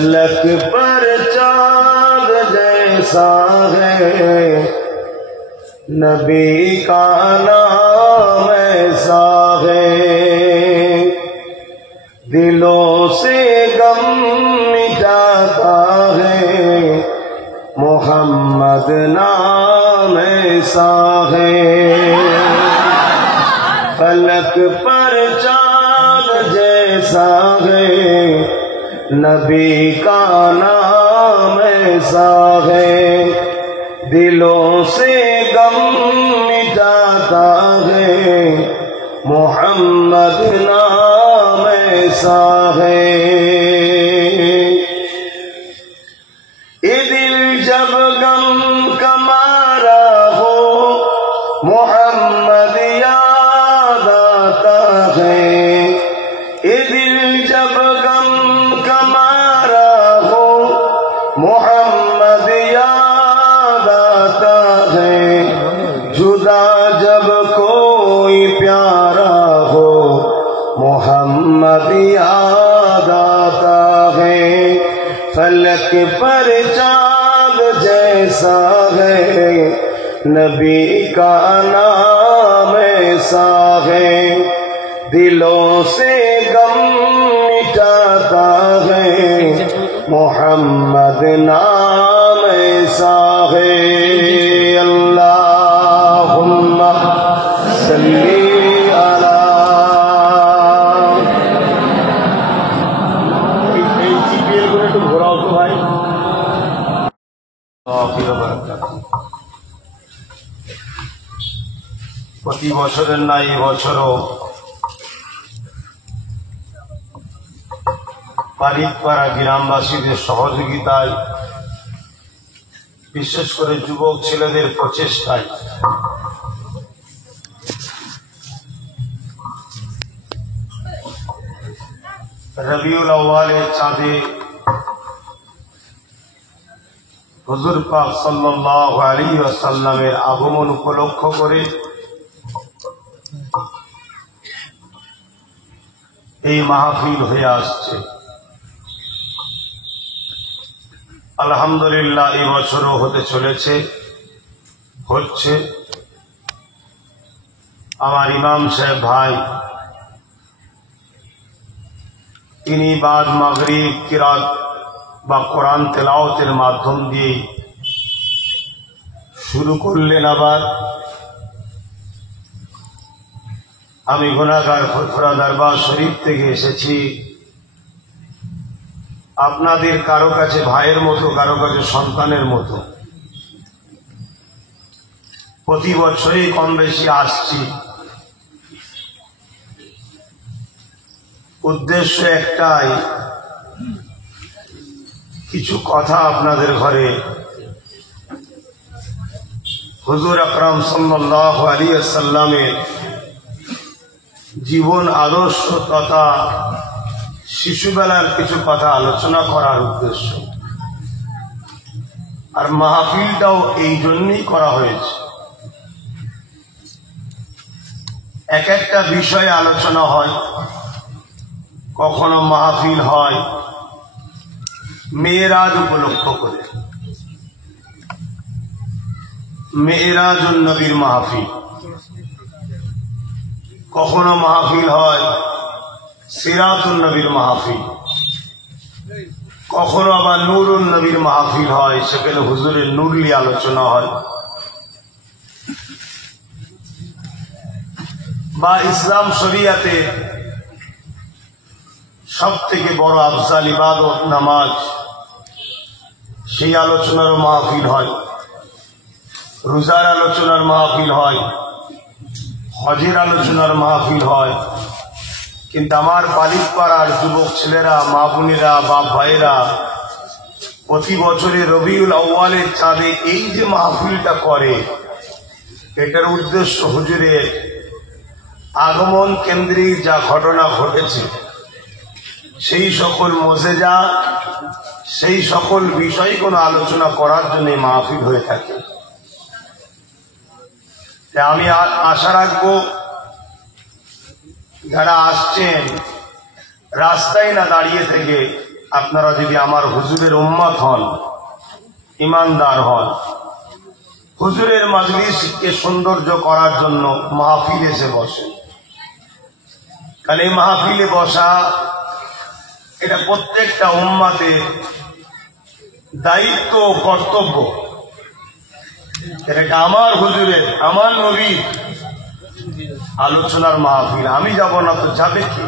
Luck पर चाँद जैसा है नबी का नाम ऐसा है, दिलों से गम मिटाता है मोहम्मद नाम ऐसा है। फलक पर चाँद जैसा है नबी का नाम ऐसा है, दिलों से गम मिटाता है मोहम्मद नाम ऐसा है। ये दिल जब गम का मारा हो मोहम्मद याद आता है, ये दिल जब गम का मारा हो मोहम्मद याद आता है, जुदा जब कोई प्यारा हो मोहम्मद याद आता है। फलक पर चाँद जैसा है नबी का नाम ऐसा है, दिलों से गम मिटाता है मोहम्मद नाम ऐसा है। अल्लाहुम्मा सल्ली अला প্রতি বছরের না এই বছরও বাড়িপাড়া গ্রামবাসীদের সহযোগিতায়, বিশেষ করে যুবক ছেলেদের প্রচেষ্টায় রবিউল আউয়ালের চাঁদে হুজুর পাক সাল্লাল্লাহু আলাইহি ওয়াসাল্লামের আগমন উপলক্ষ করে এই মাহফিল হয়ে আসছে। আলহামদুলিল্লাহ এই বছরও হতে চলেছে, হচ্ছে। আমার ইমাম সাহেব ভাই তিনি বাদ মাগরিব কিরাত বা কোরআন তেলাওয়াতের মাধ্যম দিয়ে শুরু করলেন। আবার আমি গুনাহগার ফুরফুরা দরবার শরীফ থেকে এসেছি, আপনাদের কারো কাছে ভাইয়ের মতো, কারো কাছে সন্তানের মতো। প্রতি বছরই কম বেশি আসছি, উদ্দেশ্য একটাই, কিছু কথা আপনাদের ঘরে হুজুর আকরাম সাল্লাল্লাহু আলাইহি ওয়াসাল্লামের জীবন আদর্শ তথা শিশুবেলার কিছু কথা আলোচনা করার উদ্দেশ্য। আর মাহফিলটাও এই জন্যই করা হয়েছে। এক একটা বিষয়ে আলোচনা হয়, কখনো মাহফিল হয় মেরাজ উপলক্ষ করে, মেরাজুন নবীর মাহফিল। কখনো মাহফিল হয় সিরাতুন নবীর মাহফিল, কখনো আবার নূরুন নবীর মাহফিল হয়, সেখানে হুজুরের নূরলি আলোচনা হয়। বা ইসলাম শরিয়াতে সব থেকে বড় আফজাল ইবাদত নামাজ, সেই আলোচনার মাহফিল হয়। রোজার আলোচনার মাহফিল হয়, হজের আলোচনার মাহফিল হয়। কিন্তু আমার বালিকপাড়ার যুবক ছেলেরা, মা বোনেরা, বাপ ভাইয়েরা প্রতি বছরে রবিউল আউয়ালের চাঁদে এই যে মাহফিলটা করে, এটার উদ্দেশ্য হুজুরের আগমন কেন্দ্রিক যা ঘটনা ঘটেছে, সেই সকল মোজেজা, সেই সকল বিষয় কোন আলোচনা করার জন্য মাহফিল হয়ে থাকে। আমি আশা রাখবো যারা আসছেন রাস্তায় না দাঁড়িয়ে থেকে আপনারা যদি আমার হুজুরের উম্মত হন, ইমানদার হন, হুজুরের মাজলিসকে সৌন্দর্য করার জন্য মাহফিল এসে বসে, তাহলে এই মাহফিলে বসা এটা প্রত্যেকটা উম্মতের দায়িত্ব ও কর্তব্য। এটা আমার হুজুরের, আমার নবীর আলোচনার মাহফিল, আমি যাব না তো যাবে কি?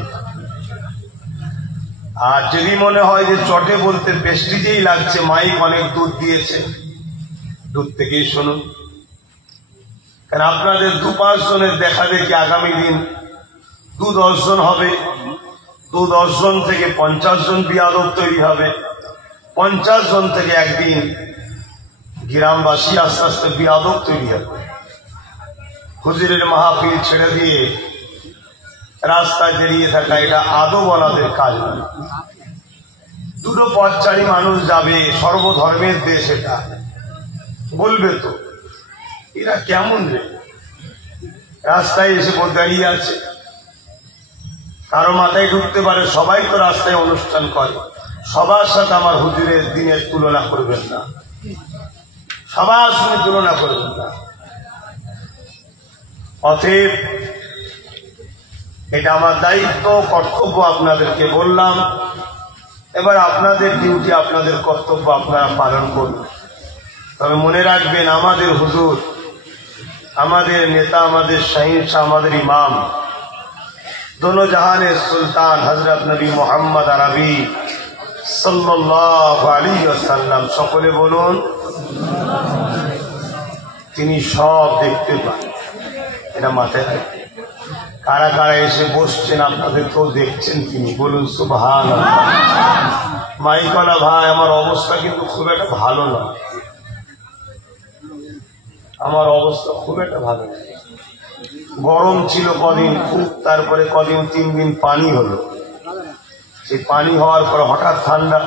আর যদি মনে হয় যে চটে বলতে পেস্টিজেই লাগছে, মাইক অনেক দূর দিয়েছে, দূর থেকেই শুনুন। কারণ আপনাদের 2-5 জনের দেখা দেখি আগামী দিন 2-10 জন হবে, 2-10 জন থেকে 50 জন বিয়াদব তৈরি হবে, 50 জন থেকে একদিন গ্রামবাসী আস্তে আস্তে বিয়াদব তৈরি হবে। হুজুরের মাহফিল ছেড়ে দিয়ে রাস্তায় দাঁড়িয়ে থাকা এটা আদবওয়ালাদের কাজ নয়। দুটো পথচারী মানুষ যাবে, সর্বধর্মের দেশ এটা, বলবে তো এরা কেমন রে, রাস্তায় এসে দাঁড়িয়ে আছে, কারো মাথায় ঢুকতে পারে সবাই তো রাস্তায় অনুষ্ঠান করে। সবার সাথে আমার হুজুরের দিনের তুলনা করবেন না, সবার সঙ্গে তুলনা করবেন না। অতএব এটা আমার দায়িত্ব, কর্তব্য, আপনাদেরকে বললাম। এবার আপনাদের ডিউটি, আপনাদের কর্তব্য আপনারা পালন করবেন। তবে মনে রাখবেন, আমাদের হুজুর, আমাদের নেতা, আমাদের শাহিনশাহ, আমাদের ইমাম, দোনো জাহানের সুলতান হযরত নবী মুহাম্মদ আরবি সাল্লাল্লাহু আলাইহি ওয়াসাল্লাম, সকলে বলুন, তিনি সব দেখতে পান। এটা মাথায় রাখবেন। কারা কারা এসে বসছেন আপনাদেরকেও দেখছেন তিনি, বলুন সুবহানাল্লাহ। মাইকওয়ালা ভাই, আমার অবস্থা কিন্তু খুব একটা ভালো না, আমার অবস্থা খুব একটা ভালো না। গরম ছিল কদিন খুব, তারপরে কদিন 3 দিন পানি হলো, সেই পানি হওয়ার পর হঠাৎ ঠান্ডা,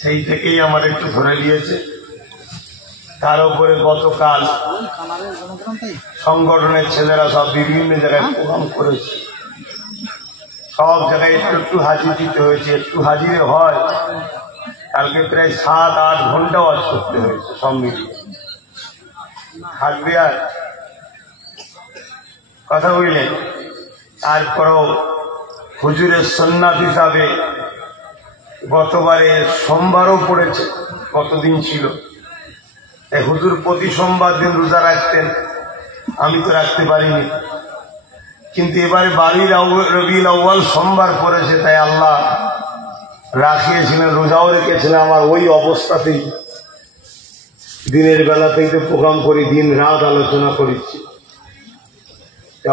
সেই থেকেই আমার একটু ধরে দিয়েছে। তার উপরে গতকাল সংগঠনের ছেলেরা সব বিভিন্ন জায়গায় প্রোগ্রাম করেছে, সব জায়গায় একটু একটু হাজির দিতে হয়েছে। একটু হাজিরে হয়, কালকে প্রায় 7-8 ঘন্টা ওয়াজ করতে হয়েছে, সব মিলিয়ে থাকবে আর কথা বললেন। তারপরেও হুজুরের সুন্নাত হিসাবে গতবারে সোমবারও পড়েছে, কতদিন ছিল, হুজুর প্রতি সোমবার দিন রোজা রাখতেন, আমি তো রাখতে পারিনি, কিন্তু এবারে রবিউল আউয়াল সোমবার পড়েছে, তাই আল্লাহ রাখিয়েছিলেন, রোজাও রেখেছিলেন। আমার ওই অবস্থাতেই দিনের বেলাতেই তো প্রোগ্রাম করি, দিন রাত আলোচনা করেছি।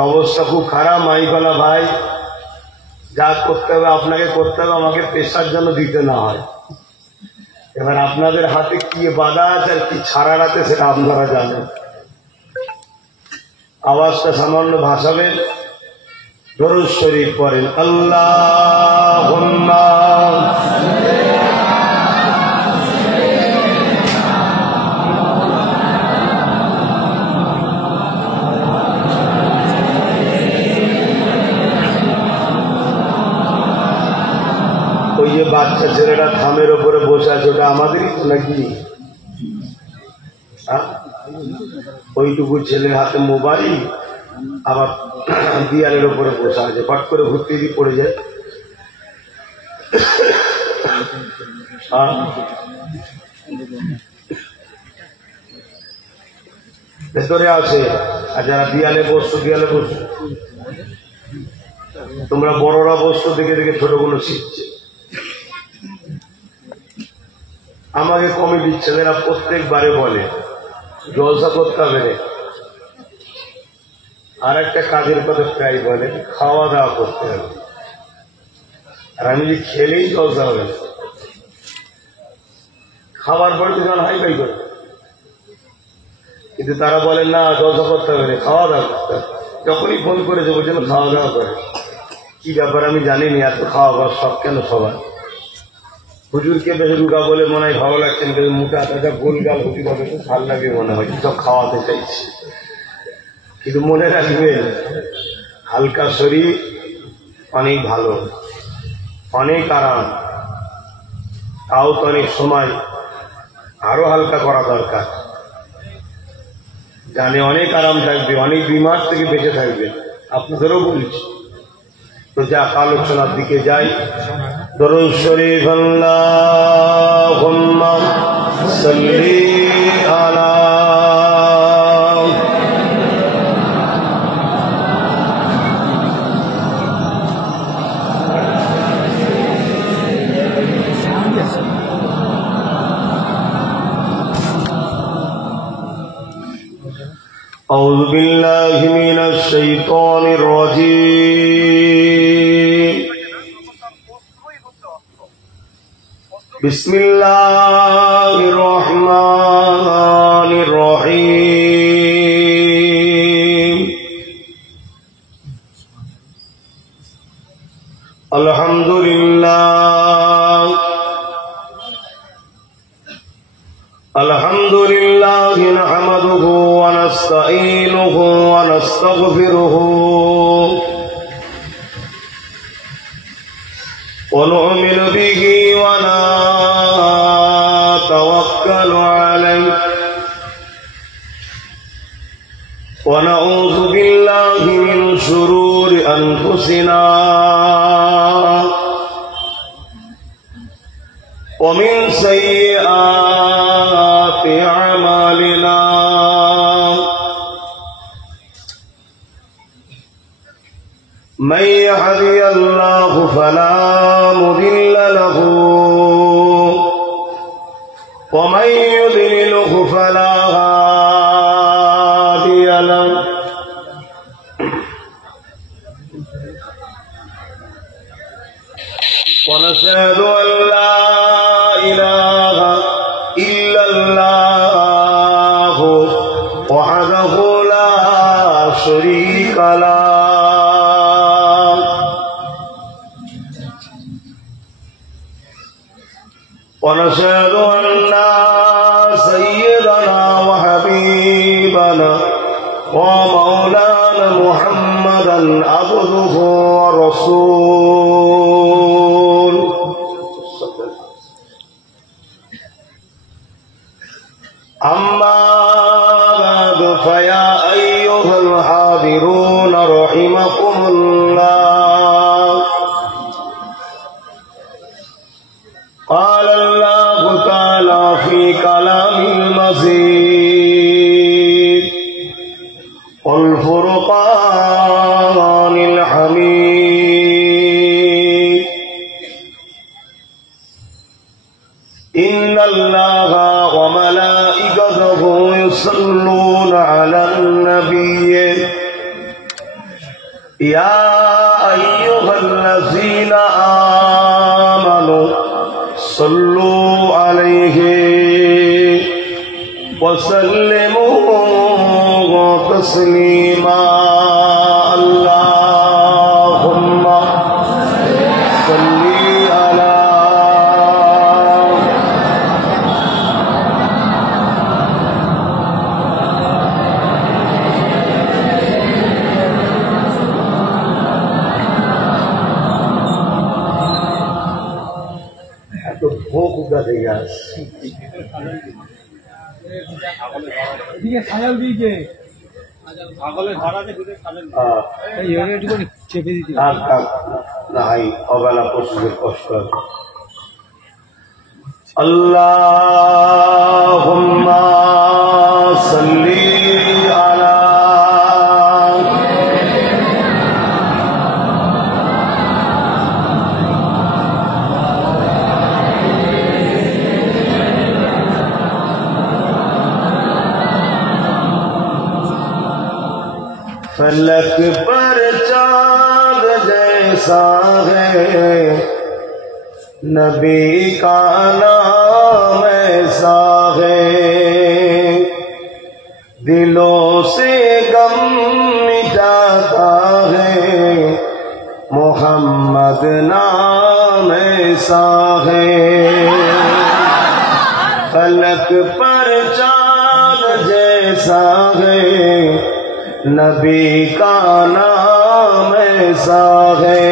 অবস্থা খুব খারাপ। মাইকওয়ালা ভাই, যা করতে হবে আপনাকে করতে হবে, আমাকে পেশার জন্য দিতে না হয়। এবার আপনাদের হাতে কি বাধা আছে আর কি ছাড়ার আছে সেটা আপনারা জানেন। আওয়াজটা সামান্য ভাসাবেন, দরুদ শরীফ পড়েন, আল্লাহুম্মা ওই যে বাচ্চা ছেলেরা থামের ওপরে বসে আছে, ওটা আমাদেরই তো নাকি? ওইটুকু ছেলের হাতে মোবাইল, আবার দিয়ালের ওপরে বসে আছে, ফট করে ঘুরতে দিয়ে পড়ে যায়। ভেতরে আছে, আর যারা দিয়ালে বসছো, দিয়ালে বসছো, তোমরা বড়রা বসছো, দেখে দেখে ছোটগুলো শিখছে। আমাকে কমিটির ছেলেরা প্রত্যেকবারে বলে জলসা করতে হবে রে, আর একটা কাজের কথা প্রায় বলে, খাওয়া দাওয়া করতে হবে। আর আমি যে খেলেই জলসা হবে না, খাবার পরে তো যখন হাইফাই করে, কিন্তু তারা বলেন না জলসা করতে হবে না, খাওয়া দাওয়া করতে হবে। যখনই ফোন করেছে বলছেন খাওয়া দাওয়া করে। কি ব্যাপার আমি জানিনি, এত খাওয়া দাওয়ার সব কেন সবার? হুজুরকে বেশি রুগা বলে মনে হয় ভালো লাগছে, মোটা তাজা গোল গাল হুজুর হবে তো ভাল লাগে মনে হয়, সব খাওয়াতে চাইছি। কিন্তু মনে রাখবেন, হালকা শরীর অনেক ভালো, অনেক আরাম। তাও তো অনেক সময় আরো হালকা করা দরকার, জানে অনেক আরাম থাকবে, অনেক বিমার থেকে বেঁচে থাকবে, আপনাদেরও বলছি। তো যাক, আলোচনার দিকে যাই। দরুদ শরীফ আল্লাহুম্মা সাল্লি আলা أعوذ بالله من الشيطان الرجيم. بسم الله الرحمن الرحيم. الحمد لله الحمد لله نحمده ونستعينه ونستغفره ونؤمن به ونتوكل عليه ونعوذ بالله من شرور أنفسنا ومن سيئات أعمالنا من يهدي الله فلا مضل له ومن يضلله فلا هادي له ونشهد أن لا إله إلا الله وحده لا شريك له ونشهد أن سيدنا وحبيبنا ومولانا محمدا عبده ورسوله. أما بعد فيا أيها الحاضرون رحمكم الله، قال الله تعالى في كلام المجيد والفرقان الحميد: إن الله وملائكته يصلون على النبي يا أيها الذين آمنوا صلوا عليه وسلموا تسليما. اللهم صل على ভোগ উঠাতে গাছ অবেলা পশুদের কষ্ট। আল্লাহুম্মা সাল্লি আলা फलक पर चाँद जैसा है नबी का नाम ऐसा है, दिलों से गम मिटाता है मोहम्मद नाम ऐसा है। फलक पर चाँद जैसा है नबी का नाम ऐसा है,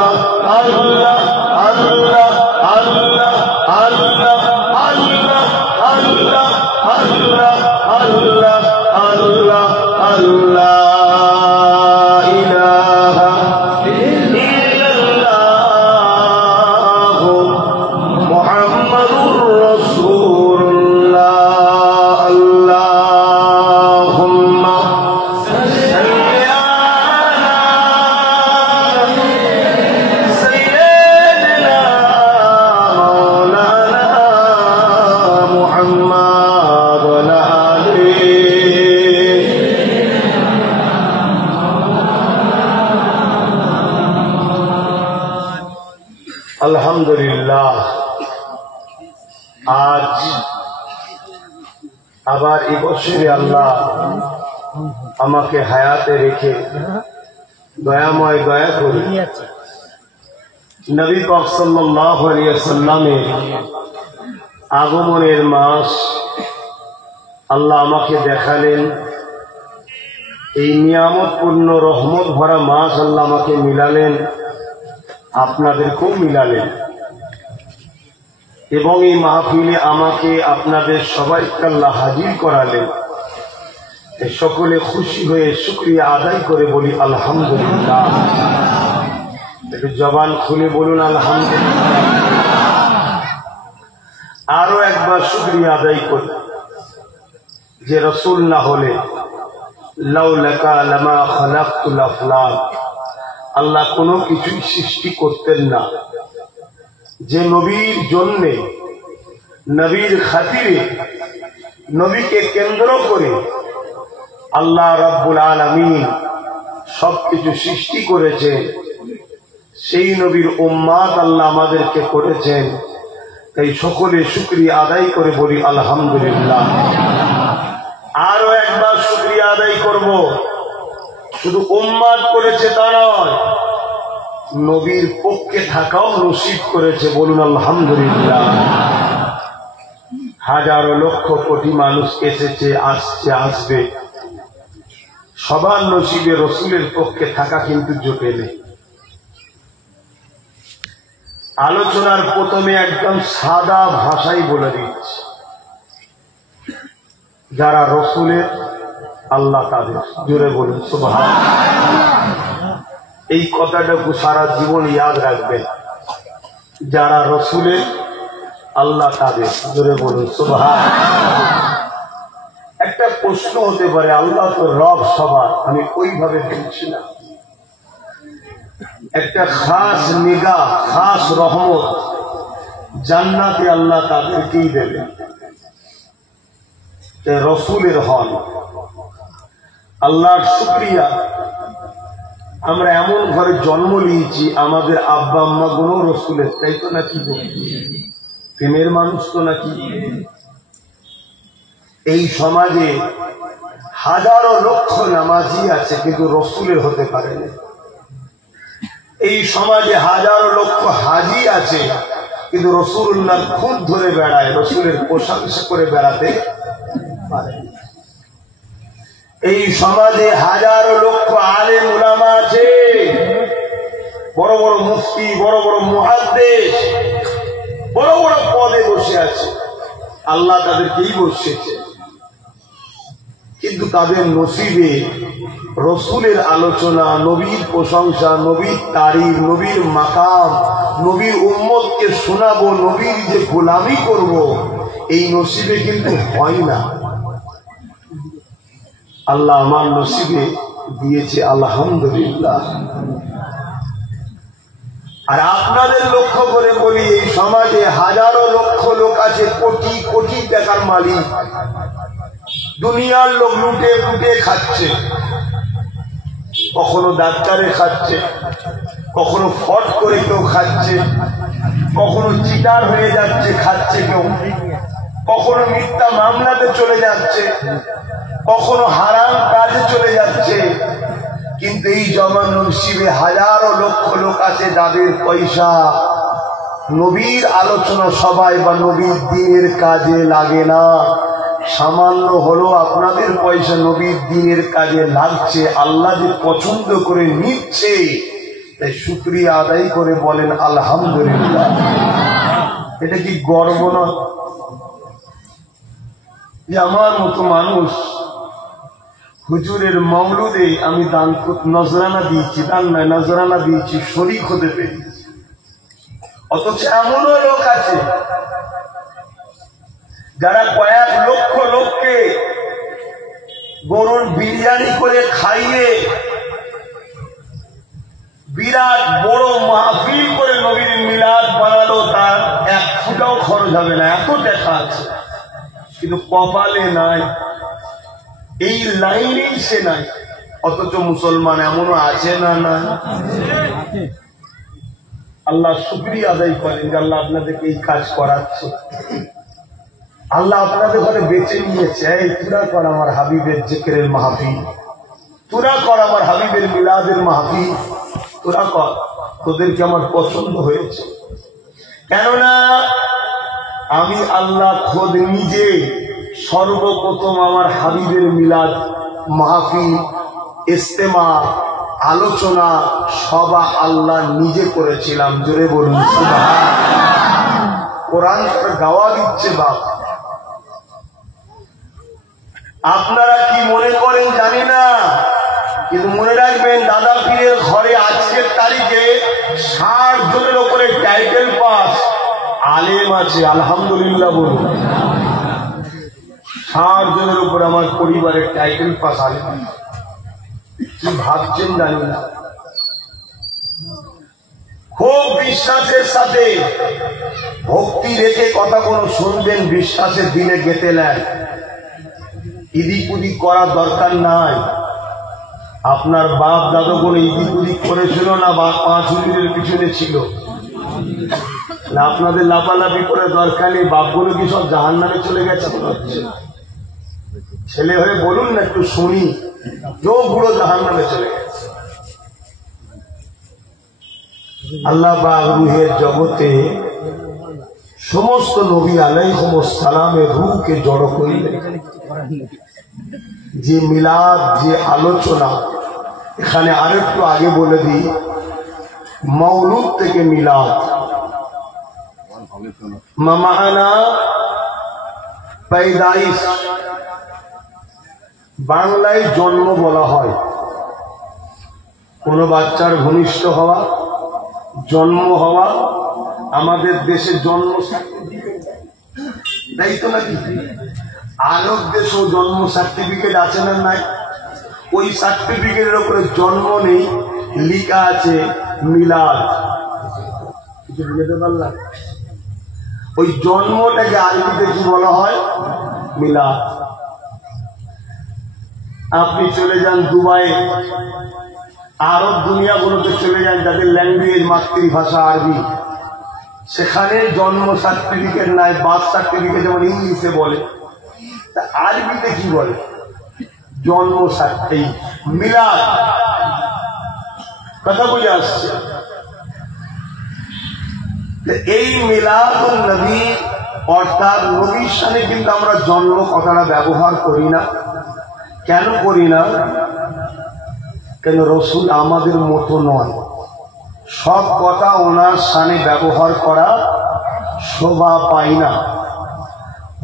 আজ আবার এবছরে আল্লাহ আমাকে হায়াতে রেখে দয়াময় দয়া করে নবী পাক সাল্লাল্লাহু আলাইহি ওয়াসাল্লামের আগমনের মাস আল্লাহ আমাকে দেখালেন। এই নিয়ামতপূর্ণ রহমত ভরা মাস আল্লাহ আমাকে মিলালেন, আপনাদেরকেও মিলালেন, এবং এই মাহফিলে আমাকে আপনাদের সবাইকে আল্লাহ হাজির করালেন। সকলে খুশি হয়ে শুকরিয়া আদায় করে বলি আলহামদুলিল্লাহ। একটু জবান খুলে বলুন আলহামদুলিল্লাহ। আরো একবার শুকরিয়া আদায় করি যে রসুল না হলে লাউলাকা লামা খালাকতুল আফলাক, আল্লাহ কোনো কিছুই সৃষ্টি করতেন না। যে নবীর জন্যে, নবীর খাতিরে, নবীকে কেন্দ্র করে আল্লাহ রাব্বুল আলামিন সবকিছু সৃষ্টি করেছেন, সেই নবীর উম্মাত আল্লাহ আমাদেরকে করেছেন। তাই সকলে শুকরিয়া আদায় করে বলি আলহামদুলিল্লাহ। আরো একবার শুকরিয়া আদায় করব, শুধু উম্মাত করেছে তা নয়, নবীর পক্ষে থাকাও নসিব করেছে, বলুন আলহামদুলিল্লাহ। হাজারো লক্ষ কোটি মানুষ এসেছে, আসছে, আসবে, সবার নসিবে রসুলের পক্ষে থাকা কিন্তু জোটে নেই। আলোচনার প্রথমে একদম সাদা ভাষায় বলে দিচ্ছি, যারা রসুলের আল্লাহ তাদের, জোরে বলুন সুবহানাল্লাহ। এই কথাটাকে সারা জীবন ইয়াদ রাখবেন, যারা রসুলের আল্লাহ তাদের, জোরে বলুন সুবহানাল্লাহ। একটা প্রশ্ন হতে পারে, আল্লাহ তো রব সবার, আমি ওইভাবে বলছি না। একটা খাস নিগাহ, খাস রহমত জান্নাতে আল্লাহ তাদেরকেই দেবেন, রসুলের হন। আল্লাহর শুকরিয়া, আমরা এমন ঘরে জন্ম নিয়েছি, আমাদের আব্বা আম্মা গুলো রসুলের, তাই তো নাকি? প্রেমের মানুষ তো নাকি? এই সমাজে হাজারো লক্ষ নামাজি আছে কিন্তু রসুলের হতে পারে না। এই সমাজে হাজারো লক্ষ হাজি আছে কিন্তু রসুল্লাহ খুদ ধরে বেড়ায়, রসুলের প্রশংসা করে বেড়াতে পারে। এই সমাজে হাজারো লক্ষ আলেম উলামা আছে, বড় বড় মুফতি, বড় বড় মুহাদ্দিস, বড় বড় পদে বসে আছে, আল্লাহ তাদেরকেই বসেছে, কিন্তু তাদের নসিবে রসুলের আলোচনা, নবীর প্রশংসা, নবীর তারিফ, নবীর মাকাম, নবীর উম্মতকে শোনাবো, নবীর যে গোলামি করব, এই নসিবে কিন্তু হয় না। আল্লাহ আমার নসিবে দিয়েছে আলহামদুলিল্লাহ। আর আপনাদের লক্ষ্য করে বলি, এই সমাজে হাজারো লক্ষ লোক আছে, কোটি কোটি টাকার মালিক, দুনিয়ার লোক লুটে লুটে খাচ্ছে, কখনো ডাক্তারে খাচ্ছে, কখনো ফট করে কেউ খাচ্ছে, কখনো চিটার হয়ে যাচ্ছে খাচ্ছে কেউ, কখনো মিথ্যা মামলাতে চলে যাচ্ছে, কখনো হারাম কাজে চলে যাচ্ছে। কিন্তু এই জমান নসিবে হাজারো লক্ষ লোক আছে যাদের পয়সা নবীর আলোচনা সবাই বা নবীর দ্বীনের কাজে লাগে না। সামান্য হলো আপনাদের পয়সা নবীর দ্বীনের কাজে লাগছে, আল্লাহ যে পছন্দ করে নিচ্ছে, তাই শুকরিয়া আদায় করে বলেন আলহামদুলিল্লাহ। এটা কি গর্ব নয় যে আমার মতো মানুষ হুজুরের মওলুদে আমি দান নজরানা দিয়েছি, দান নয় নজরানা দিয়েছি, শরীক হতে পেরেছি। অথচ এমনও লোক আছে যারা কয়েক লক্ষ লোককে গরুর বিরিয়ানি করে খাইয়ে বিরাট বড় মাহফিল করে নবীর মিলাদ বানালো, তার এক ফুটাও খরচ হবে না, এত টাকা আছে, কিন্তু কপালে নাই, এই লাইনেই সে নাই। অথচ মুসলমান এমনও আছে না? না, আল্লাহ শুকরিয়া আদায় করেন যে আল্লাহ আপনাদেরকে এই কাজ করাচ্ছে। আল্লাহ আপনাদের ঘরে বেঁচে নিয়েছে। এই তোরা কর আমার হাবিবের জিকিরের মাহফিল, তোরা কর আমার হাবিবের মিলাদের মাহফিল, তোরা কর, তোদেরকে আমার পছন্দ হয়েছে। কেননা আমি আল্লাহ খোদ নিজে সর্বপ্রথম আমার হাবিবের মিলাদ মাহফিল, ইস্তেমা, আলোচনা, সভা আল্লাহ নিজে করেছিলাম। জোরে বলুন সুবহানাল্লাহ। কোরআন গাওয়া দিচ্ছে বাপ। আপনারা কি মনে করেন জানি না, কিন্তু মনে রাখবেন দাদা পীরের ঘরে আজকের তারিখে 60 জনের ওপরে টাইটেল পাস আলেম আছে। আলহামদুলিল্লাহ বলুন। 60 জনের উপরে আমার পরিবারের টাইটেল পাস আলেম। কি ভাবছেন জানি না। খুব বিশ্বাসের সাথে ভক্তি রেখে কথা কোনো শুনবেন, বিশ্বাসের দিনে গেতে নেন। ইদিক উদিক করার দরকার নাই। আপনার বাপ দাদু করে ইদিক উদিক করেছিল না, বা 5 মিনিটের পিছনে ছিল না? আপনাদের লাফালাফি করে দরকার নেই। বাপগুলো কি সব জাহান্নামে চলে গেছে মনে হচ্ছে? ছেলে হয়ে বলুন না, একটু শুনি। কেউ পুরো জাহান্নামে চলে গেছে। আল্লাহ পাক রুহের জগতে সমস্ত নবী আলাইহিস সালামের রূহকে জড়ো করিলেন। যে মিলাদ, যে আলোচনা, এখানে আরেকটু আগে বলে দিই, মৌলুদ থেকে মিলাদ, মামানা पैदाइश, বাংলায় জন্ম বলা হয়। কোন বাচ্চার ভূমিষ্ঠ হওয়া, জন্ম হওয়া। আমাদের দেশে জন্ম সার্টিফিকেট তাই তো নাকি? আরব দেশেও জন্ম সার্টিফিকেট আছে না নাই? ওই সার্টিফিকেটের উপরে জন্ম নেই, লিখা আছে মিলাদ। কিছু বুঝতে পারলাম? ওই জন্মটাকে আরবিতে কি বলা হয়? মিলাদ। আপনি চলে যান দুবাই, আরব দুনিয়াগুলোতে চলে যান, যাদের ল্যাঙ্গুয়েজ মাতৃভাষা আরবি, সেখানে জন্ম সার্টিফিকেট নাই, বার্থ সার্টিফিকেট যেমন ইংলিশে বলে, তা আরবিতে কি বলে? জন্ম সার্টিফিকেট, মিলাদ। কথা বুঝে আসছে? এই মিলাদুন নবী অর্থাৎ নবীর সাথে কিন্তু আমরা জন্ম কথাটা ব্যবহার করি না। কেন করি না? কেন রসুল আমাদের মতো নয়। সব কথা ওনার সামনে ব্যবহার করা শোভা পায় না।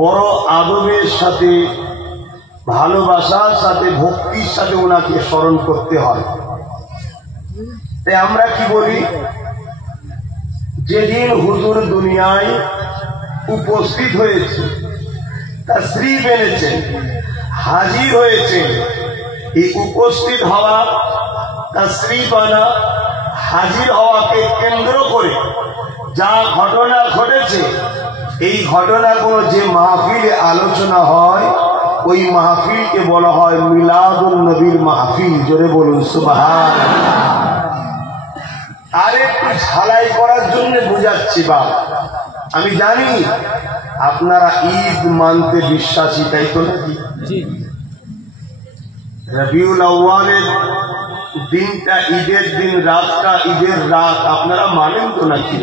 বড় আদবের সাথে, ভালোবাসার সাথে, ভক্তির সাথে ওনাকে স্মরণ করতে হয়। তাই আমরা কি বলি? যেদিন হুজুর দুনিয়ায় উপস্থিত হয়েছে, তাশরীফ এনেছেন, হাজির হয়েছে, এই উপস্থিত হওয়া, তাশরীফ আনা, হাজির হওয়াকে কেন্দ্র করে যা ঘটনা ঘটেছে, এই ঘটনাগুলো যে মাহফিলে আলোচনা হয়, ওই মাহফিলকে বলা হয় মিলাদুন নবীর মাহফিল। জোরে বলুন সুবহানাল্লাহ। আর একটু ঝালাই করার জন্য বুঝাচ্ছি বাপ, আমি জানি আপনারা ঈদ মানতে বিশ্বাসী, তাই তো নাকি? রবিউল আউয়ালের দিনটা ঈদের দিন, রাতটা ঈদের রাত, আপনারা মানেন তো নাকি?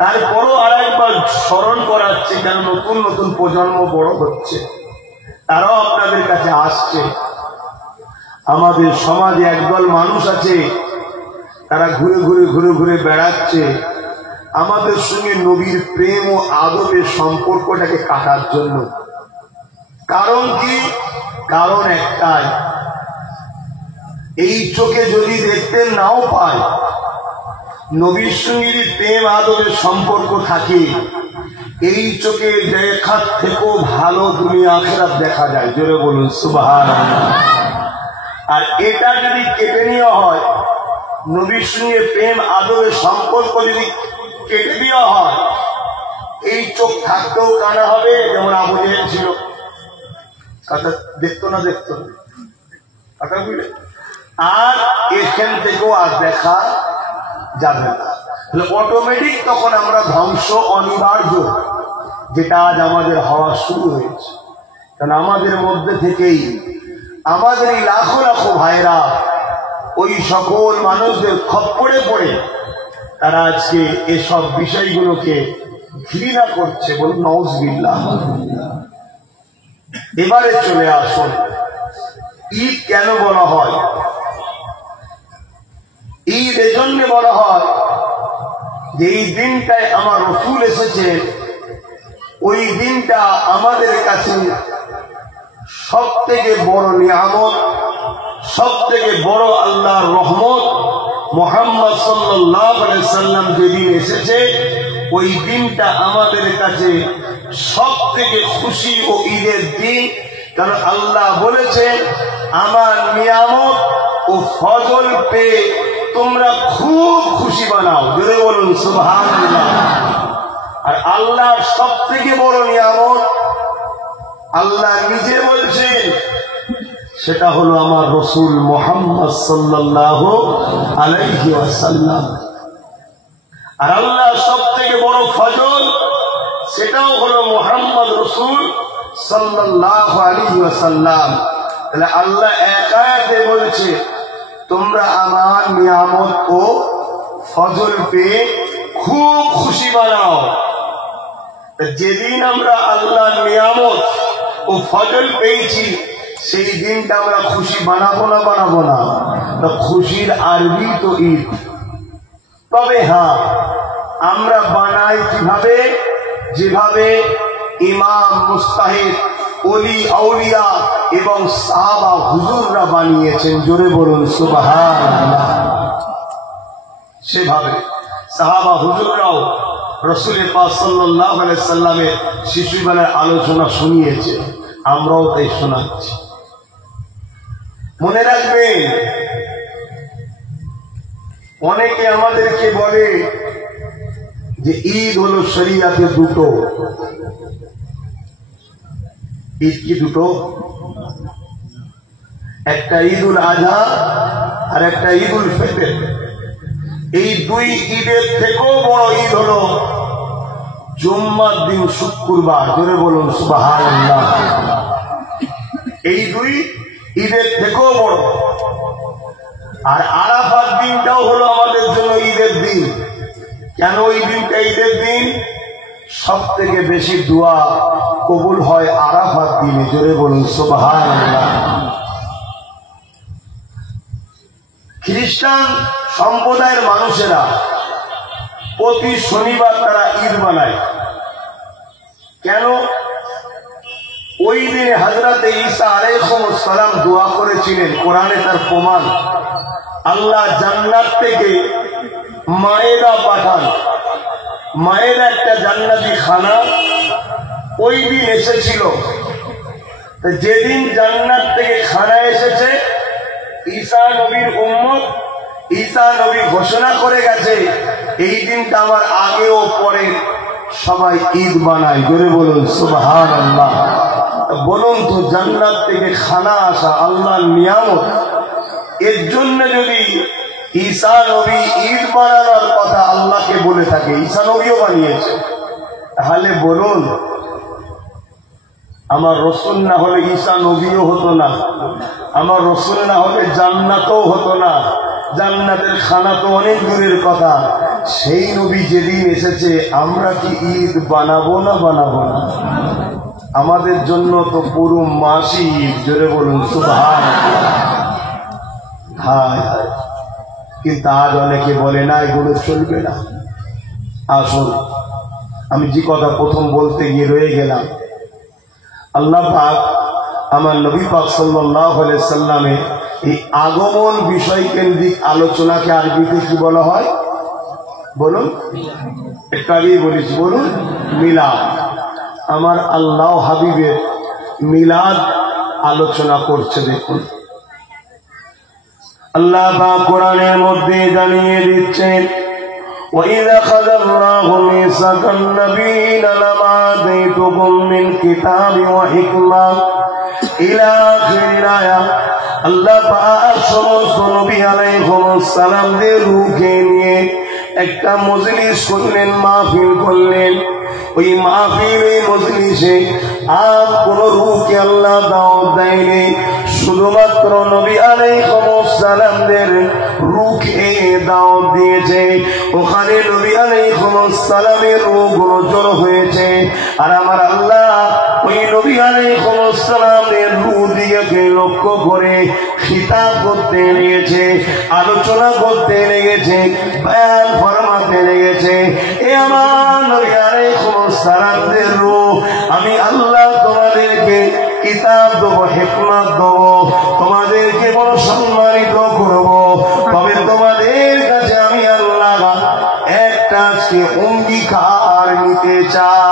তারপরও আর একবার স্মরণ করাচ্ছে, কেন নতুন নতুন প্রজন্ম বড় হচ্ছে, তারাও আপনাদের কাছে আসছে। আমাদের সমাজে একদল মানুষ আছে, তারা ঘুরে ঘুরে ঘুরে ঘুরে বেড়াচ্ছে আমাদের সঙ্গে নবীর প্রেম ও আদবের সম্পর্কটাকে কাটার জন্য। কারণ কি? কারণ একটাই, এই চোখে যদি দেখতে নাও পায়, নবীর সঙ্গে প্রেম আদবের সম্পর্ক থাকে, এই চোখে দেখার থেকেও ভালো দুনিয়া আখিরাত দেখা যায়। জোরে বলুন সুবহানাল্লাহ। আর এটা যদি কেটে নেওয়া হয়, নবীর সঙ্গে প্রেম আদবের সম্পর্ক যদি কেটে দেওয়া হয়, এই চোখ থাকতেও কানা হবে, যেমন আবু জেহেল ছিল, দেখতো না, দেখতো না, কথা বুঝলে? আর এখান থেকেও আর দেখা যাবে না। অটোমেটিক তখন আমরা ধ্বংস অনিবার্য। যেটা আজ আমাদের হওয়া শুরু হয়েছে। কারণ আমাদের মধ্যে থেকেই আমাদের এই লাখো লাখো ভাইরা ওই সকল মানুষদের খপ্পরে পড়ে তারা আজকে এসব বিষয়গুলোকে ঘৃণা করছে। বলুন নাউজুবিল্লাহ। এবারে চলে আসুন, ঈদ কেন বলা হয়? ঈদ এজন্য বলা হয় যে এই দিনটায় আমার রাসূল এসেছে, ওই দিনটা আমাদের কাছে সব থেকে বড় নিয়ামত, সব থেকে বড় আল্লাহর রহমত। মুহাম্মদ সাল্লাল্লাহু আলাইহি সাল্লাম যেদিন এসেছে, ওই দিনটা আমাদের কাছে সব থেকে খুশি ও ঈদের দিন। কারণ আল্লাহ বলেছেন, আমার নিয়ামত ও ফজল পেয়ে তোমরা খুব খুশি বানাও। জোরে বলুন সুবহানাল্লাহ। আর আল্লাহর সব থেকে বড় নিয়ামত আল্লাহ নিজে বলছেন, সেটা হলো আমার রাসূল মুহাম্মদ সাল্লাল্লাহু আলাইহি ওয়াসাল্লাম। আর আল্লাহ সব থেকে বড় ফজল সেটাও হলো মুহাম্মদ রাসূল সাল্লাল্লাহু আলাইহি ওয়াসাল্লাম। তাহলে আল্লাহ এক আয়াতে বলছে, তোমরা আমার নিয়ামত ও ফজল পেয়ে খুব খুশি বানাও। যেদিন আমরা আল্লাহর নিয়ামত ও ফজল পেয়েছি, সেই দিনটা আমরা খুশি বানাবো না? বানাবো না? তো খুশির আরবি তো ঈদ। তবে হ্যাঁ, আমরা বানাই কিভাবে? যেভাবে ইমাম, মুস্তাহিদ, ওলি আউলিয়া এবং সাহাবা হুজুররা বানিয়েছেন। জোরে বলুন সুবহানাল্লাহ। সেভাবে সাহাবা হুজুররাও রাসূল পাক সাল্লাল্লাহু আলাইহি সাল্লামের শিশুবেলার আলোচনা শুনিয়েছে, আমরাও তাই শোনাচ্ছি। মনে রাখবেন, অনেকে আমাদেরকে বলে যে ঈদ হলো শরীয়তে দুটো। ঈদ কি দুটো? একটা ঈদুল আযহা আর একটা ঈদুল ফিতর। এই দুই ঈদের থেকেও বড় ঈদ হলো জুম্মার দিন, শুক্রবার। জোরে বলুন সুবহানাল্লাহ। এই দুই ঈদের থেকেও বড়। আর আরাফার দিনটাও হলো আমাদের জন্য ঈদের দিন। কেন ওই দিনটা ঈদের দিন? সব থেকে বেশি দোয়া কবুল হয় আরাফার দিনে। জোরে বলুন সুবহানাল্লাহ। খ্রিস্টান সম্প্রদায়ের মানুষেরা প্রতি শনিবার তারা ঈদ বানায়। কেন? ওই দিনে হযরতে ঈসা আলাইহিস সালাম দোয়া করেছিলেন, কোরআনে তার প্রমাণ। আল্লাহ জান্নাত থেকে মায়েদা পাঠান। মায়েদা একটা জান্নাতি খানা, ওই দিন এসেছিল। যেদিন জান্নাত থেকে খানা এসেছে, ঈসা নবীর উম্মত, ঈসা নবী ঘোষণা করে গেছে, এই দিনটা আমার আগে ও পরে সবাই ঈদ বানায়। জোরে বলুন সুবহানাল্লাহ। বলুন তো, জান্নাত থেকে খানা আসা আল্লাহর নিয়ামত, এর জন্য যদি ঈসা নবী ঈদ বানানোর কথা আল্লাহকে বলে থাকে, ঈসা নবীও বানিয়েছে, তাহলে বলুন, আমার রাসূল না হলে ঈসা নবীও হতো না, আমার রাসূল না হলে জান্নাতও হতো না। জান্নাতের খানা তো অনেক দূরের কথা। সেই নবী যেদিন এসেছে, আমরা কি ঈদ বানাবো না? বানাবো না? আমাদের জন্য তো পুরো মাসই ঈদ। জোরে বলুন সুবহানাল্লাহ। হায় হায়, কিন্তু আজ অনেকে বলে না, এগুলো চলবে না। আসুন, আমি যে কথা প্রথম বলতে গিয়ে রয়ে গেলাম, আল্লাহ পাক আমার নবী পাক সাল্লাল্লাহু আলাইহি সাল্লামের এই আগমন বিষয় কেন্দ্রিক আলোচনাকে আরবিতে কি বলা হয়? বলুন, একটু আগেই বলেছি, বলুন মিলাদ। আমার আল্লাহ হাবিবের মিলাদ আলোচনা করছে। দেখুন, আল্লাহ পাক কোরআনের মধ্যে জানিয়ে দিচ্ছেন, وَإِذْ أَخَذَ اللَّهُ مِيثَاقَ النَّبِيِّينَ لَمَا آتَيْتُكُم مِّنْ كِتَابٍ وَحِكْمَةٍ إِلَى آخِرِ الْآيَةِ। আল্লাহ পাক সমস্ত নবী আলাইহিস সালামদের রূহকে নিয়ে একটা মজলিস করলেন, মাহফিল করলেন। ওই মাহফিল, ওই মজলিসে আর কোন রূহকে আল্লাহ দাওয়াত দেয়নি, শুধুমাত্র নবী আলাইহিস সালামদের রূহকে দাওয়াত দিয়েছে। ওখানে নবী আলাইহিস সালামের রূহগুলো জড়ো হয়েছে। আর আমার আল্লাহ ওই নবী আলাইহিস সালামের রূহ দিকে লক্ষ্য করে খিতাব করতে লেগেছে, আলোচনা করতে লেগেছে, বয়ান ফরমাতে লেগেছে। এ আমার নবী আলাইহিস সালামদের রূহ, আমি আল্লাহ তোমাদেরকে কিতাব দেবো, হিকমত দেবো, তোমাদেরকে বড় সম্মানিত করব। তবে তোমাদের কাছে আমি আল্লাহ একটা অঙ্গীকার নিতে চাই।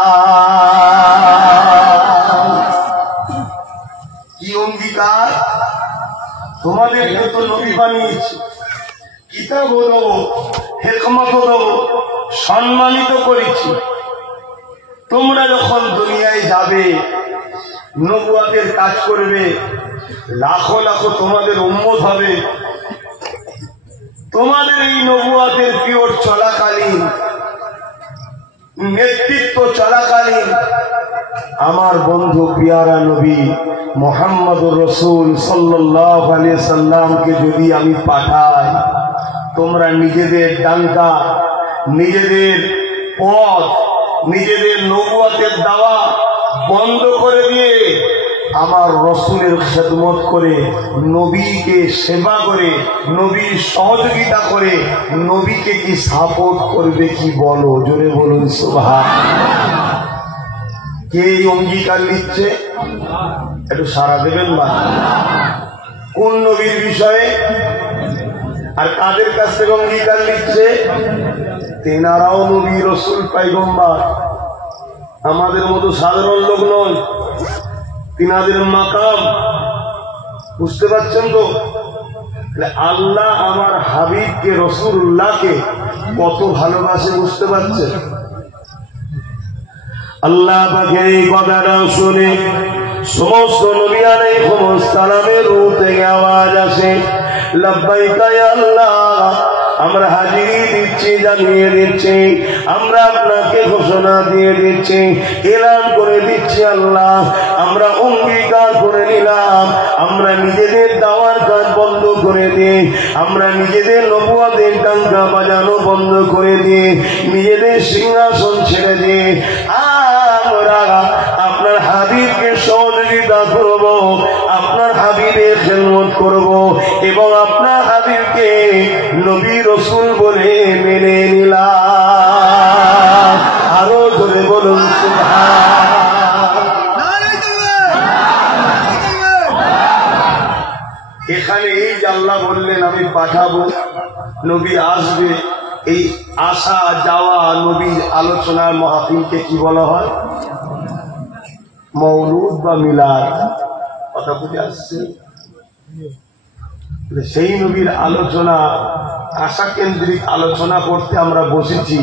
কি অঙ্গীকার? তোমাদেরকে তো নবী বানিয়েছি, কিতাবও দেবো, হিকমতও দেবো, সম্মানিত করেছি। তোমরা যখন দুনিয়ায় যাবে, নবুয়াতের কাজ করবে, লাখো লাখো তোমাদের উম্মত হবে। তোমাদের এই নবুয়াতের পিরিয়ড চলাকালীন, নেতৃত্ব চলাকালীন, আমার বন্ধু পিয়ারা নবী মুহাম্মদুর রাসূল সাল্লাল্লাহু আলাইহি সাল্লামকে যদি আমি পাঠাই, তোমরা নিজেদের ডাঙ্কা, নিজেদের পথ, নিজেদের নবুয়াতের দাওয়া বন্ধ করে দিয়ে আমার রসুলের খেদমত করে, নবীকে সেবা করে, নবীর সহযোগিতা করে, নবীকে কি সাপোর্ট করবে? কি বলো, জোরে বলুন সুবহানাল্লাহ। কে অঙ্গীকার নিচ্ছে? একটু সাড়া দেবেন না? কোন নবীর বিষয়ে আর কাদের কাছ থেকে অঙ্গীকার নিচ্ছে? তেনারাও নবী, রসুল, পয়গম্বর, আমাদের মতো সাধারণ লোক নয়। তিনাদের মাকাম বুঝতে পারছেন তো? আল্লাহ আমার হাবিবকে, রসুল্লাহকে কত ভালোবাসে বুঝতে পারছেন? আল্লাহ পাকের এই কথাটা শুনে সমস্ত নবী আলাইহিস সালামের রূহ থেকে আওয়াজ আসে, লাব্বাইকা ইয়া আল্লাহ, আমরা হাজিরি দিচ্ছি, জানিয়ে দিচ্ছি, আমরা আপনাকে ঘোষণা দিয়ে দিচ্ছি, এলান করে দিচ্ছি আল্লাহ, আমরা অঙ্গীকার করে নিলাম, আমরা নিজেদের দাওয়ার কাজ বন্ধ করে দিয়ে, আমরা নিজেদের নবুয়াতের ডাঙ্কা বাজানো বন্ধ করে দিয়ে, নিজেদের সিংহাসন ছেড়ে দিয়ে আমরা আপনার হাবিবকে সহযোগিতা করব, আপনার হাবিবের খেদমত করব এবং আপনার হাবিবকে নবী রসুল বলে মেনে নিলাম। আরো ধরে বলুন সুবহানাল্লাহ। এখানে এই যে আল্লাহ বললেন আমি পাঠাবো, নবী আসবে, এই আসা যাওয়া নবীর আলোচনার মাহফিলকে কি বলা হয়? মওলুদ বা মিলাদ। কথা বুঝে আসছে? সেই নবীর আলোচনা, আশা কেন্দ্রিক আলোচনা করতে আমরা বসেছি।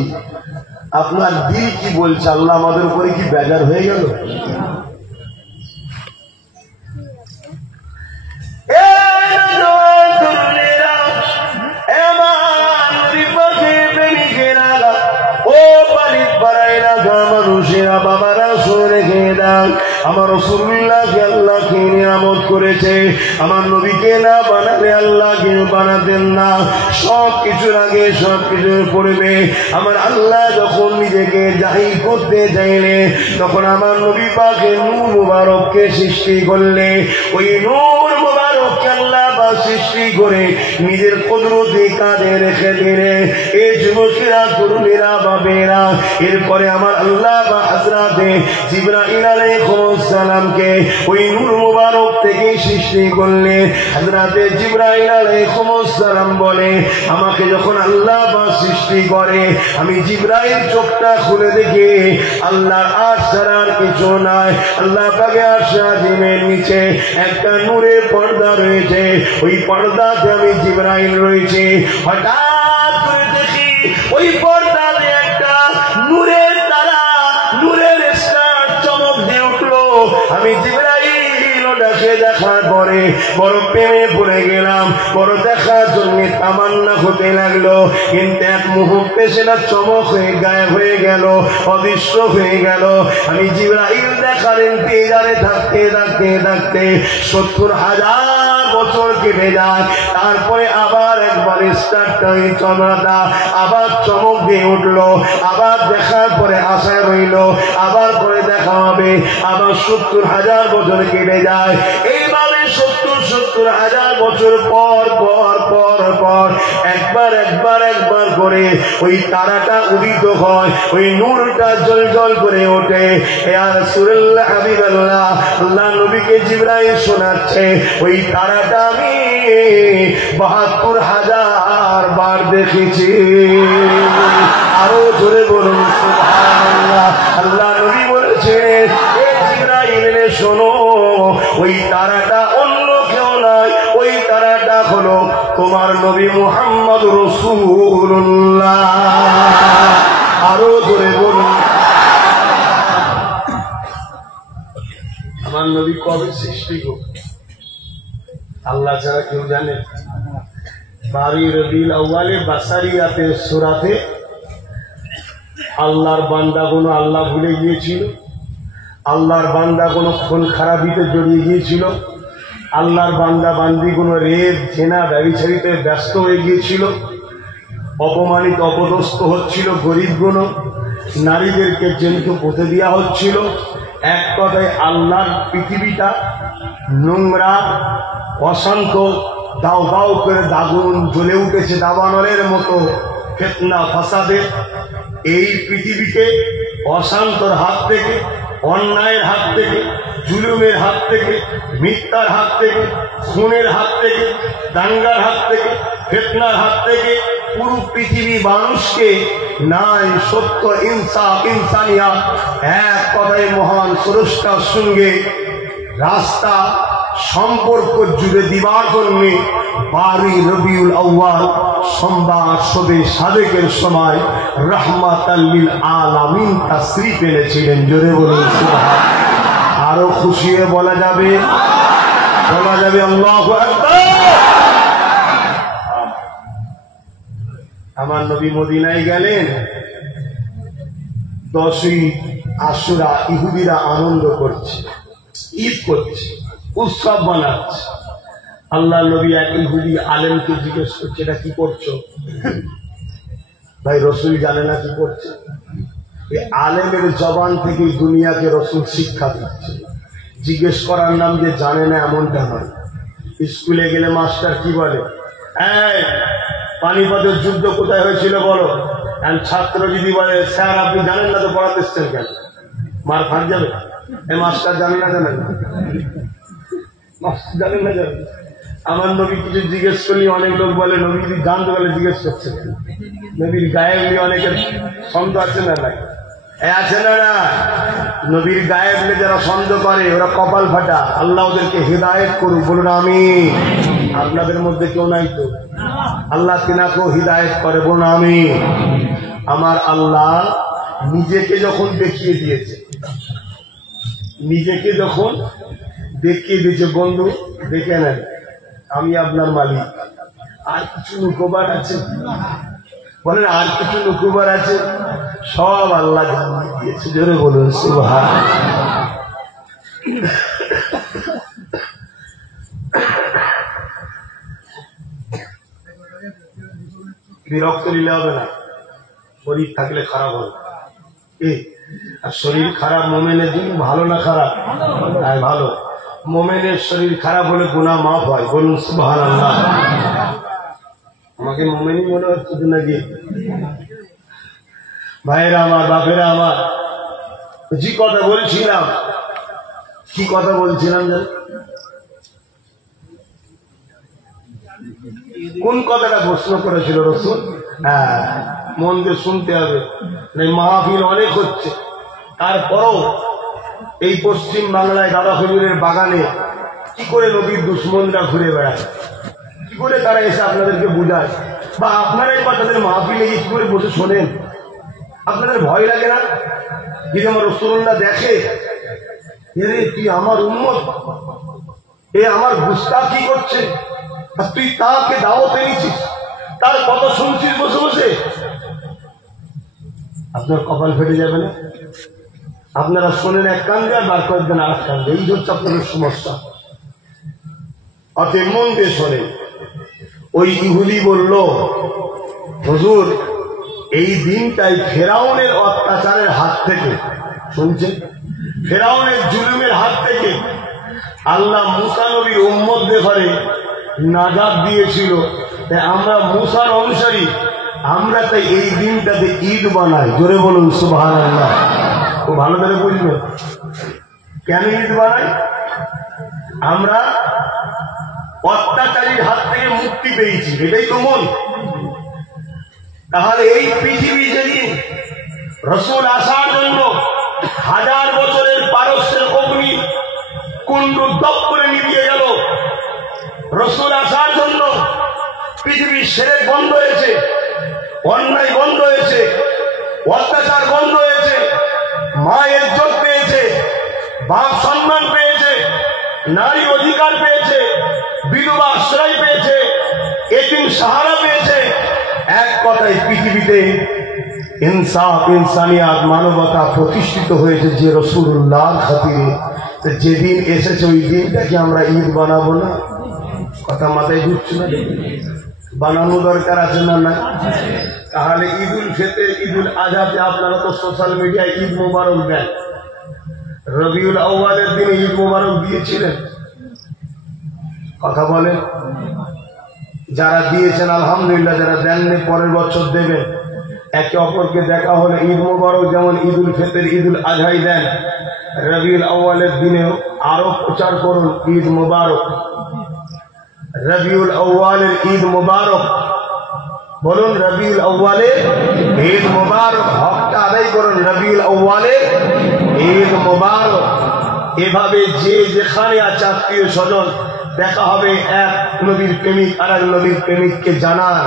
আপনার দিল কি বলছে? আল্লাহ আমাদের উপরে কি বেজার হয়ে গেল? বাবারা শুনে খেয়ে দেন, আমার রাসূলুল্লাহকে আল্লাহকে নিয়ামত করেছে, আমার নবীকে না বানালে আল্লাহকে বানাতেন না। সব কিছুর আগে সব কিছুর পূর্বে আমার আল্লাহ যখন নিজেকে জাহির করতে চাইলে, তখন আমার নবী পাকে নূর মুবারককে সৃষ্টি করলে, ওই নূর মুবারককে আল্লাহ পাক সৃষ্টি করে নিজের কুদরতি কাঁধে রেখে দিলে, এই যুবকেরা, তরুণীরা, বাবেরা, এরপরে আমার আল্লাহ বা হযরতে জিবরাইল আলাইহিস সালামকে ওই নূর মুবারক থেকে সৃষ্টি করলে। হযরতে জিবরাইল আলাইহিস সালাম বলে, আমাকে যখন আল্লাহ বা সৃষ্টি করে, আমি জিবরাইল চোখটা খুলে দেখি আল্লাহর আরশ ছাড়ার কিছু নাই। আল্লাহ পাকের আরশ আজিমের নিচে একটা নূরের পর্দা রয়েছে, ওই পর্দাতে আমি জিবরাইল রয়েছে। হঠাৎ করে দেখি ওই পর্দাতে একটা নূরের তারা, নূরের স্টার চমক দিয়ে উঠলো। আমি জিবরাইল ডাকে দেখার পরে আমি বড় প্রেমে পড়ে গেলাম, বড় দেখার জন্য তামান্না হতে লাগলো। কিন্তু এক মুহূর্তে সেটা চমক হয়ে গায়েব হয়ে গেল, অদৃশ্য হয়ে গেল। আমি জিবরাইল দেখার ইন্তজারে থাকতে থাকতে থাকতে 70,000 বছর কেটে যায়। তারপরে আবার একবার স্টার্ট হয়ে চমড়াটা আবার চমক দিয়ে উঠলো, আবার দেখার পরে আশায় রইল আবার করে দেখা হবে। আবার 70,000 বছর কেটে যায়। এইভাবে 70,000 বছর পর পর পর পর একবার করে ওই তারাটা উদিত হয়, ওই নূরটা জল জল করে ওঠে। ইয়া রাসূলুল্লাহ হাবিবাল্লাহ, আল্লাহ নবীকে জিবরাইল শোনাচ্ছে ওই তারাটা আমি 72,000 বার দেখেছি। আরো জোরে বলুন সুবহানাল্লাহ। আল্লাহ নবী বলেছেন, এ জিবরাইল রে শোনো, ওই তারাটা অন্য কেউ নয়, ওই তারাটা হলো তোমার নবী মুহাম্মদ রাসূলুল্লাহ। আরো জোরে বলুন। আমার নবী কবে সৃষ্টি গো? আল্লাহ ছাড়া কেউ জানে? 12 রবিউল আউয়ালে বাসারিয়াতে সূরাতে আল্লাহর বান্দাগুলো আল্লাহ ভুলে গিয়েছিল, আল্লাহর বান্দাগুলো খুন খারাপিতে জড়িয়ে গিয়েছিল, আল্লাহর বান্দা বান্দিগুলো রেপ জেনা ব্যভিচারিতে ব্যস্ত হয়ে গিয়েছিল, অপমানিত অপদস্থ হচ্ছিল গরিবগুলো, নারীদেরকে জেলকে পুঁতে দেওয়া হচ্ছিল। এক কথায় আল্লাহর পৃথিবীটা নোংরা অশান্ত, দাও দাও করে দাগুন জ্বলে উঠেছে দাবানলের মতো ফিতনা ফাসাদে। এই পৃথিবীকে অশান্তর হাত থেকে, অন্যায়ের হাত থেকে, জুলুমের হাত থেকে, মিথ্যার হাত থেকে, খুনের হাত থেকে, দাঙ্গার হাত থেকে, ফিতনার হাত থেকে পুরো পৃথিবী মানুষকে নাই সত্য ইনসাফ ইনসানিয়াত এক কথায় মহান স্রষ্টার সঙ্গে রাস্তা সম্পর্ক জুড়ে দিবার জন্য 12 রবিউল আউয়াল সোমবার শবে সাদেকের সময় রাহমাতাল লিল আলামিন তাশরীফ এনেছিলেন। জোরে বলুন সুবহান। আরো খুশি হয়ে বলা যাবে আল্লাহু আকবার। আমার নবী মদিনায় গেলেন, 10ই আশুরা ইহুদিরা আনন্দ করছে, ঈদ করছে, উৎসব বানাচ্ছে। আল্লাহ নবী এক ইহুদি আলেমকে জিজ্ঞেস করছে, এটা কি করছো? ভাই রসুল জানে না কি করছে? এই আলেমের জবান থেকে দুনিয়াকে রসুল শিক্ষা দিচ্ছে। জিজ্ঞেস করার নাম যে জানে না এমনটা নয়। স্কুলে গেলে মাস্টার কি বলে, এই পানিপথের যুদ্ধ কোথায় হয়েছিল বলো। ছাত্র যদি বলে, স্যার আপনি জানেন না তো পড়াতে এসছেন কেন? মার ফাঁক যাবে। এই মাস্টার জানে না জানেন, মাস্টার জানেন না জানেন। আমার নবী কিছু জিজ্ঞেস করলি অনেক লোক বলে নবী যদি জানতে বলে জিজ্ঞেস করছে। নবীর গায়েব নিয়ে অনেকের সন্দেহ আছে না নাই? আছে না না? নবীর গায়েব নিয়ে যারা সন্দেহ করে ওরা কপাল ফাটা। আল্লাহ ওদেরকে হিদায়েত করুক, বলুন আমিন। আপনাদের মধ্যে কেউ নাই তো? আল্লাহ তিনাকেও হিদায়েত করে, বলুন আমিন। আমার আল্লাহ নিজেকে যখন দেখিয়ে দিয়েছে, নিজেকে যখন দেখিয়ে দিয়েছে, বন্ধু দেখে নেন আমি আপনার মালিক, আর কিছু লুকোবার আছে? বলেন আর কিছু লুকোবার আছে? সব আল্লাহ জানিয়ে দিয়েছে। জোরে বলুন সুবহান। বিরক্ত নিলে হবে না, শরীর থাকলে খারাপ হবে। আর শরীর খারাপ মোমেনের জন্য ভালো না খারাপ? হ্যাঁ ভালো। মোমেনের শরীর খারাপ হলে গুনাহ মাফ হয়, বলুন সুবহানাল্লাহ। আমাকে মোমেনই মনে হচ্ছে তো নাকি? ভাইয়েরা আমার, বাপেরা আমার, যে কথা বলছিলাম, কি কথা বলছিলাম জান? কোন কথাটা প্রশ্ন করেছিল রসুল? হ্যাঁ, মন দিয়ে শুনতে হবে। মাহফিল অনেক হচ্ছে, তারপরও এই পশ্চিম বাংলায় দাদা হুজুরের বাগানে কি করে নবীর দুশ্মনরা ঘুরে বেড়ায়, কি করে তারা এসে আপনাদেরকে বুঝায়, বা আপনারাই বা তাদের মাহফিলে কি করে বসে শোনেন? আপনাদের ভয় লাগে না? যদি আমার রাসূলুল্লাহ দেখে, এরে তুই আমার উম্মত, এ আমার গুস্তাখি করছে, আর তুই তাকে দাওয়াতে নিচ্ছিস, তার কথা শুনছিস বসে বসে। আপনার কপাল ফেটে যাবে না? আপনারা শোনেন এক কান্দে আর বার করে দেন আর এক কান্দে, এই হচ্ছে আপনাদের সমস্যা। অতএব মন দিয়ে শোনেন। ওই ইহুদি বলল, হুজুর এই দিনটাই ফেরাউনের অত্যাচারের হাত থেকে, শুনছেন, ফেরাউনের জুলুমের হাত থেকে আল্লাহ মুসা নবীর উম্মতদের ঘরে নাজাত দিয়েছিল। তাই আমরা মুসার অনুসারী, আমরা তাই এই দিনটাতে ঈদ বানাই। জোরে বলুন সুবহানাল্লাহ। খুব ভালো করে বুঝবেন কেন ঈদ বানাই। আমরা অত্যাচারীর হাত থেকে মুক্তি পেয়েছি, এটাই তো মন। তাহলে এই পৃথিবী যেদিন রসুল আসার জন্য 1000 বছরের পারস্যের অগ্নি কুণ্ড দপ করে নিভিয়ে গেল, রসুল আসার জন্য পৃথিবীর শিরক বন্ধ হয়েছে, অন্যায় বন্ধ হয়েছে, অত্যাচার বন্ধ হয়েছে, মা ইজ্জত পেয়েছে, বাপ সম্মান পেয়েছে, নারী অধিকার পেয়েছে, বিধবা আশ্রয় পেয়েছে, এতিম সাহারা পেয়েছে। এক কথায় পৃথিবীতে ইনসাফ, ইনসানিয়াত, মানবতা প্রতিষ্ঠিত হয়েছে যে রাসূলুল্লাহর খাতিরে। যেদিন এসেছে ওই দিনটাকে আমরা ঈদ বানাবো না? কথা মাথায় ঢুকছে না? বানানো দরকার আছে না? না? তাহলে ঈদুল ফিতর, ঈদুল আজহাতে আপনারা তো সোশ্যাল মিডিয়ায় ঈদ মোবারক দেন। রবিউল আউয়ালের দিনে ঈদ মোবারক দিয়েছিলেন? কথা বলেন। যারা দিয়েছেন আলহামদুলিল্লাহ, যারা দেননি পরের বছর দেবেন। একে অপরকে দেখা হলে ঈদ মোবারক যেমন ঈদুল ফিতর, ঈদুল আজহাই দেন, রবিউল আউয়ালের দিনেও আরো প্রচার করুন ঈদ মোবারক। রবিউল আউয়ালের ঈদ মোবারক বলুন, রবিউল আউয়ালের ঈদ মোবারক। হকটা আদায় করুন, রবিউল আউয়ালের ঈদ মোবারক। এভাবে যে যেখানে আছে আত্মীয় স্বজন দেখা হবে, এক নবীর প্রেমিক আর এক নবীর প্রেমিককে জানান।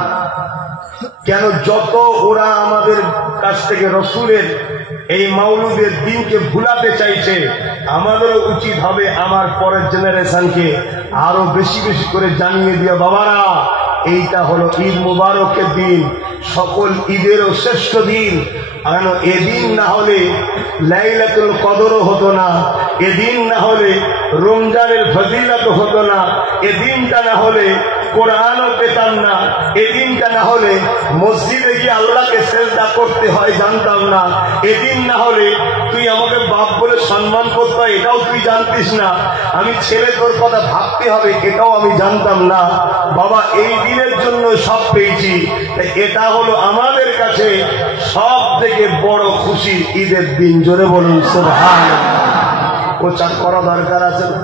কেন যত ওরা আমাদের কাছ থেকে রসুলের এই মাউলুদের দিনকে ভুলাতে চাইছে, আমাদেরও উচিত হবে আমার পরের জেনারেশনকে আরো বেশি বেশি করে জানিয়ে দিয়া, বাবারা এইটা হলো ঈদ মুবারকের দিন, সকল ঈদেরও শ্রেষ্ঠ দিন। কেন এদিন না হলে লাইলাতুল কদরও হতো না, এদিন না হলে রমজানের ফজিলত হতো না, এদিনটা না হলে কোরআনও পেতাম না, এদিনটা না হলে মসজিদে গিয়ে আল্লাহকে সেজদা করতে হয় জানতাম না, এদিন না হলে তুই আমাকে বাপ বলে সম্মান করতে হয় এটাও তুই জানতিস না, আমি ছেলে তোর কথা ভাবতে হবে এটাও আমি জানতাম না। বাবা এই দিনের জন্য সব পেয়েছি, এটা হলো আমাদের কাছে সব থেকে বড় খুশি ঈদের দিন। জোরে বলুন সুবহানাল্লাহ। প্রচার করা দরকার আছে না?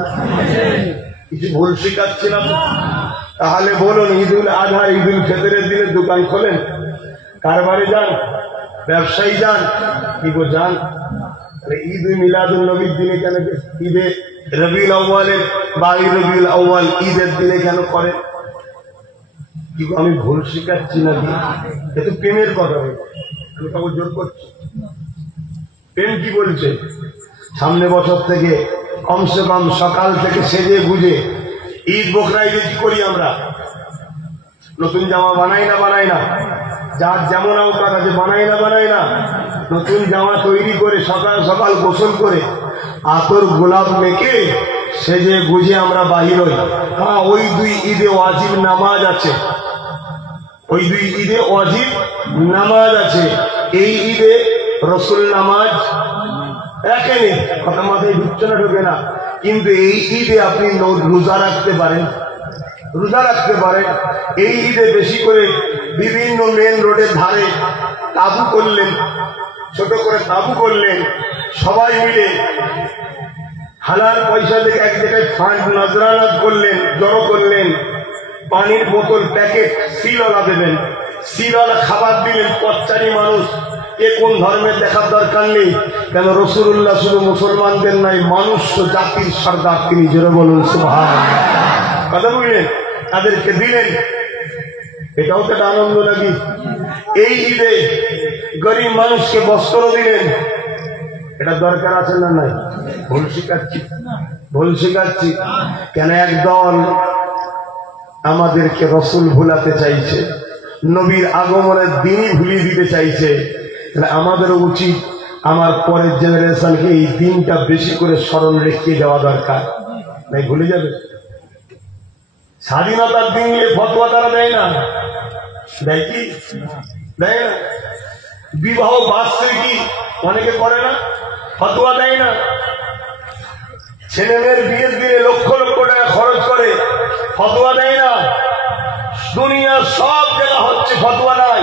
কিছু ভুল শিখাচ্ছিলাম? তাহলে বলুন, ঈদুল আজহা, ঈদুল ফিতরের দিনে দোকান খোলেন, কারবারে যান, ব্যবসায়ী যান, কি গো যান। ঈদ মিলাদুল নবীর দিনে কেন, ঈদে রবিউল আউয়ালের বা রবিউল আউয়াল ঈদের দিনে কেন করেন? কি আমি ভুল শিখাচ্ছি নাকি? এটা প্রেমের কথা, আমি কাউকে জোর করছি? প্রেম কি বলছে? সামনে বছর থেকে কমসে কম সকাল থেকে সেজে বুঝে ঈদ বকরা ঈদে কি করি আমরা? নতুন জামা বানাই না? যার যেমন আওতার আছে বানাই না? নতুন জামা তৈরি করে সকাল সকাল গোসল করে আতর গোলাপ মেখে সেজে বুঝে আমরা বাহির হই। হ্যাঁ, ওই 2 ঈদে ওয়াজিব নামাজ আছে, ওই 2 ঈদে ওয়াজিব নামাজ আছে। এই ঈদে রসুল নামাজ রাখেনি, কথা মাথায় ঢুকছে না? ঢুকে না। কিন্তু এই ঈদে আপনি রোজা রাখতে পারেন, এই ঈদে বেশি করে বিভিন্ন মেন রোডের ধারে তাবু করলেন, ছোট করে তাবু করলেন, সবাই মিলে হালাল পয়সা থেকে এক জায়গায় ফান্ড নজরানাত করলেন, জড়ো করলেন, পানির বোতল প্যাকেট সিলওয়ালা দেবেন, সিলওয়ালা খাবার দিলেন। পথচারী মানুষ কে কোন ধর্মের দেখার দরকার নেই, কেন রাসূলুল্লাহ শুধু মুসলমানদের নয়, মানুষ জাতির সর্দার তিনি। জোরে বলুন সুবহানাল্লাহ। কথা বুঝলেন? তাদেরকে দিলেন, এটাও তো একটা আনন্দ নাকি? এই ঈদে গরিব মানুষকে বস্ত্র দিলেন, এটা দরকার আছে না? নাই? ভুল শিখাচ্ছি? ভুল শেখাচ্ছি কেন? একদল আমাদেরকে রসুল ভুলাতে চাইছে, নবীর আগমনের দিনই ভুলিয়ে দিতে চাইছে। আমাদেরও উচিত আমার পরের জেনারেশনকে এই দিনটা বেশি করে স্মরণ রেখে দেওয়া দরকার, নাই ভুলে যাবে। স্বাধীনতার দিন নিয়ে ফতোয়া তারা দেয় না, দেয় কি? দেয় না। বিবাহ বার্ষিকী অনেকে করে না, ফতোয়া দেয় না। ছেলে মেয়ের বিয়ের দিনে লক্ষ লক্ষ টাকা খরচ করে, ফতোয়া দেয় না। দুনিয়ার সব জায়গা হচ্ছে, ফতোয়া নাই।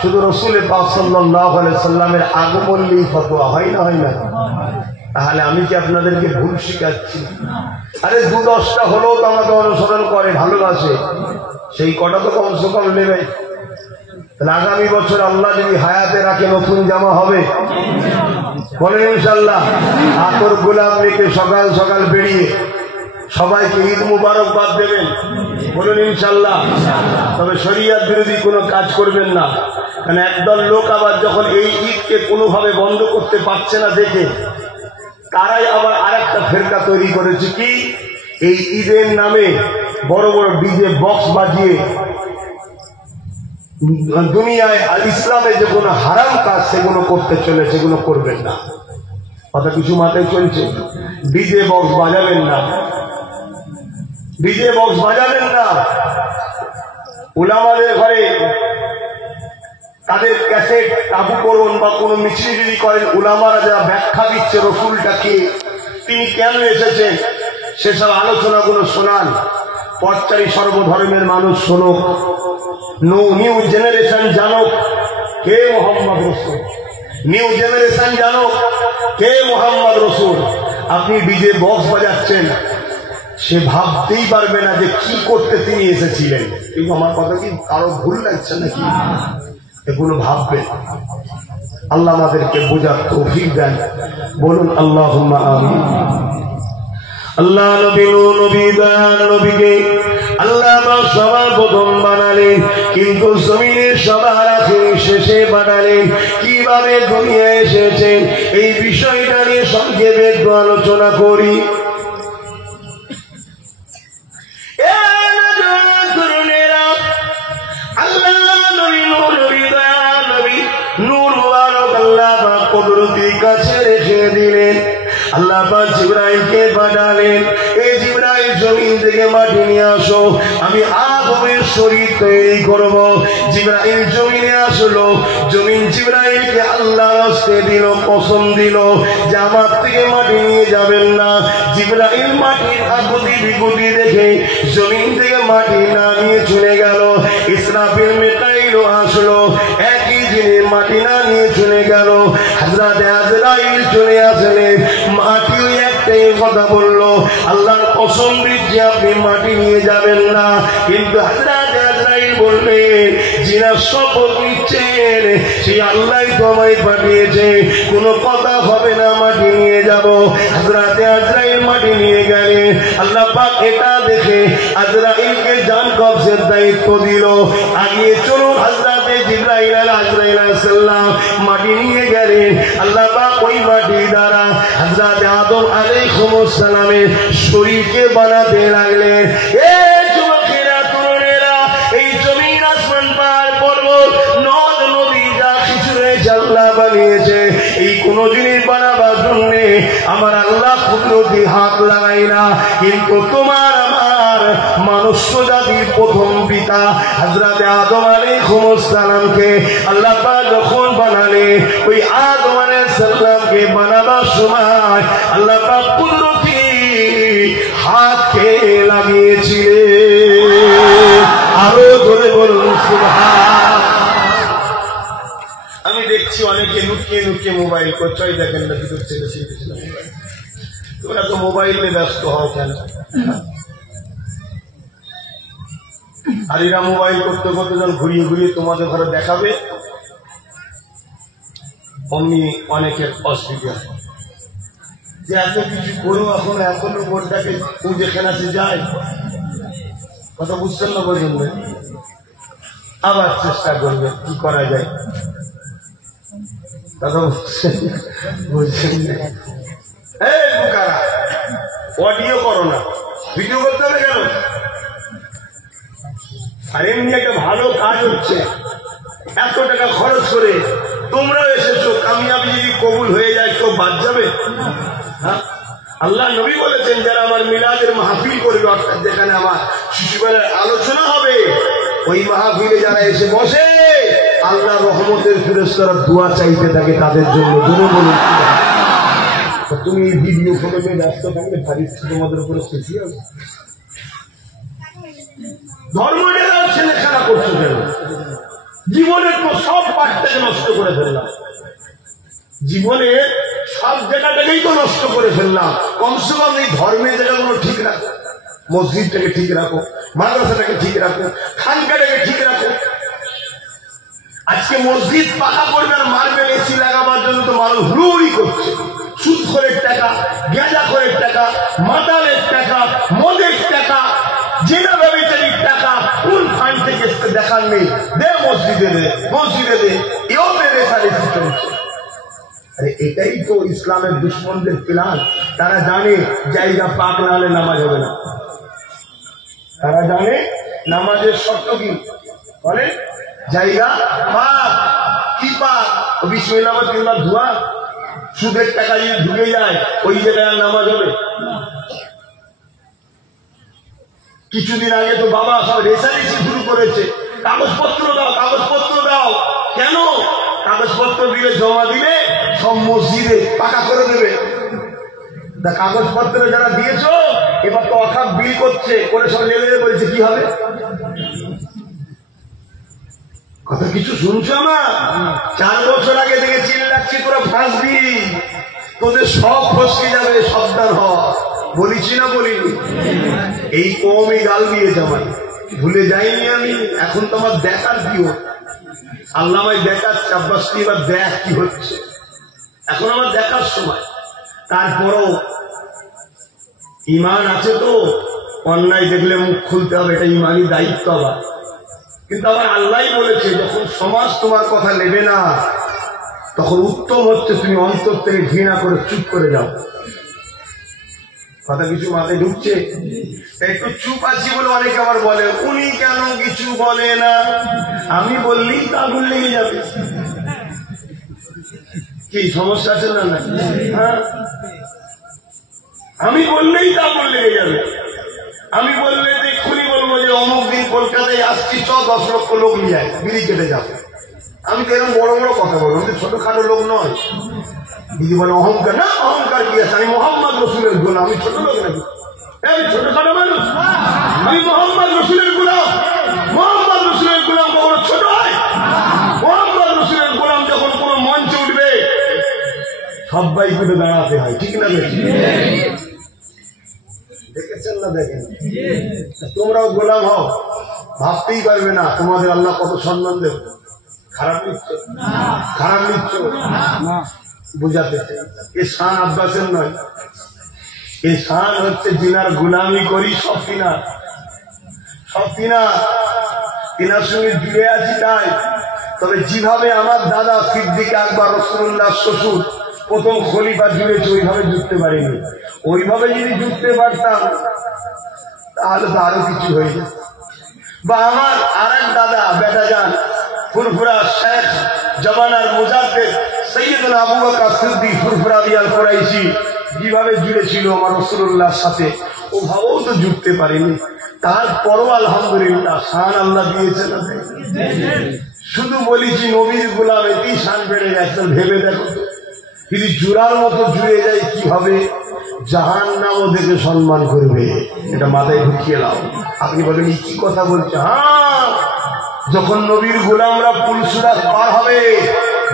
শুধু রাসূলের পাক সাল্লাল্লাহু আলাইহি সাল্লামের আগমন নিয়ে ফতোয়া হয় না, হয় না? তাহলে আমি কি আপনাদেরকে ভুল শিখাচ্ছি? আরে 2-10টা হলেও তো আমাকে অনুসরণ করে, ভালোবাসে, সেই কটা তো কমসে কম নেবে। আগামী বছর আল্লাহ যদি হায়াতে রাখে নতুন জামা হবে, বলেন ইনশাল্লাহ। আতর গোলাপ রেখে সকাল সকাল বেরিয়ে সবাইকে ঈদ মুবারকবাদ দেবেন, বলুন ইনশাল্লাহ। তবে শরিয়ত বিরোধী কোনো কাজ করবেন না, কারণ একদল লোক আবার যখন এই ঈদকে কোনোভাবে বন্ধ করতে পারছে না দেখে, তারাই আবার আরেকটা ফেরকা তৈরি করেছে। কি? এই ঈদের নামে বড় বড় ডিজে বক্স বাজিয়ে দুনিয়ায় আর ইসলামে যে কোনো হারাম কাজ সেগুলো করতে চলে, সেগুলো করবেন না। কথা কিছু মাথায় চলছে? ডিজে বক্স বাজাবেন না, ডিজে বক্স বাজাবেন না। উলামাদের ঘরে তাদের ক্যাসেট তাবু করুন বা কোনো মিছিল যদি করেন, উলামারা যারা ব্যাখ্যা দিচ্ছে রসুলটাকে, তিনি কেন এসেছেন, সেসব আলোচনাগুলো শোনান। পথচারী সর্বধর্মের মানুষ শোনুক, নিউ জেনারেশন জানুক কে মোহাম্মদ রসুল, নিউ জেনারেশন জানুক কে মোহাম্মদ রসুল। আপনি ডিজে বক্স বাজাচ্ছেন, সে ভাবতেই পারবে না যে কি করতে তিনি এসেছিলেন। কিন্তু আমার কথা কি কারো ভুল লাগছে নাকি? এগুলো ভাববে। আল্লাহ আমাদেরকে বোঝার তৌফিক দেন, বলুন আল্লাহুম্মা আমিন। আল্লাহ নবীকে আল্লাহ সবার প্রথম বানালেন, কিন্তু জমিনের সবার আখেরি শেষে বানালেন। কিভাবে দুনিয়া এসেছেন এই বিষয়টা নিয়ে সংক্ষেপে একটু আলোচনা করি। কাছে রেখে দিলেন, আল্লাহ পাক জিবরাইলকে পাঠালেন, এই জিবরাইল জমিন থেকে মাটি নিয়ে আসো, আমি আদমের শরীর তৈরি করব। জিবরাইল জমিনে আসলো, জমিন জিবরাইলকে আল্লাহর হস্তে দিল, কসম দিল যে আমার থেকে মাটি নিয়ে যাবেন না। জিবরাইল মাটির আকৃতি বিকৃতি দেখে জমিন থেকে মাটি না নিয়ে চলে গেল। ইসরাফিল মিকাইলও আসলো, একই জিনিস মাটি না নিয়ে চলে গেল। হযরত আজরাইল চলে আসলেন, মাটিও একটাই কথা বললো, আল্লাহর কসম দিচ্ছি আপনি মাটি নিয়ে যাবেন না। কিন্তু হযরত আজরাইল বললেন, যিনি শপথ নিচ্ছেন সেই আল্লাহই তো আমায় পাঠিয়েছে, কোনো কথা হবে না, মাটি নিয়ে যাব। হযরত আজরাইল মাটি নিয়ে গেলেন। আল্লাহ পাক এটা দেখে আজরাইলকে জান কবজের দায়িত্ব দিল, আগিয়ে চলুন। হযরত জিবরাইল আলাইহিস সালাম মাটি নিয়ে গেলেন। আল্লাহ পাক ওই মাটি দ্বারা হযরত আদম আলাইহিস সালামের শরীরকে বানাতে লাগলেন। এই যুবকেরা, তরুণেরা, এই জমিন আসমান পাহাড় পর্বত নদ নদী যা কিছু রয়েছে আল্লাহ বানিয়েছে, এই কোন জিনিস বানাবার জন্য আমার আল্লাহ কুদরতি হাত লাগাই না। কিন্তু তোমার আমার মানব জাতির প্রথম পিতা হযরত আদম আলাইহিস সালামকে আল্লাহ পাক যখন বানালেন, ওই আদম আলাইহিস সালামকে বানাবার সময় আল্লাহ পাক কুদরতি হাতকে লাগিয়েছিলেন। আরো জোরে বলুন সুবহান। আমি দেখছি অনেকে লুকিয়ে লুকিয়ে মোবাইল করছে, দেখেন না দুটো ছেলে শিখেছিল মোবাইল। তোমরা তো মোবাইলে ব্যস্ত হও কেন? আর এরা মোবাইল করতে করতে যখন ঘুরিয়ে ঘুরিয়ে তোমাদের ঘরে দেখাবে, অমনি অনেকের অসুবিধা যে এত কিছু করো, এখন এখনো বোনটাকে পুজো খেলাতে যায়। কথা বুঝছেন না? বলবেন আবার চেষ্টা করবে কি করা যায়। কথা বুঝছেন না? অডিও করো না, ভিডিও করতে হবে কেন? আর এমনি একটা ভালো কাজ হচ্ছে, এত টাকা খরচ করে তোমরাও এসেছো, কামিয়াবি যদি কবুল হয়ে যায় কেউ বাদ যাবে? হ্যাঁ, আল্লাহ নবী বলেছেন যারা আমার মিলাদের মাহফিল করবে, অর্থাৎ যেখানে আমার শিশুবেলার আলোচনা হবে, ওই মাহফিলে যারা এসে বসে আল্লাহ রহমতের ফেরেশতারা দোয়া চাইতে থাকে তাদের জন্য। বলুন, তুমি এই ভিডিও ফটো নিয়ে ব্যস্ত থাকলে ভারিস তোমাদের উপরে খুশি হবে। ধর্ম নিয়ে ছেলেখেলা করছো কেন? জীবনের তো সব পাঠটাকে নষ্ট করে ফেললাম, জীবনের সব জায়গাটাকেই তো নষ্ট করে ফেললাম। কমসে কম এই ধর্মের জায়গাগুলো ঠিক রাখো, মসজিদটাকে ঠিক রাখো, মাদ্রাসাটাকে ঠিক রাখো, খানকাটাকে ঠিক রাখো। আজকে মসজিদ পাকা করবে আর মার্বেল এসি লাগাবার জন্য তো মানুষ হুড়ুহুড়ি করছে। সুদখোরের টাকা, গাঁজাখোরের টাকা, মাতালের টাকা, মদের টাকা, জেনা ব্যবচারীর টাকা কোন ফান্ড থেকে দেখার নেই, দে মসজিদে দে, মসজিদে দে, এও রেসারেসি চলছে। আরে এটাই তো ইসলামের দুশ্মনদের প্ল্যান। তারা জানে জায়গা পাক না হলে নামাজ হবে না, তারা জানে নামাজের শর্ত কি, বলে জায়গা পাক। কি পাক? বিসমিল্লাহ কিংবা ধোয়া। সুদের টাকা যদি ঢুকে যায় ওই জায়গায় নামাজ হবে? কিছুদিন আগে তো বাবা সব রেসারেসি শুরু করেছে, কাগজপত্র দাও, কাগজপত্র দাও। কেন? কাগজপত্র দিলে, জমা দিলে সব মসজিদে পাকা করে দেবে। তা কাগজপত্র যারা দিয়েছো এবার তো অখাপ বিল করছে, করে সব লেগে বলছে কি হবে? কথা কিছু শুনছো আমার? 4 বছর আগে থেকে চিল্লাচ্ছি তোরা ফাঁসবি, তোদের সব ফসকে যাবে, সাবধান হ। বলিছি না বলিনি? এই কমই গাল দিয়েছে আমার, ভুলে যাইনি আমি। এখন তো আমার দেখার কি হচ্ছে, আল্লাহ আমায় দেখাচ্ছে, আব্বাস এবার দেখ কি হচ্ছে। এখন আমার দেখার সময়। তারপরও ইমান আছে তো, অন্যায় দেখলে মুখ খুলতে হবে, এটা ইমানই দায়িত্ব আবার। কিন্তু আবার আল্লাহ বলেছে যখন সমাজ তোমার কথা নেবে না তখন উত্তম হচ্ছে তুমি অন্তর থেকে ঘৃণা করে চুপ করে যাও। কথা কিছু মাথায় ঢুকছে? একটু চুপ আছি বলে অনেকে আবার বলে উনি কেন কিছু বলে না, আমি বললেই তা আগুন লেগে যাবে। কি সমস্যা আছে না? না, হ্যাঁ, আমি বললেই তা আগুন লেগে যাবে। আমি বললে এক্ষুনি বলবো যে অমুক দিন কলকাতায় আসছি, 10 লক্ষ লোক নিয়ে যায়, বিড়ি কেটে যাবে। আমি তো এরকম বড় বড় কথা বলবো, আমি ছোটখাটো লোক নয়। দিদি বলে অহংকার, না অহংকার কি আছে, আমি মোহাম্মদ রসুলের গোলাম, আমি ছোট লোক নাকি? আমি ছোটখাটো মানুষ? আমি মোহাম্মদ রসুলের গোলাম। মোহাম্মদ রসুলের গোলাম কখনো ছোট হয়? মোহাম্মদ রসুলের গোলাম যখন কোন মঞ্চে উঠবে সবাই করে দাঁড়াতে হয়, ঠিক না? দেখেছেন না? দেখেন, তোমরাও গোলাম হও, ভাবতেই পারবে না তোমাদের আল্লাহ কত সম্মান দেবে। খারাপ নিচ্ছ, খারাপ নিচ্ছ বুঝাতে। এ শান আব্বাসের নয়, এ শান হচ্ছে যিনার গুলামি করি, সব তিনার, সব তিনার, তিনার সঙ্গে জুড়ে আছি তাই। তবে যেভাবে আমার দাদা সিদ্দিক আকবর রাসূলুল্লাহ শ্বশুর প্রথম খলিফা জুড়েছে ওইভাবে জুড়তে পারিনি। ওইভাবে যদি জুড়তে পারতাম তাহলে তো আরো কিছু হয়ে যেত। বা আমার আর এক দাদা বেটা যান ফুরফুরা শেখ জমানার মুজাদ্দিদ সৈয়দুনা আবু বকর সিদ্দিক ফুরফুরা বিয়াল কুরাইশি যেভাবে জুড়েছিল আমার রাসূলুল্লাহর সাথে, ওভাবেও তো জুড়তে পারিনি। তারপরও আলহামদুলিল্লাহ শান আল্লাহ দিয়েছেন। শুধু বলেছি নবীর গোলাম, এতেই শান বেড়ে গেছে। ভেবে দেখো তো, যদি জুড়ার মতো জুড়ে যায় কি হবে? জাহান্নামও দেখে সম্মান করবে। এটা মাথায় ঢুকিয়ে নাও। আপনি বলেন কি কথা বলছে? হ্যাঁ, যখন নবীর গোলামরা পুলসুরাত পার হবে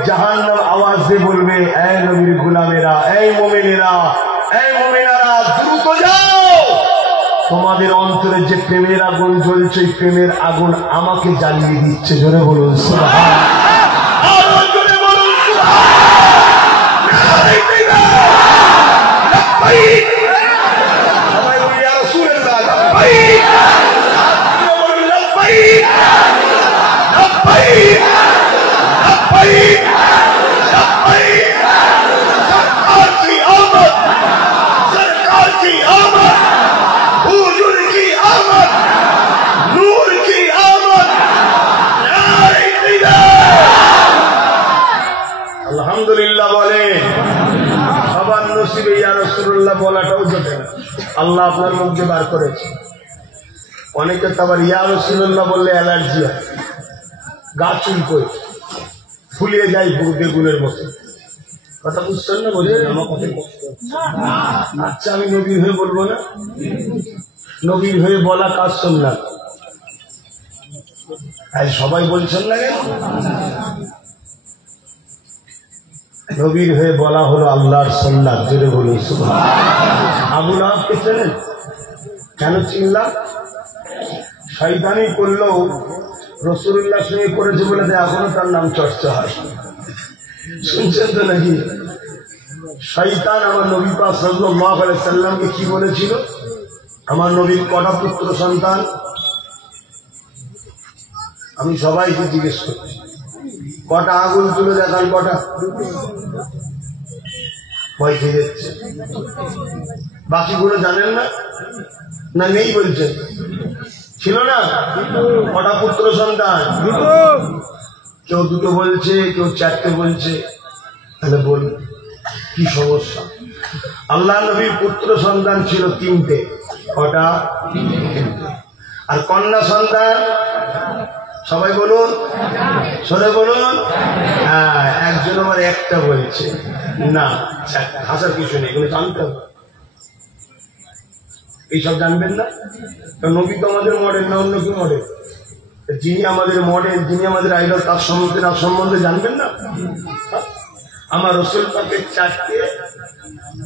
জাহান্নাম আওয়াজ দিয়ে বলবে, এই নবীর গোলামেরা, এই মুমিনেরা, এই মুমিনারা দ্রুত যাও, তোমাদের অন্তরে যে প্রেমের আগুন জ্বলছে এই প্রেমের আগুন আমাকে জ্বালিয়ে দিচ্ছে। জোরে বলুন সুবহানাল্লাহ, জোরে বলুন সুবহানাল্লাহ। সবাই বলি ইয়া রাসূলুল্লাহ, লাব্বাইক, বলুন লাব্বাইক, লাব্বাইক, লাব্বাইক, লাব্বাইক। সরকার কি আমত, সরকার কি আমত। ইয়া রাসূলুল্লাহ বলাটাও জোটে না, আল্লাহ আপনার মুখে বার করেছে। অনেকে তো আবার ইয়া রাসূলুল্লাহ বললে অ্যালার্জি হয়, গা চুলকোয়, ফুলিয়ে যায় বেগুনের মতো। কথা বুঝছেন না? বলছেন আমার কথা। আচ্ছা আমি নবীর হয়ে বলবো না? নবীর হয়ে বলা কাজ শুনলাম, সবাই বলছেন না কেন? নবীর হয়ে বলা হলো আল্লাহর সুন্নাত। জোরে বলুন সুবহানাল্লাহ। আবু লাহাবকে চেনেন? কেন চিনলাম? শয়তানি করলেও রাসূলুল্লাহ সঙ্গে করেছে বলে এখনো তার নাম চর্চা হয়। শুনছেন তো নাকি? শয়তান আমার নবী পাক সাল্লাল্লাহু আলাইহি সাল্লামকে কি বলেছিল? আমার নবীর কটা পুত্র সন্তান? আমি সবাইকে জিজ্ঞেস করছি, কটা? আগুন তুলে দেখান কটা। ভয় খেয়ে যাচ্ছে। বাকিগুলো জানেন না? না নেই বলছেন? ছিল না? কটা পুত্র সন্তান? কেউ দুটো বলছে, কেউ চারটে বলছে। তাহলে বল কি সমস্যা? আল্লাহ নবীর পুত্র সন্তান ছিল তিনটে। কটা? আর কন্যা সন্তান সবাই বলুন, সরে বলুন। হ্যাঁ, একজন আমার একটা বলছে না, হাসার কিছু নেই, এগুলো জানতে হবে। এইসব জানবেন না? নবী তো আমাদের মডেল না, অন্য কি মডেল? যিনি আমাদের মডেল, যিনি আমাদের আইডল, তার সম্বন্ধে জানবেন না? আমার রাসূল পাকের চারটে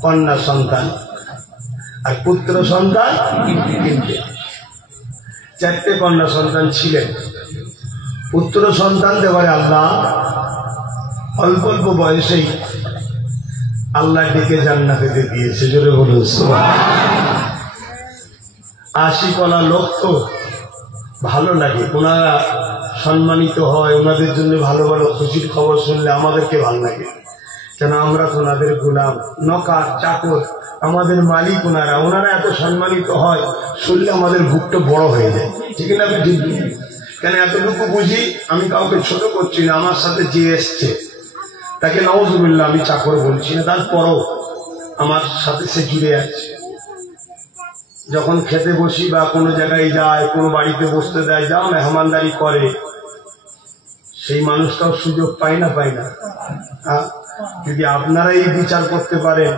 কন্যা সন্তান আর পুত্র সন্তান তিনটে। চারটে কন্যা সন্তান ছিলেন, পুত্র সন্তান দেওয়ারে আল্লাহ অল্প অল্প বয়সেই আল্লাহ ডেকে জান্নাতে দিয়েছে। জোরে বলুন সুবহানাল্লাহ। 80 কলা লোক তো ভালো লাগে, ওনারা সম্মানিত হয়, ওনাদের জন্য ভালো ভালো খুশির খবর শুনলে আমাদেরকে ভালো লাগে। কেন? আমরা তো ওনাদের গোলাম, নৌকার, চাকর, আমাদের মালিক ওনারা। ওনারা এত সম্মানিত হয় শুনলে আমাদের বুকটা বড় হয়ে যায়, ঠিক না? আমি ঠিক কেন এতটুকু বুঝি, আমি কাউকে ছোট করছি না। আমার সাথে যে এসছে তাকে নাউজুবিল্লাহ আমি চাকর বলছি না, তারপরও আমার সাথে সে জুড়ে আছে। যখন খেতে বসি বা কোনো জায়গায় যায়, কোনো বাড়িতে বসতে দেয়, যাও মেহমানদারি করে, সেই মানুষটাও সুযোগ পায় না? পায় না? যদি আপনারা এই বিচার করতে পারেন,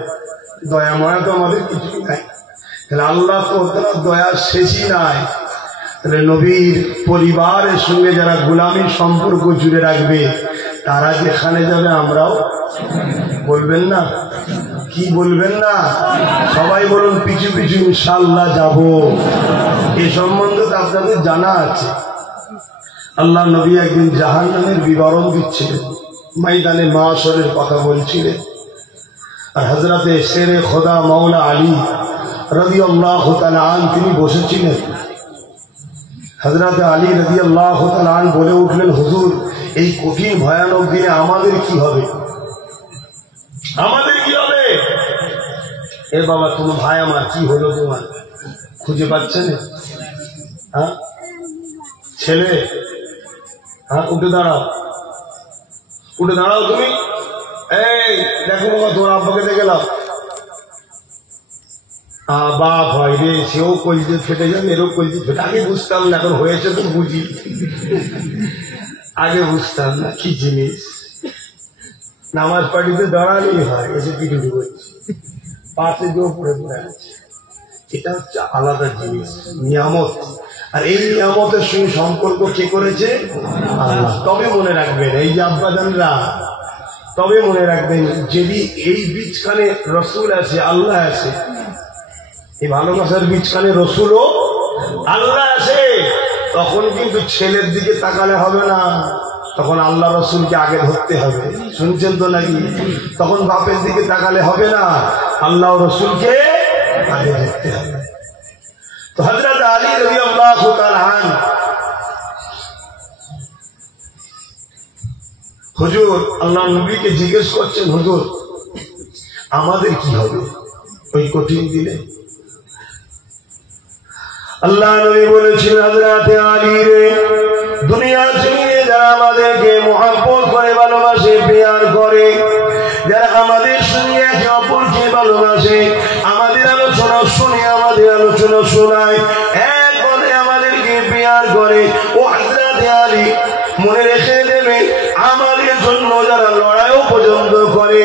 দয়া মায়া তো আমাদের কিছুই নাই, তাহলে আল্লাহ তো তার দয়ার শেষই নাই। তাহলে নবীর পরিবারের সঙ্গে যারা গোলামীর সম্পর্ক জুড়ে রাখবে, তারা যেখানে যাবে আমরাও বলবেন না? কি বলবেন না? সবাই বলুন পিছু পিছু ইনশাআল্লাহ যাব। এই সম্বন্ধে তো আপনাদের জানা আছে। আল্লাহ নবী একদিন জাহান্নামের বিবরণ দিচ্ছিলেন, ময়দানে মাশরের কথা বলছিলেন। আর হযরতে শেরে খোদা মাওলা আলী রাদিয়াল্লাহু তাআলা আন তিনি বসেছিলেন। হযরতে আলী রাদিয়াল্লাহু তাআলা আন বলে উঠলেন, হুজুর এই কঠিন ভয়ানক দিনে আমাদের কি হবে? আমাদের কি হবে? এ বাবা, তুমি ভাই আমার, কি হলো তোমার? খুঁজে পাচ্ছেন? হ্যাঁ ছেলে, হ্যাঁ উঠে দাঁড়াও, উঠে দাঁড়াও তুমি। এই দেখো বাবা, তোমার আব্বাকে দেখে নাও। বাপ হয় রে, সেও কলজে ফেটে যান, এরও কলজে ফেটে। আগে বুঝতাম না, এখন হয়েছে তো বুঝি। আগে বুঝতাম না কি জিনিস। নামাজ পাড়িতে দাঁড়ালেই হয়, এসে পিটুটি করছি, পাশে জো পড়ে পড়ে আছে। এটা হচ্ছে আলাদা জিনিস, নিয়ামত। আর এই নিয়ামতের সঙ্গে সম্পর্ক কে করেছে? আল্লাহ। তবে মনে রাখবেন, এই যে আব্বাজানরা, তবে মনে রাখবেন, যদি এই বীজখানে রসুল আছে, আল্লাহ আছে, এই ভালোবাসার বীজখানে রসুল ও আল্লাহ আছে, তখন কিন্তু ছেলের দিকে তাকালে হবে না, তখন আল্লাহ রসুলকে আগে ধরতে হবে। শুনছেন তো নাকি? তখন বাপের দিকে তাকালে হবে না, আল্লাহ রসুলকে আগে ধরতে হবে। তো হযরত আলী রাদিয়াল্লাহু তাআলা আনহু, হুজুর আল্লাহ নবীকে জিজ্ঞেস করছেন, হুজুর আমাদের কি হবে ওই কঠিন দিনে? আল্লাহ নবী বলেছেন, হযরত আলী রে, দুনিয়ার জমিনে যারা আমাদেরকে মহব্বত করে, ভালোবাসে, প্যার করে, যারা আমাদের সঙ্গে একে অপরকে ভালোবাসে, বসে আমাদের আলোচনা শুনে আমাদের আলোচনা শোনায়, এরপরে আমাদেরকে বিয়ার করে। ও হযরত আলী মনে রেখে দেবে, আমাদের জন্য যারা লড়াইও পর্যন্ত করে,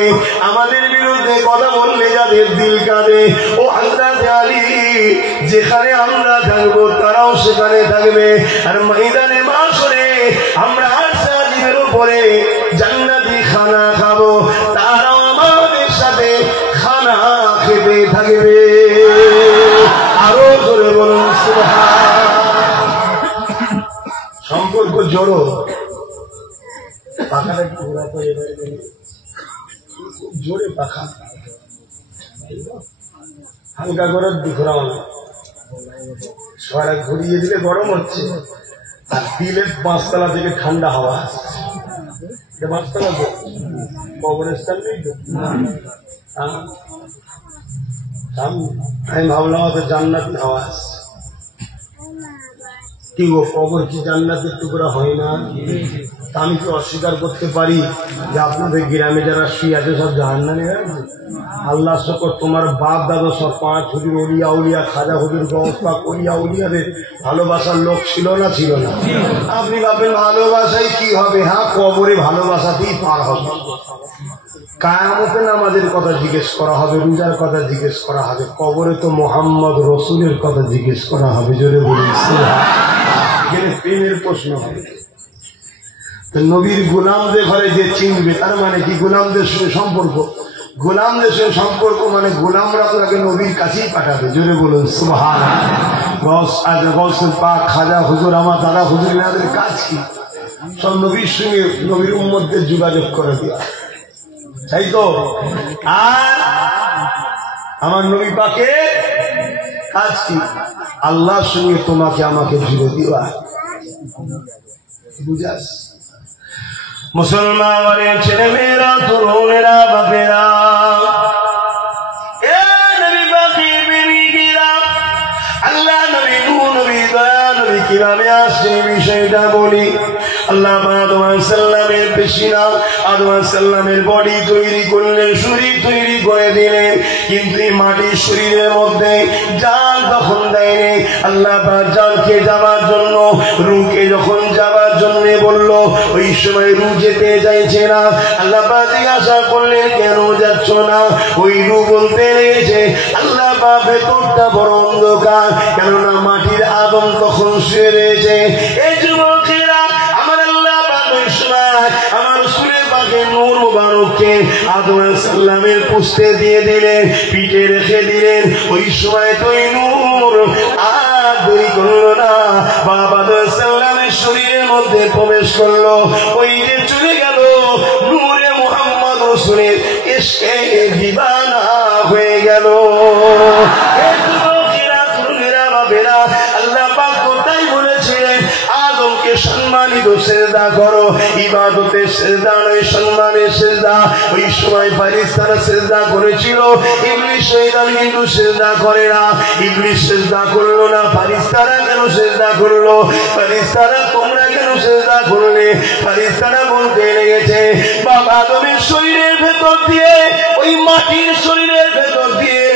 আমাদের বিরুদ্ধে কথা বললে যাদের দিল কাঁদে, ও হযরত আলী যেখানে আমরা থাকবো তারাও সেখানে থাকবে। আর ময়দানে মাশরে আমরা আরশের উপরে জান্নাতি খানা খাবো, তারাও আমাদের সাথে খানা খেতে থাকবে। আরো জোরে বলুন সুবহান। সম্পর্ক জোড়ো। পাখাটা একটু ঘোরাতে, খুব জোরে পাখা, হালকা করে ঘোরাও না। সবাই ঘুরিয়ে দিলে গরম হচ্ছে, আর দিলে পাঁচতলা থেকে ঠান্ডা হাওয়া আসছে। পাঁচতলা তো কবরস্থান নেই তো, আমি ভাবলাম হয়তো জান্নাতি হাওয়া আসছে। কি গো, কবর কি জান্নাতের টুকরা হয় না? আমি কি অস্বীকার করতে পারি যে আপনাদের গ্রামে যারা শুয়ে আছে সব জাহান্নামে গেছে? আল্লাহ শকর, তোমার বাপ দাদা সব 5 হুজুর ওলিয়া উলিয়া খাজা হুজুর গৌসা ওলিয়া উলিয়াদের ভালোবাসার লোক ছিল না? ছিল না। আপনি ভাবেন ভালোবাসাই কি হবে? হ্যাঁ, কবরে ভালোবাসাতেই পার হবে। কায়ামতে নামাজের কথা জিজ্ঞেস করা হবে, রোজার কথা জিজ্ঞেস করা হবে, কবরে তো মোহাম্মদ রসুলের কথা জিজ্ঞেস করা হবে। জোরে বলুন সুবহান। প্রেমের প্রশ্ন হবে। নবীর গোলামদের ঘরে যে চিনবে, তার মানে কি? গোলামদের সঙ্গে সম্পর্ক। গোলামদের সঙ্গে সম্পর্ক মানে গোলামরা তোকে নবীর কাছেই পাঠাবে। জোরে বলুন সুবহান। গৌসুল পাক, খাজা হুজুর, আমার দাদা হুজুর, এনাদের কাজ কি? সব নবীর সঙ্গে, নবীর উম্মতদের যোগাযোগ করে দেওয়া, তাই তো? আর আমার নবী পাকে কাজ কি? আল্লাহর সঙ্গে তোমাকে আমাকে জুড়ে দেওয়া। বুঝাস? মুসলমানের ছেলে মেয়েরা, তরুণেরা, বাপেরা, আল্লাহ নবী নবী দয়া নবী কিভাবে আসছে বিষয়টা বলি। আল্লাহ আদম আলাইহিস সালামের পেশিনা, আদম আলাইহিস সালামের বডি তৈরি করলেন, শরীর তৈরি করে দিলেন, কিন্তু এই মাটির শরীরের মধ্যে জান তখন দেয়নি। আল্লাহ পাক জানকে যাবার জন্য, রূহকে যখন যাবার জন্য বলল, ওই সময় রূহ যেতে চাইছে না। আল্লাহ পাক জিজ্ঞাসা করলেন, কেন যাচ্ছ না? ওই রূহ বলতে লেগেছে, আল্লাহ পাক ভেতরটা বড় অন্ধকার, কেননা মাটির আদম তখন শুয়ে রয়েছে। এই যুবকেরা, আমার আল্লাহ পাক ওই সময় আমার রাসূলের পাকের নূর মুবারককে আদম আলাইহিস সালামের পুস্তে দিয়ে দিলেন, পিঠে রেখে দিলেন। ওই সময় তো এই নূর আর দেরি করলো না, বাবা আদম আলাইহিস সালামের শরীরের মধ্যে প্রবেশ করলো। ওই যে চলে গেল নূরে মুহাম্মদ রাসূলের ইশকে দিবানা হয়ে গেল। আল্লাহ পাক কোথায় বলেছিলেন আদমকে সম্মানিত সেজদা করো, ইবাদতে সেজদা নয়, সম্মানের সেজদা। ওই সময় ফেরেশতারা সেজদা করেছিল, ইবলিস শয়তান কিন্তু সেজদা করে না। ইবলিস সেজদা করলো না, ফেরেশতারা কেন সেজদা করলো? ফেরেশতারা তোমরা কেন সেজদা করলে? ফেরেশতারা বলতে লেগেছে, বাবা আদমের শরীরের ভেতর দিয়ে, ওই মাটির শরীরের ভেতর দিয়ে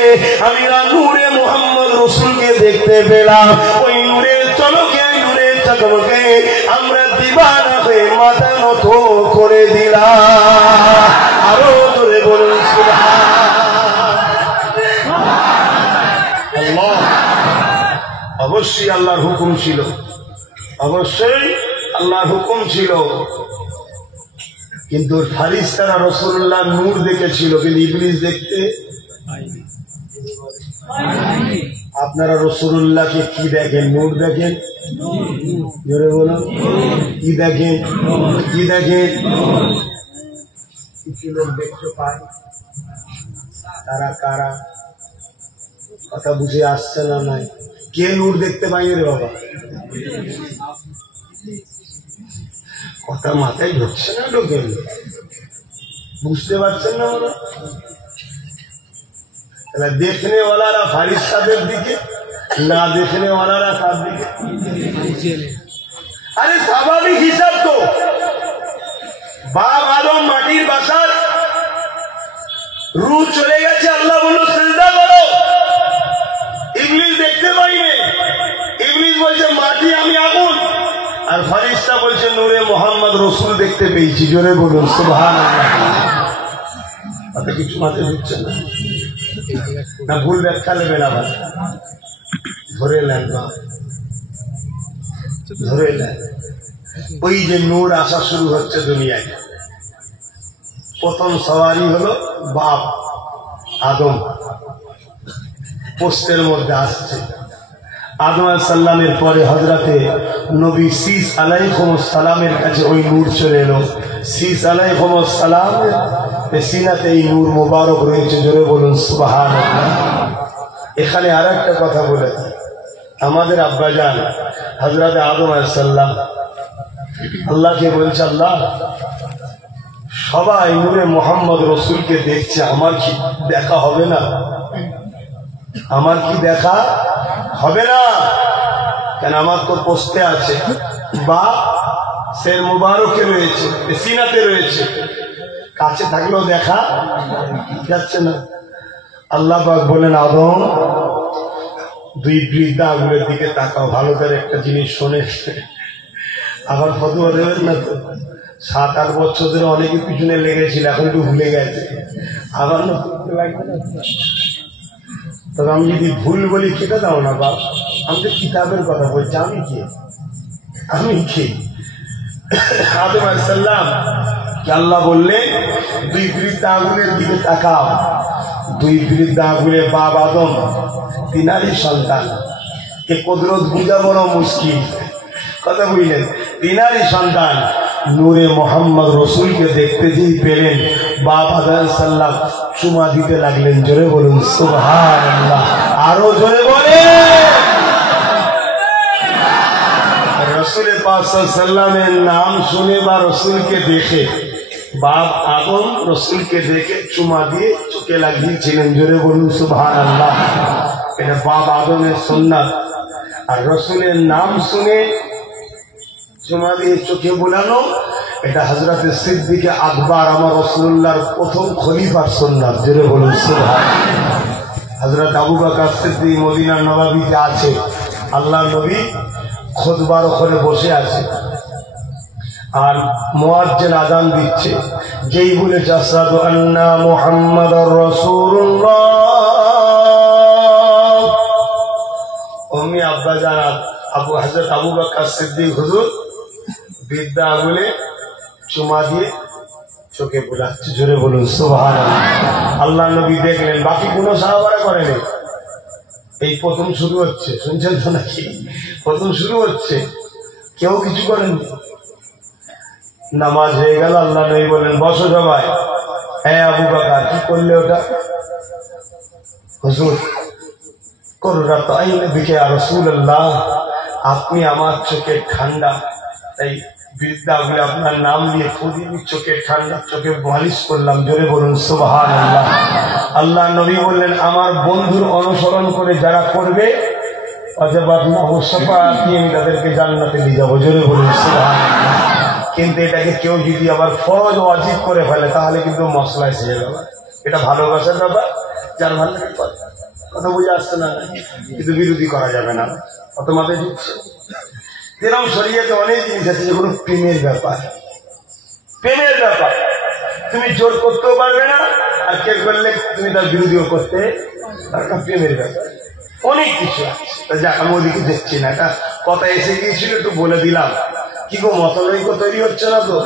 আমি নূরে মুহাম্মদ রাসূলকে দেখতে পেলাম। ওই নূরের চলকে, নূরের চকমকে আমরা দিবানা হয়ে মাথা নত করে দিলাম। আরো জোরে বলুন সুবহান। আল্লাহ, অবশ্যই আল্লাহর হুকুম ছিল, অবশ্যই আল্লাহর হুকুম ছিল, কিন্তু ফেরেশতারা রাসূলুল্লাহ নূর দেখেছিল, কিন্তু ইবলিস দেখতে পায়নি। আপনারা রাসূলুল্লাহকে কি দেখেন? নূর দেখেন? জোরে বলুন, কি দেখেন? কি দেখেন? কিছু লোক দেখতে পায়, তারা কারা? কথা বুঝে আসছে না? নাই কে নূর দেখতে পাইনি রে বাবা? কথা মাথায় ঢুকছে না, ঢোকেন? বুঝতে পারছেন না? ওরা দেখনে ওয়ালারা ফারিস্তাদের দিকে, না দেখনে ওয়ালারা কার দিকে? আরে স্বাভাবিক হিসাব তো, বাপ আদম মাটির বাসার, রূহ চলে গেছে, আল্লাহ বলল সিজদা করো। ইবলিস দেখতে পাইনি, ইবলিস বলছে মাটি আমি আগুন, আর ফেরেশতা বলছে নূরে মোহাম্মদ রসুল দেখতে পেয়েছি। জোরে বলুন সুবহানাল্লাহ। তাতে কিছু মাথায় ঢুকছে না, না ভুল ব্যাখ্যা নেবেন আবার। ধরে নেন না, ধরে নেন। ওই যে নূর আসা শুরু হচ্ছে দুনিয়ায়, প্রথম সওয়ারি হলো বাপ আদম, পোস্টের মধ্যে আসছে। আদম আলাইহিস সালামের পরে হযরতে নবী শীস আলাইহিস সালামের কাছে ওই নূর চলে এলো। শীস আলাইহিস সালামের সিনাতে এই নূর মোবারক রয়েছে। জোরে বলুন সুবহানাল্লাহ। এখানে আর একটা কথা বলে, আমাদের আব্বাজান হযরতে আদম আলাইহিস সালাম আল্লাহকে বলছে, আল্লাহ সবাই নূরে মোহাম্মদ রসুলকে দেখছে, আমার কি দেখা হবে না? আমার কি দেখা হবে না? কেন আমার তো পোস্টে আছে বা শের মুবারকে রয়েছে, সিনাতে রয়েছে, কাছে থাকলেও দেখা যাচ্ছে না। আল্লাহ পাক বলেন, আদম দুই বৃদ্ধা আঙুলের দিকে তাকাও, ভালো করে একটা জিনিস শোনে। আবার ফতোয়া দেবেন না তো। 7-8 বছর ধরে অনেকে পিছনে লেগেছিল, এখন একটু ভুলে গেছে, আবার না লাগবে না। তবে আমি যদি ভুল বলি কেটে দাও না বাপ, আমি তো কিতাবের কথা বলছি। আমি কি আদম আলাইহিস সালাম কে আল্লাহ বললেন দুই বৃদ্ধা আঙুলের দিকে তাকাও। দুই বৃদ্ধা আঙুলের বাপ আদম, তিনারই সন্তান। কে কুদরত বুঝা বড় মুশকিল, কথা বুঝলেন? তিনারই সন্তান নূরে মোহাম্মদ রসুলকে দেখতে যেই পেলেন, বাপ আদম আলাইহিস সালাম চুমা দিতে লাগলেন। জোরে বলুন সুবহানাল্লাহ, আরো জোরে বলেন। রসুল পাক সাল্লাল্লাহু আলাইহি ওয়াসাল্লামের নাম শুনে বা রসুলকে দেখে বাপ আদম রসুলকে দেখে চুমা দিয়ে চোখে লাগিয়েছিলেন। জোরে বলুন সুবহানাল্লাহ। এটা বাপ আদমের সুন্নাত। আর রসুলের নাম শুনে চুমা দিয়ে চোখে বোলানো, এটা হযরতে সিদ্দিক আকবর আমার রাসূলুল্লাহর প্রথম খলিফার সুন্নাত। জোরে বলুন সুবহানাল্লাহ। হযরত আবু বকর সিদ্দিক মদিনার নবাবিতে আছে, আল্লাহ নবী খুতবার ওখানে বসে আছে, আর মুয়াজ্জিন আযান দিচ্ছে। যেই বলেছে আশহাদু আন্না মুহাম্মাদুর রাসূলুল্লাহ, অমনি আব্বাজান হযরত আবু বকর সিদ্দিক হুজুর বৃদ্ধা আঙুলে চুমা দিয়ে চোখে বোলাচ্ছে। জোরে বলুন সুবহানাল্লাহ। আল্লাহ নবী দেখলেন, বাকি কোনো সাহাবারা করেনি। এই প্রথম শুরু হচ্ছে, শুনছেন তো নাকি? প্রথম শুরু হচ্ছে, কেউ কিছু করেননি। নামাজ হয়ে গেল, আল্লাহ নবী বলেন বসো সবাই। হ্যাঁ আবু বকর কি করলে ওটা? হুজুর কুররাত আইন বিকা ইয়া রাসূলুল্লাহ, আপনি আমার চোখের ঠান্ডা, তাই বৃদ্ধা বলে আপনার নাম নিয়ে খুদিনি চোখের ঠান্ডা, চোখে মালিশ করলাম। জোরে বলুন সুবহানাল্লাহ। আল্লাহ নবী বললেন, আমার বন্ধুর অনুসরণ করে যারা করবে আমি তাদেরকে জান্নাতে নিয়ে যাবো। জোরে বলুন সুবহানাল্লাহ। কিন্তু এটাকে কেউ যদি আবার ফরজ ওয়াজিব করে ফেলে তাহলে কিন্তু মশলা এসে যাবে। এটা ভালোবাসার ব্যাপার, যার ভালো লাগে কথা বুঝে আসছে না, কিন্তু বিরোধী করা যাবে না। কত মাথায় ঢুকছে? এরকম শরীয়তে অনেক জিনিস আছে যেগুলো প্রেমের ব্যাপার। প্রেমের ব্যাপার তুমি জোর করতেও পারবে না, আর কে করলে তুমি তার বিরোধীও করতে পারবে না। প্রেমের ব্যাপার অনেক কিছু আছে। যাক আমি ওদিকে দেখছি না, একটা কথা এসে গিয়েছিল একটু বলে দিলাম। কি গো মতনৈক্য তৈরি হচ্ছে না তো?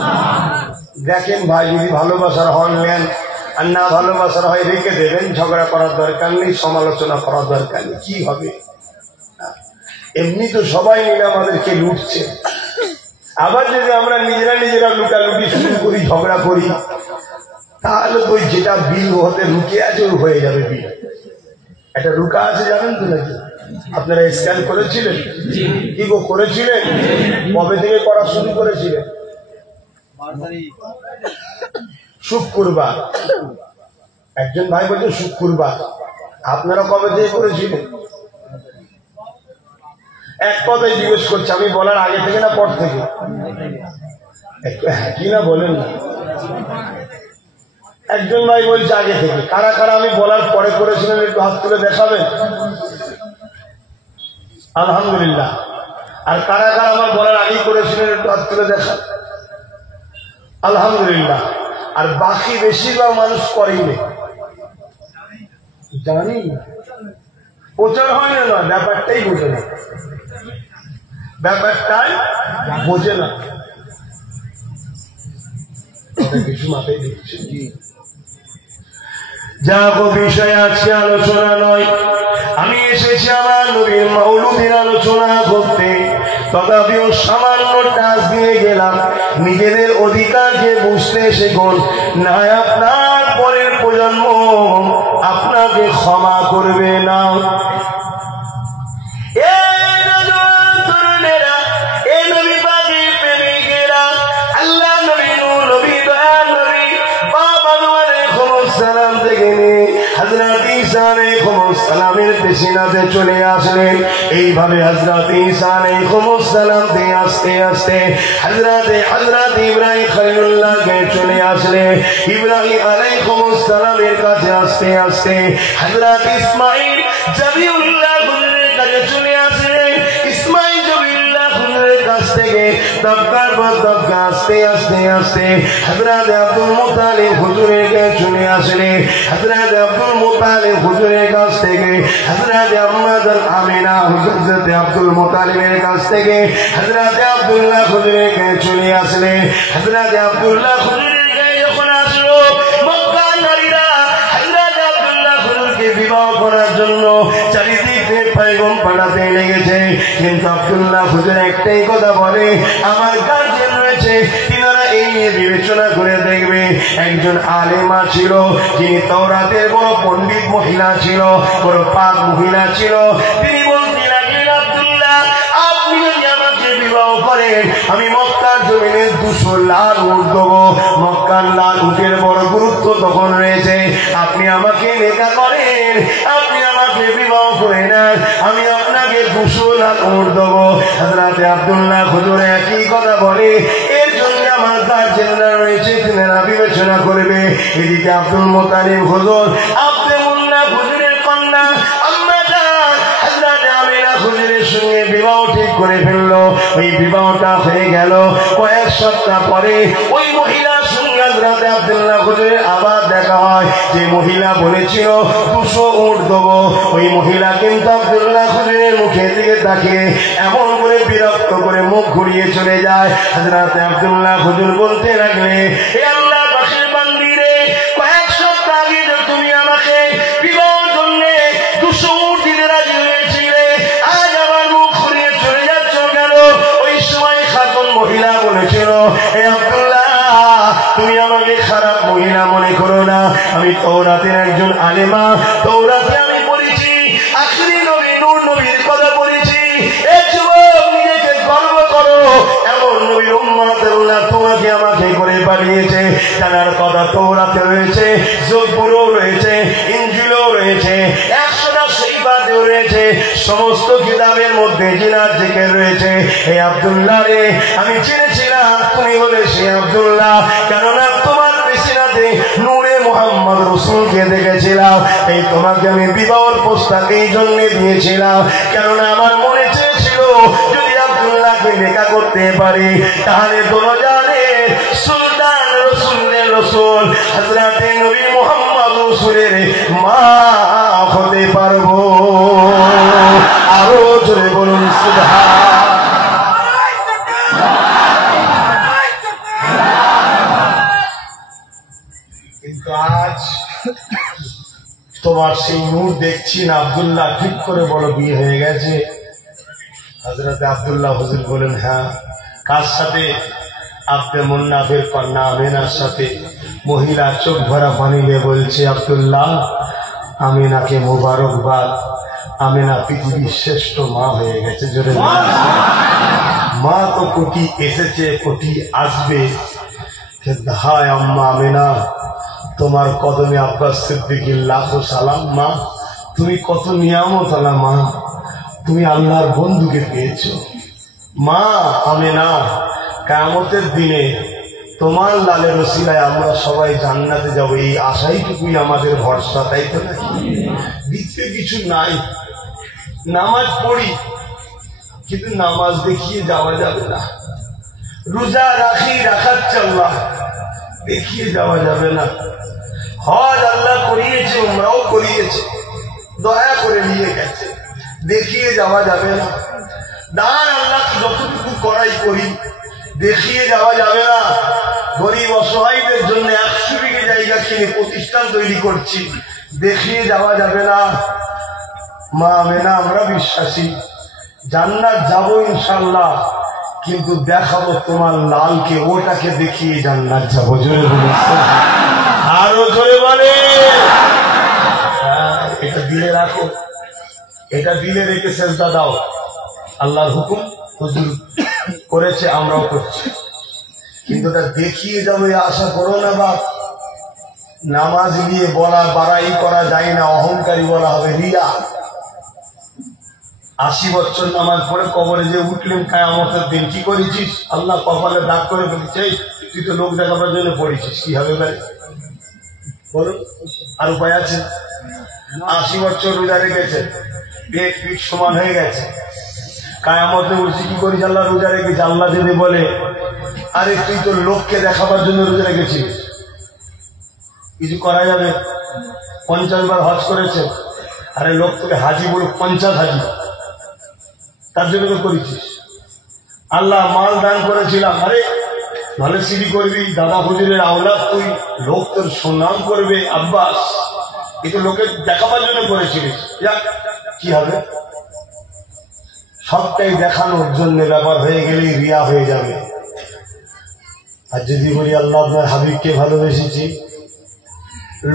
দেখেন ভাই, যদি ভালোবাসার হন নেন, আর না ভালোবাসার হয় রেখে দেবেন। ঝগড়া করার দরকার নেই, সমালোচনা করার দরকার নেই। কি হবে? এমনি তো সবাই মিলে আমাদেরকে লুটছে। আবার যদি আমরা নিজেরা লুটালুটি শুরু করি, ঝগড়া করি, তাহলে তো যেটা বিল হতে রুকে আছে ওই হয়ে যাবে বিল। একটা রুকা আছে জানেন তো নাকি? আপনারা স্ক্যান করেছিলেন? কি গো করেছিলেন? কবে থেকে করা শুরু করেছিলেন? শুক্রবার। একজন ভাই বলছে শুক্রবার। আপনারা কবে থেকে করেছিলেন? এক কথাই জিজ্ঞেস করছে, আমি বলার আগে থেকে না পর থেকে? কি না বলেন না? একজন ভাই বলছে আগে থেকে, কারা কারা আমি বলার পরে করেছিলেন একটু হাত তুলে দেখাবেন? আলহামদুলিল্লাহ। আর কারা কারা আমার বলার আগেই করেছিলেন একটু হাত তুলে দেখান। আলহামদুলিল্লাহ। আর বাকি বেশিরভাগ মানুষ করেনি, জানি না, প্রচার হয় না, নয় ব্যাপারটাই বোঝে না, ব্যাপারটাই বোঝে না। কিছু মাথায় দিচ্ছে কি যা বিষয় আজকে আলোচনা নয়, আমি এসেছি আমার নবীর মাউলুদের আলোচনা করতে। তথাপিও সামান্য টাচ দিয়ে গেলাম, নিজেদের অধিকারকে বুঝতে শেখুন, না আপনার পরের প্রজন্ম আপনাকে ক্ষমা করবে না। সালামের পেছনাতে চলে আসলেন। এইভাবে হযরত ঈসা আলাইহিস সালাম দিয়ে আস্তে আস্তে হযরত ইব্রাহিম খলিলুল্লাহকে চলে আসলেন। ইব্রাহিম আলাইহিস সালামের কাছে আস্তে আস্তে হযরত ইসমাঈল জবিউল্লাহ হুজুরের কাছে চলে আসলেন। ইসমাঈল জবিউল্লাহ হুজুরের কাছ থেকে তবকার পর তবকা আস্তে আস্তে আস্তে হযরত আব্দুল মুত্তালিব হুজুরের কাছে চলে আসলেন। হযরত আব্দুল মুত্তালিব হুজুরের কাছ থেকে হযরত আম্মাজান আমিনা হযরত আব্দুল মুত্তালিবের কাছ থেকে হযরত আব্দুল্লাহ হুজুরের কাছে চলে আসলেন। হযরত আব্দুল্লাহ হুজুরের কাছে যখন আসলো, মক্কার নারীরা হযরত আব্দুল্লাহ হুজুরকে বিবাহ করার জন্য চারিদিকে পয়গম পাঠাতে লেগেছে। কিন্তু আব্দুল্লাহ হুজুর একটাই কথা বলে, আমার গার্জিয়ান রয়েছে, তিনারা এই নিয়ে বিবেচনা করে দেখবে। একজন আলেমা ছিল, যিনি তাওরাতের বড় পণ্ডিত মহিলা ছিল, বড় পাক মহিলা ছিল। তিনি বলতে লাগলেন, আব্দুল্লাহ আপনি যদি আমাকে বিবাহ করেন, আমি মক্কার জমিনে 200 লাল উট দেবো। মক্কার লাল উটের বড় গুরুত্ব তখন রয়েছে। আপনি আমাকে নেকা করেন, আপনি আমাকে বিবাহ করে নেন, আমি আপনাকে 200 লাল উট দেবো। হযরত আব্দুল্লাহ হুজুর একই কথা বলে, এর জন্য আমার গার্জিয়ানরা রয়েছে, তিনারা বিবেচনা করবে। এদিকে আব্দুল মুত্তালিব হুজুর আব্দুল্লাহ হুজুরের কন্যা আম্মাজান হযরত আমিনা হুজুরের সঙ্গে বিবাহ ঠিক করে ফেললো। ওই বিবাহটা হয়ে গেল। কয়েক সপ্তাহ পরে ওই মহিলার সঙ্গে হযরত আব্দুল্লাহ হুজুরের আবার দেখা হয়। যে মহিলা বলেছিল 200 উট দেবো, ওই মহিলা কিন্তু আব্দুল্লাহ হুজুরের মুখের দিকে তাকিয়ে এমন করে বিরক্ত করে মুখ ঘুরিয়ে চলে যায়। হযরত আব্দুল্লাহ হুজুর বলতে লাগলে, হে আল্লাহ বাসের বান্দি রে, কয়েক সপ্তাহ আগে তুমি আমাকে বিবাহের জন্য 200 উট দিতে রাজি হয়েছিলে, আজ আমার মুখ ঘুরিয়ে চলে যাচ্ছ কেন? ওই সময় খাতুন মহিলা বলেছিল, হে আব্দুল্লাহ তুমি আমাকে খারাপ মহিলা মনে করো না, আমি তাওরাতের একজন আলেমা, তাওরাতে আমি পড়েছি, আখিরি নবী নূর নবীর কথা পড়েছি। এ যুবক নিজেকে গর্ব করো, এমন নবীর উম্মত আল্লাহ তোমাকে আমাকে করে পাঠিয়েছে। তার কথা তাওরাতে রয়েছে, জবুরও রয়েছে, ইনজিলও রয়েছে, 100টা শরীফাতেও রয়েছে, সমস্ত কিতাবের মধ্যে জিনার জিকির রয়েছে। হে আব্দুল্লাহ রে, আমি চিনেছিলাম তুমি বলে সে আব্দুল্লাহ, কেননা তোমার পেছনাতে নূরে মুহাম্মদ রাসূলকে দেখেছিলাম। এই তোমাকে আমি বিবাহের প্রস্তাব এই জন্য দিয়েছিলাম, কেননা আমার মনে চেয়েছিল যদি আব্দুল্লাহকে নেকা করতে পারি, তাহলে দোজানের সুলতান রাসূলের রাসূল হযরত নবী মুহাম্মদ রাসূলের মা হতে পারবো। আরো জোরে বলুন সুবহান। কিন্তু আজ তোমার সেই নূর দেখছি না, আব্দুল্লাহ ঠিক করে বড় বিয়ে হয়ে গেছে। হযরত আব্দুল্লাহ হুজুর বলেন, হ্যাঁ। কার সাথে? আব্দে মুন্নাফের কন্যা আমিনার সাথে। মহিলা চোখ ভরা পানি দিয়ে বলছে, আব্দুল্লাহ আমিনাকে মোবারকবাদ, আমিনা পৃথিবীর শ্রেষ্ঠ মা হয়ে গেছে। জোরে মা তো কোটি এসেছে, কোটি আসবে, কিন্তু হায় আম্মা আমিনা, তোমার কদমে আব্বাস সিদ্দিকীর লাখো সালাম। মা তুমি কত নিয়ামত আলা মা, তুমি আল্লাহর বন্ধুকে পেয়েছো। মা আমিনা কিয়ামতের দিনে তোমার লালের ওসিলায় আমরা সবাই জান্নাতে যাব, এই আশাইটুকুই আমাদের ভরসা, তাই তো নাকি? দ্বিতীয় কিছু নাই। নামাজ পড়ি কিন্তু নামাজ দেখিয়ে যাওয়া যাবে না, রোজা রাখি রাখাচ্ছে আল্লাহ, দেখিয়ে যাওয়া যাবে না। হজ আল্লাহ করিয়েছে, উমরাও করিয়েছে, দয়া করে নিয়ে গেছে, দেখিয়ে যাওয়া যাবে না। দান আল্লাহ যতটুকু করাই করি, দেখিয়ে যাওয়া যাবে না। গরিব অসহায়দের জন্য 100 বিঘে জায়গা কিনে প্রতিষ্ঠান তৈরি করছি, দেখিয়ে যাওয়া যাবে না। মা আমেনা আমরা বিশ্বাসী, জান্নাত যাবো ইনশাল্লাহ, কিন্তু দেখাবো তোমার লালকে, ওটাকে দেখিয়ে জান্নাত যাবো। জোরে বলেছে, আরো জোরে বলে। এটা দিলে রাখো, এটা দিলে রেখে সেজদা দাও। আল্লাহর হুকুম হুজুর করেছে, আমরাও করছি, কিন্তু এটা দেখিয়ে যাবে আশা করো না বাপ। নামাজ নিয়ে বলা বাড়াই করা যায় না, অহংকারী বলা হবে, রিয়া। 80 বছর নামাজ পড়ে কবরে যে উঠলেন কিয়ামতের দিন, কি করেছিস? আল্লাহ কপালে দাগ করে ফেলেছে, তুই তো লোক দেখাবার জন্য পড়েছিস, কি হবে ভাই বলো? আর উপায় আছে? 80 বছর রোজা রেখেছে, পেট পিঠ সমান হয়ে গেছে, কিয়ামতে উঠছি, কি করিস? আল্লাহ রোজা রেখেছে। আল্লাহ যদি বলে, আরে তুই তো লোককে দেখাবার জন্য রোজা রেখেছিস, কিছু করা যাবে? 50 বার হজ করেছে, আরে লোক তোকে হাজি বলুক, 50 হাজি, তার জন্য তো করেছিস। আল্লাহ মাল দান করেছিলাম, আরে ভালো সিডি করবি, দাদা হুজুরের আওলাদ তুই, লোক তোর সুনাম করবে, আব্বাস, কিন্তু লোকের দেখাবার জন্য করেছিলিস, যাক কি হবে? সবটাই দেখানোর জন্য ব্যাপার হয়ে গেলেই রিয়া হয়ে যাবে। আর যদি বলি আল্লাহ আপনার হাবিবকে ভালোবেসেছি,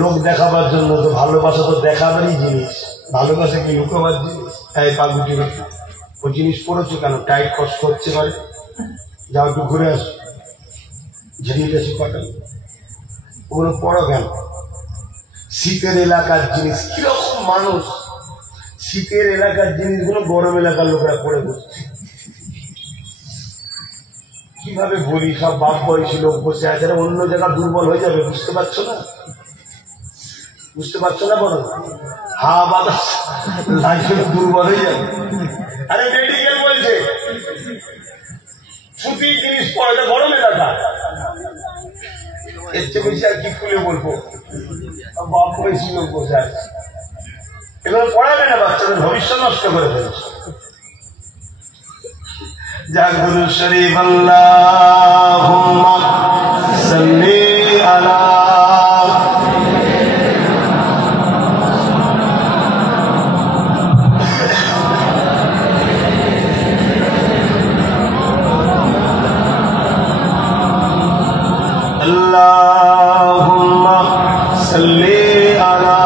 লোক দেখাবার জন্য, তো ভালোবাসা তো দেখাবারই জিনিস, ভালোবাসা কি লুকোবার জিনিস? তাই পাগুটি ও জিনিস পড়েছো কেন? টাইট কষ্ট হচ্ছে, পারে যাও একটু ঘুরে আসো, ঝিরিয়ে বেশি কটা ওগুলো পড়ো কেন? শীতের এলাকার জিনিস, কিরকম মানুষ শীতের এলাকার জিনিসগুলো গরম এলাকার লোকেরা পড়ে বসছে। কিভাবে বলি, সব বাপ বয়সী লোক বসে আছে, অন্য জায়গা দুর্বল হয়ে যাবে, বুঝতে পারছো না? বুঝতে পারছো না? বলো, হাওয়া বাতাস লাগলে দুর্বল হয়ে যাবে। আরে মেডিকেল বলছে সুতির জিনিস পড়ে, গরম এলাকা, এর চেয়ে বেশি আর কি খুলে বলবো? বাপ বয়সী লোক বসে আছে, এগুলো পড়াবে না, বাচ্চাদের ভবিষ্যৎ নষ্ট করে ফেলছে। জাগুরু শরীফ আল্লাহুম্মা সাল্লি আলা আল্লাহুম্মা সাল্লি আলা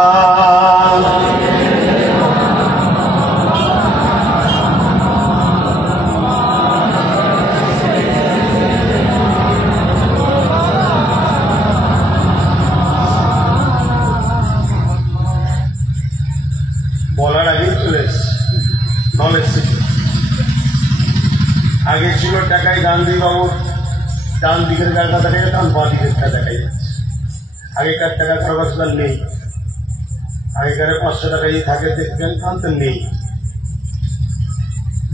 বলার আগেই চলে এসছে নলেজ থেকে। আগে ছিল টাকায় গান্ধী বাবু ডান দিকের গাড়িটা দেখা যেতাম, বাঁ দিকেরটা দেখা যাচ্ছে। আগেকার টাকা খরচ নেই, আগেকার 500 টাকা থাকে দেখবেন, তো নেই।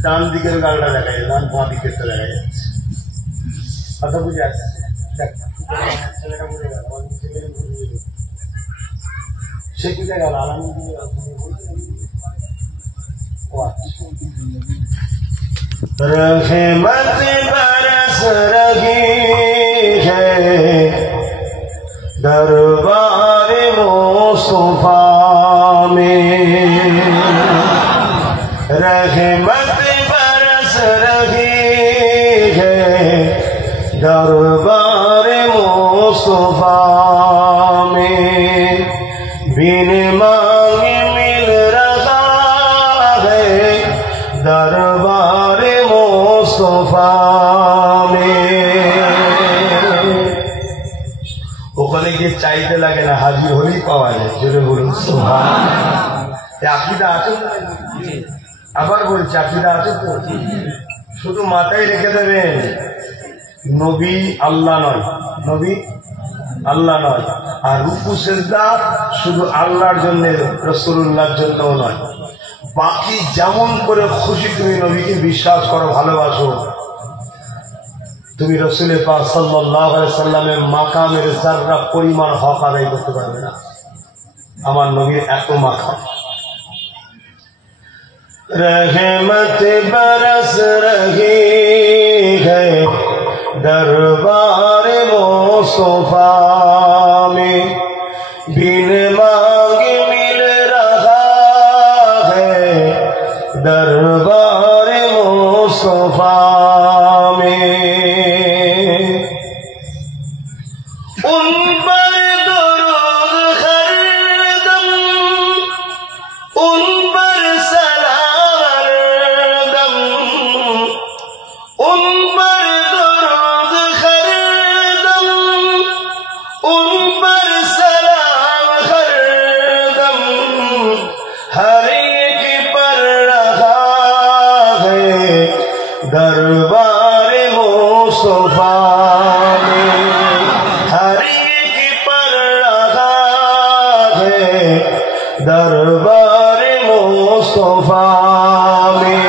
ডান দিকের গাড়িটা দেখা যায়, বাঁ দিকেরটা দেখা যাচ্ছে। কথা বুঝে আসছে? সে কোথায় গেল? रहमत बरस रही है दरबार मुस्तफा में, रहमत बरस रही है दरबार मुस्तफा में, बिन मांगे मिल रहा है दरबार मुस्तफा में। ওখানে গিয়ে চাইতে লাগে না, হাজির হলেই পাওয়া যায়। জোরে বলুন সুবহানাল্লাহ। আকীদা আছে? আবার বলছি, আকীদা আছে তো? শুধু মাথায় রেখে দেবেন, নবী আল্লাহ নয়, নবী আল্লাহ নয়। আর রুকু সিজদা শুধু আল্লাহর জন্য, রাসূলুল্লাহর জন্য নয়। বাকি যেমন করে খুশি তুমি নবীকে বিশ্বাস করো, ভালোবাসো, তুমি রাসূল পাক সাল্লাল্লাহু আলাইহি সাল্লামের মাকামের যাররা পরিমাণ হক আদায় করতে পারবে না। আমার নবীর এত মাকাম। रहमत बरस रही है दरबार मुस्तफा में, बिन मांगे मिल रहा है दरबार मुस्तफा में। उन पर दुरूद हर दम, उन पर सलाम हर दम, उन पर दुरूद हर दम, उन पर सलाम हर दम, हर एक पर रहा है दरबार मुस्तफा में, हर एक पर रहा है दरबार मुस्तफा में,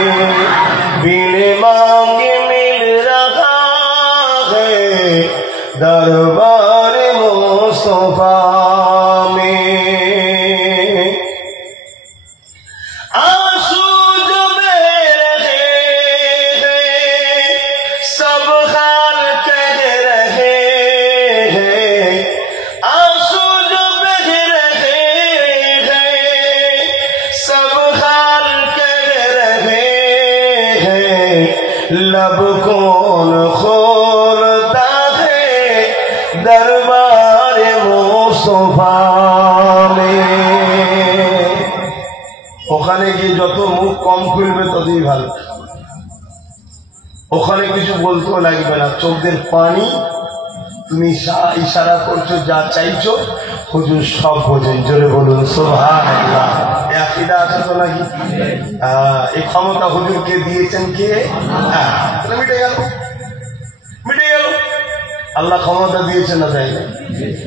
बिन मांगे मिल रहा है दरबार मुस्तफा में। आंसू जो बह रहे हैं सब हाल कह रहे हैं, आंसू जो बह रहे हैं सब हाल कह रहे हैं, लब कौन खोलता है दरबार मुस्तफा में। ওখানে গিয়ে যত মুখ কম খুলবে ততই ভালো। ওখানে কিছু বলতেও লাগবে না, চোখের পানি, তুমি ইশারা করছো, যা চাইছো হুজুর সব বোঝেন। জোরে বলুন সুবহানাল্লাহ। এই আকীদা আছে তো নাকি? এই ক্ষমতা হুজুরকে দিয়েছেন কে? মিটে গেল, মিটে গেল। আল্লাহ ক্ষমতা দিয়েছেন না, তাই না?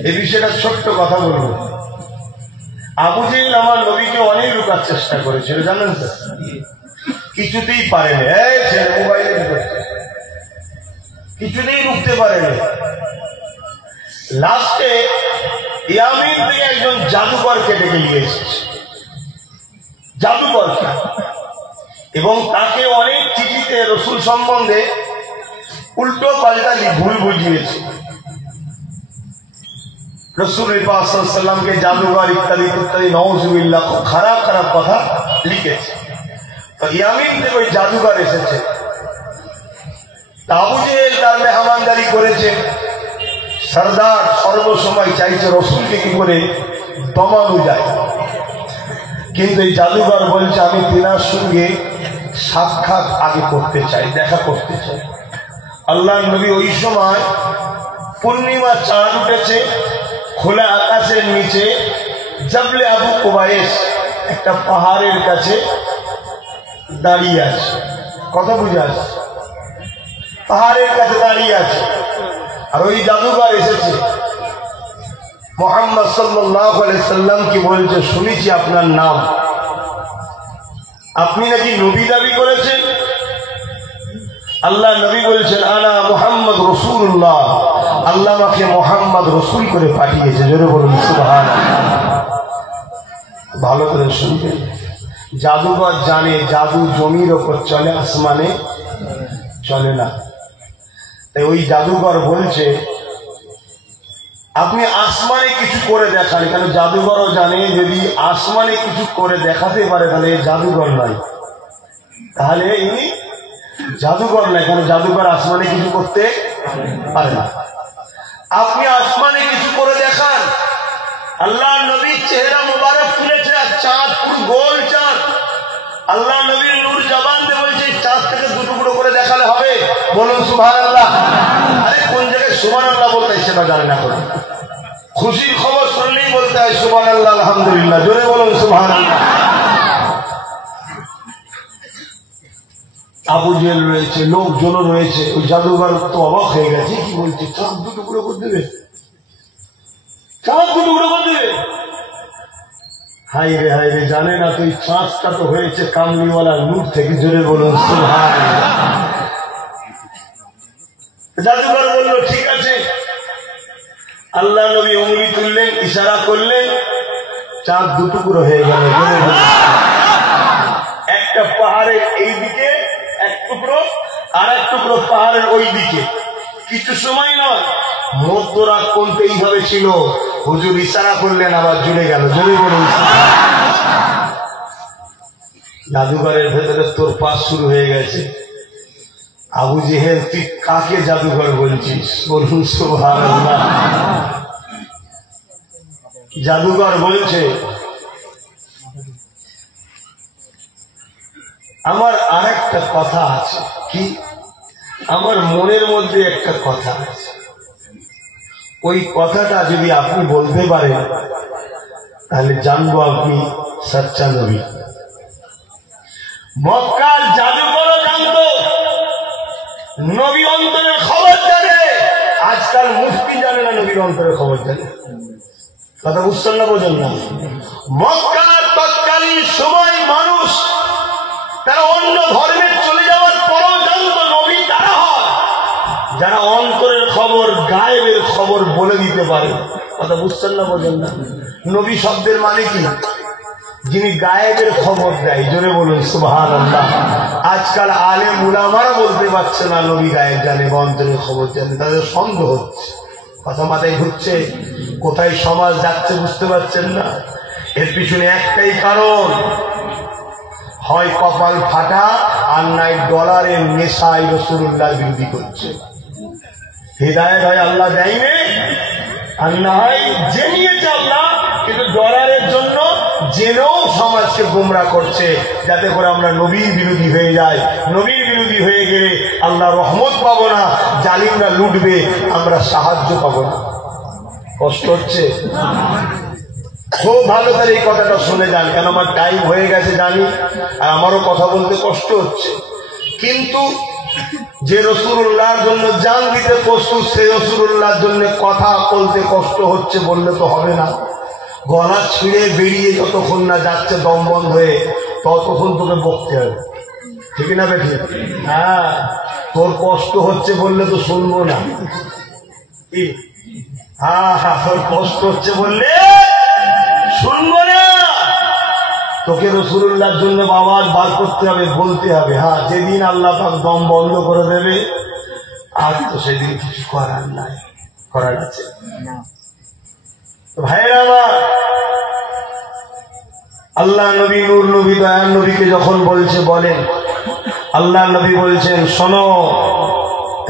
এই বিষয়টা ছোট্ট কথা বলবো। আবু জেহেল আমার নবীকে অনেক লুকার চেষ্টা করেছিল, জানেন তো? কিছুতেই পারেনি। এই ছেলে মোবাইলে কিছুতেই লুকতে পারেনি। লাস্টে ইয়ামিন থেকে একজন জাদুকরকে ডেকে নিয়ে এসেছে, জাদুকরকে, এবং তাকে অনেক চিঠিতে রসুল সম্বন্ধে উল্টো পাল্টা ভুল বুঝিয়েছে। রসুল পাক সাল্লাল্লাহু আলাইহি ওয়াসাল্লামকে জাদুকর ইত্যাদি ইত্যাদি নাউযুবিল্লাহ খুব খারাপ খারাপ কথা লিখেছে। তো ইয়ামিন থেকে ওই জাদুকর এসেছে। আবু জেহেল তার মেহমানদারি করেছে। সরদার সর্বসময় চাইছে রসুলকে কি করে দমানো যায়, কিন্তু এই জাদুকর বলছে আমি তিনার সঙ্গে সাক্ষাৎ আগে করতে চাই, দেখা করতে চাই। আল্লাহর নবী ওই সময় পূর্ণিমা চাঁদ উঠেছে, খোলা আকাশের নিচে জাবলে আবু কুবাইস একটা পাহাড়ের কাছে দাঁড়িয়ে আছে। কথা বুঝে আছে? পাহাড়ের কাছে দাঁড়িয়ে আছে। আর ওই জাদুকর এসেছে, মুহাম্মদ সাল্লাল্লাহু আলাইহি সাল্লাম কি বলছে, শুনেছি আপনার নাম, আপনি নাকি নবী দাবি করেছেন। আল্লাহ নবী বলছেন আনা মুহাম্মদ রাসূলুল্লাহ, আল্লাহ আমাকে মুহাম্মদ রাসূল করে পাঠিয়েছে। জোরে বলুন সুবহানাল্লাহ। ভালো করে শুনবেন, জাদুকর জানে জাদু জমির ওপর চলে, আসমানে চলে না। তাই ওই জাদুকর বলছে আপনি আসমানে কিছু করে দেখান। কেন জাদুকরও জানে যদি আসমানে কিছু করে দেখাতে পারে তাহলে জাদুকর নয়, তাহলে ইনি জাদুকর নয়। কেন জাদুকর আসমানে কিছু করতে পারে না। আপনি আসমানে কিছু করে দেখান। আল্লাহ নবীর চেহারা মোবারক তুলেছে, আর চাঁদ পুরো গোল চাঁদ। আল্লাহ নবীর নূর জবান দিয়ে বলছে চাঁদ থেকে দু টুকরো করে দেখালে হবে। বলুন সুবহানাল্লাহ। আরে কোন জায়গায় সুবহানাল্লাহ বলতে হয় সেটা জানে না। করে খুশির খবর শুনলেই বলতে হয় সুবহানাল্লাহ, আলহামদুলিল্লাহ। জোরে বলুন সুবহানাল্লাহ। আবু জেহেল রয়েছে, লোকজনও রয়েছে। ওই জাদুঘর তো অবাক হয়ে গেছে, কি বলছে, চাঁদ দুটো টুকরো করে দেবে, চাঁদ দুটো টুকরো করে দেবে। হাই রে জানে না তুই চাঁদটা তো হয়েছে কামলিওয়ালা লুট থেকে। জোরে বলুন সুবহানাল্লাহ। জাদুঘর বললো ঠিক আছে। আল্লাহ নবী উঙ্গলি তুললেন, ইশারা করলেন, চাঁদ দুটুকরো হয়ে গেল। একটা পাহাড়ের এই দিকে এক টুকরো, আর এক টুকরো পাহাড়ের ওই দিকে। কিছু সময় নয়, মধ্যরাত পর্যন্ত এইভাবে ছিল। হুজুর ইশারা করলেন, আবার জুড়ে গেল। জোরে বলুন। জাদুঘরের ভেতরে তোর পাস শুরু হয়ে গেছে। আবু জেহেল, তুই কাকে জাদুঘর বলছিস? বলুন সুবহানাল্লাহ। জাদুঘর বলছে, আমার আর একটা কথা আছে। কি? আমার মনের মধ্যে একটা কথা আছে, ওই কথাটা যদি আপনি বলতে পারেন তাহলে জানবো আপনি সচ্চা নবী। মক্কার জাদুঘরও জানত, নবী অন্তরের খবর জানে। আজকাল মুফতি জানে না নবীর অন্তরের খবর জানে। কথা বুঝছেন না, বোঝেন না? মক্কার তৎকালীন সময় মানুষ তারা অন্য ধর্মে চলে যাওয়ার পরও জানত নবী তারা হয় যারা অন্তরের খবর, গায়েবের খবর বলে দিতে পারে। কথা বুঝছেন না, বোঝেন না? নবী শব্দের মানে কি? যিনি গায়েবের খবর দেয়। জোরে বলুন সুবহানাল্লাহ। আজকাল আলেম উলামারা বলতে পারছে না নবী গায়েব জানে বা অন্তরের খবর জানে, তাদের সন্দেহ হচ্ছে। কথা মাথায় ঘুরছে? কোথায় সমাজ যাচ্ছে বুঝতে পারছেন না। এর পিছনে একটাই কারণ, হয় কপাল ফাটা, আর নাই ডলারের নেশায় রাসূলুল্লাহর বিরোধী করছে। হিদায়াত হয় আল্লাহ দেয়নি, আর না হয় জেনিয়েছে আল্লাহ, কিন্তু ডলারের জন্য জেনেও সমাজকে গোমরা করছে, যাতে করে আমরা নবীর বিরোধী হয়ে যাই। নবীর বিরোধী হয়ে গেলে আল্লাহ রহমত পাবো না, জালিমরা লুটবে, আমরা সাহায্য পাবো না। কষ্ট হচ্ছে? খুব ভালো করে এই কথাটা শুনে যান, কেন আমার টাইম হয়ে গেছে জানি, আর আমারও কথা বলতে কষ্ট হচ্ছে। কিন্তু যে রাসূলুল্লাহর জন্য জান দিতে প্রস্তুত, সেই রাসূলুল্লাহর জন্য কথা বলতে কষ্ট হচ্ছে বললে তো হবে না। গলা ছিঁড়ে বেরিয়ে যতক্ষণ না যাচ্ছে দম বন্ধ হয়ে, ততক্ষণ তোকে বকতে হবে। ঠিক না বেঠি? হ্যাঁ, তোর কষ্ট হচ্ছে বললে তো শুনবো না। হ্যাঁ, তোর কষ্ট হচ্ছে বললে শুনবো না। তোকে রাসূলুল্লাহর জন্য আওয়াজ বার করতে হবে, বলতে হবে। হ্যাঁ, যেদিন আল্লাহ পাক দম বন্ধ করে দেবে, আজ তো সেদিন কিছু করার নাই। করার আছে ভাইরা আমার। আল্লাহ নবী, নূর নবী, দয়ার নবীকে যখন বলছে, বলেন, আল্লাহ নবী বলছেন, শোনো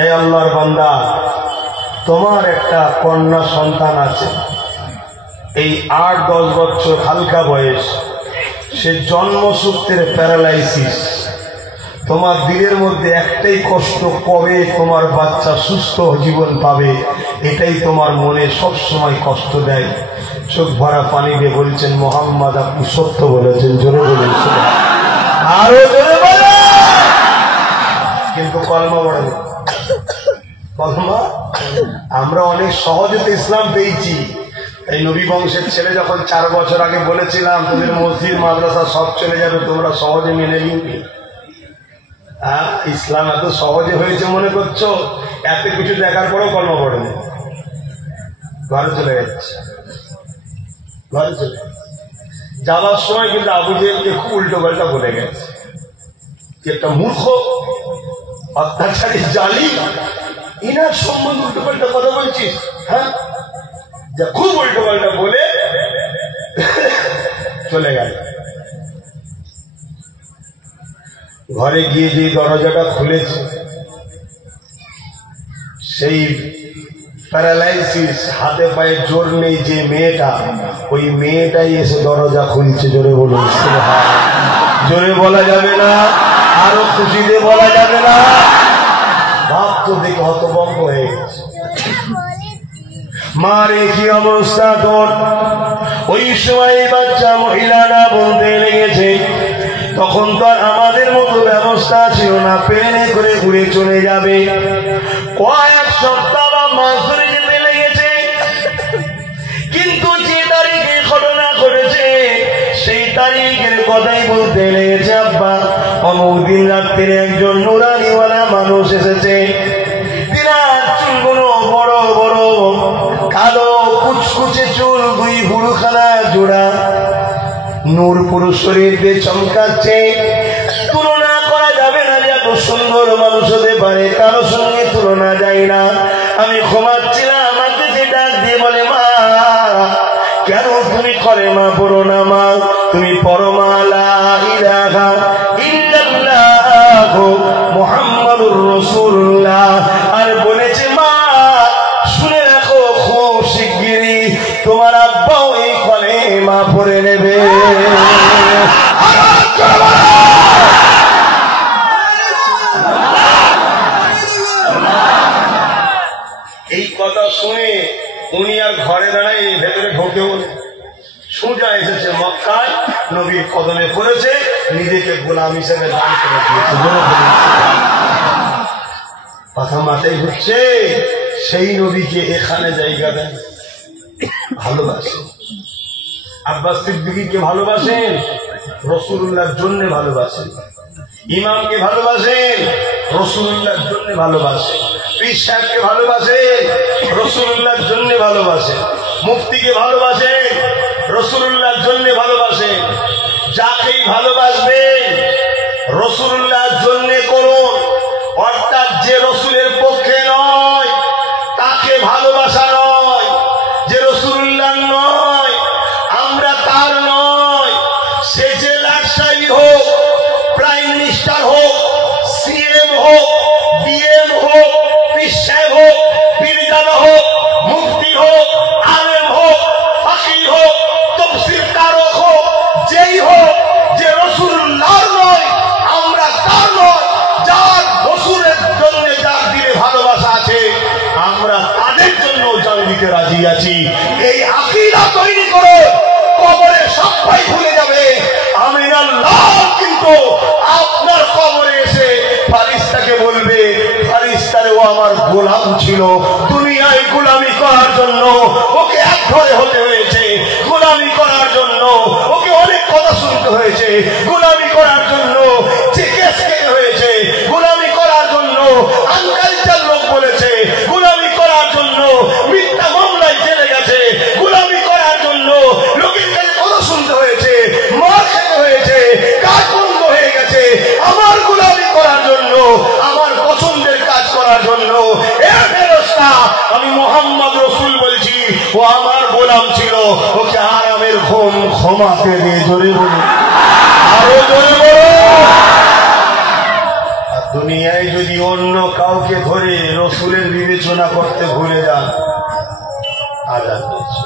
এই আল্লাহর বান্দা, তোমার একটা কন্যা সন্তান আছে। এই 8-10 বছর হালকা বয়স, সে জন্মসূত্রে প্যারালাইসিস। তোমার দিলের মধ্যে একটাই কষ্ট, কবে তোমার বাচ্চা সুস্থ জীবন পাবে, এটাই তোমার মনে সব সময় কষ্ট দেয়। চোখ ভরা পানি দিয়ে বলছেন, মুহাম্মদ আপনি সত্য বলেছেন। জোরে বলেছেন, আরো জোরে বলে। কিন্তু কলমা পড়ে না। কলমা আমরা অনেক সহজে তো ইসলাম পেয়েছি। এই নবী বংশের ছেলে যখন 4 বছর আগে বলেছিলাম তোদের মসজিদ মাদ্রাসা সব চলে যাবে, তোমরা সহজে মেনে নিবি। ইসলাম এত সহজে হয়েছে মনে করছো? এত কিছু দেখার পরেও কলমা পড়েনি, ঘরে চলে যাচ্ছে। ঘরে চলে যাওয়ার সময় কিন্তু আবু জেহেলকে খুব উল্টো পাল্টা বলে গেছে, যে একটা মূর্খ, অত্যাচারী, জালিম, ইনার সম্বন্ধে উল্টো পাল্টা কথা বলছিস। হ্যাঁ, যা খুব উল্টো পাল্টা বলে চলে গেল। ঘরে গিয়ে যে দরজাটা খুলেছে, সেই প্যারালাইসিস, হাতে পায়ে জোর নেই যে মেয়েটা, ওই মেয়েটাই এসে দরজা খুলছে। জোরে বলুন সুবহানাল্লাহ। জোরে বলা যাবে না, আরো খুশিতে বলা যাবে না। ভাব তো দেখে হতভম্ব হয়ে গেছে। মারে কি অবস্থা তোর? ওই সময় বাচ্চা মহিলারা বলতে লেগেছে, তখন তো আর আমাদের মতো ব্যবস্থা ছিল না, প্লেনে করে ঘুরে চলে যাবে। কয়েক সপ্তাহ বা মাস ধরে যেতে লেগেছে, কিন্তু যে তারিখে ঘটনা ঘটেছে সেই তারিখের কথাই বলতে লেগেছে। আব্বা, অমুক দিন রাত্রে একজন নুরানিওয়ালা মানুষ এসেছে, চুলগুলো বড় বড়, কালো কুচকুচে চুল, দুই বুড়োখানা জোড়া, নূর পুরুষ শরীর দিয়ে চমকাচ্ছে। তুলনা করা যাবে না যে এত সুন্দর মানুষ হতে পারে, কারো সঙ্গে তুলনা যায় না। আমি ঘুমাচ্ছিলাম, আমাকে যে ডাক দিয়ে বলে, মা কেন তুমি কলেমা পড়ো না? মা তুমি পড়ো মা লা ইলাহা ইল্লাল্লাহু মুহাম্মাদুর রাসূলুল্লাহ। আর বলেছে, মা শুনে রাখো, খুব শিগগিরই তোমার আব্বাও এই কলেমা পড়ে নেবে। এই কথা শুনে উনি আর ঘরে দাঁড়ায় ভেতরে ঢোকেও সোজা এসেছে মক্কায়, নবীর কদমে পড়েছে, নিজেকে গোলাম হিসেবে দান করে দিয়েছে। কথা মাথায় ঘুরছে, সেই নবীকে এখানে জায়গা দেন, ভালোবাসে। আব্বাস সিদ্দিকীকে ভালোবাসেন, রাসূলুল্লাহর জন্য ভালোবাসেন। ইমামকে ভালোবাসেন, রাসূলুল্লাহর জন্য ভালোবাসেন। পীর সাহেবকে ভালোবাসেন, রাসূলুল্লাহর জন্য ভালোবাসেন। মুফতিকে ভালোবাসেন, রাসূলুল্লাহর জন্য ভালোবাসেন। যাকেই ভালোবাসবেন রাসূলুল্লাহর জন্য করুন, অর্থাৎ যে রাসূলের পক্ষে নয় তাকে ভালোবাসা নয়, যে রাসূলুল্লাহ নয় আমরা তার নয়। সে যে লাটসাহেব হোক, প্রাইম মিনিস্টার হোক, সিএম হোক, ডিএম হোক, পীর সাহেব হোক, পীরজাদা হোক, মুফতি হোক, আলেম হোক, ফাকিহ হোক, তাফসীরকার হোক, যেই হোক, যে রাসূলুল্লাহর নয় আমরা তার নয়। যার রাসূলের জন্য যার দিলে ভালোবাসা আছে, আমরা তাদের জন্য জান দিতে রাজি আছি। এই আকীদা তৈরি করো, কবরে সবাই ভুলে যাবে আমিন আল্লাহ, কিন্তু আপনার কবরে এসে ফারিস্তাকে বলবে, ফারিস্তারে ও আমার গোলাম ছিল, দুনিয়ায় গোলামি করার জন্য ওকে এক ঘরে হতে হয়েছে, গোলামি করার জন্য ওকে অনেক কথা শুনতে হয়েছে, গোলামি করার জন্য যে কেস খেতে হয়েছে, গোলামি করার জন্য আনকালচার লোক বলেছে, গোলামি করার জন্য মিথ্যা মামলায় জেলে গেছে, গোলামি করার জন্য লোকের কাছে কথা শুনতে হয়েছে, মার খেতে হয়েছে, কাজ বন্ধ হয়ে গেছে। আমার গোলামি করার জন্য, আমার পছন্দের কাজ করার জন্য এ ফেরেশতা, আমি মুহাম্মদ রাসূল বলছি, ও আমার গোলাম ছিল, ওকে আরামের ঘুম ঘুমাতে দিয়ে জোরে বলি, আরো জোরে বলো। দুনিয়ায় যদি অন্য কাউকে ধরে রাসূলের বিবেচনা করতে ভুলে যান, আজাদ হচ্ছে।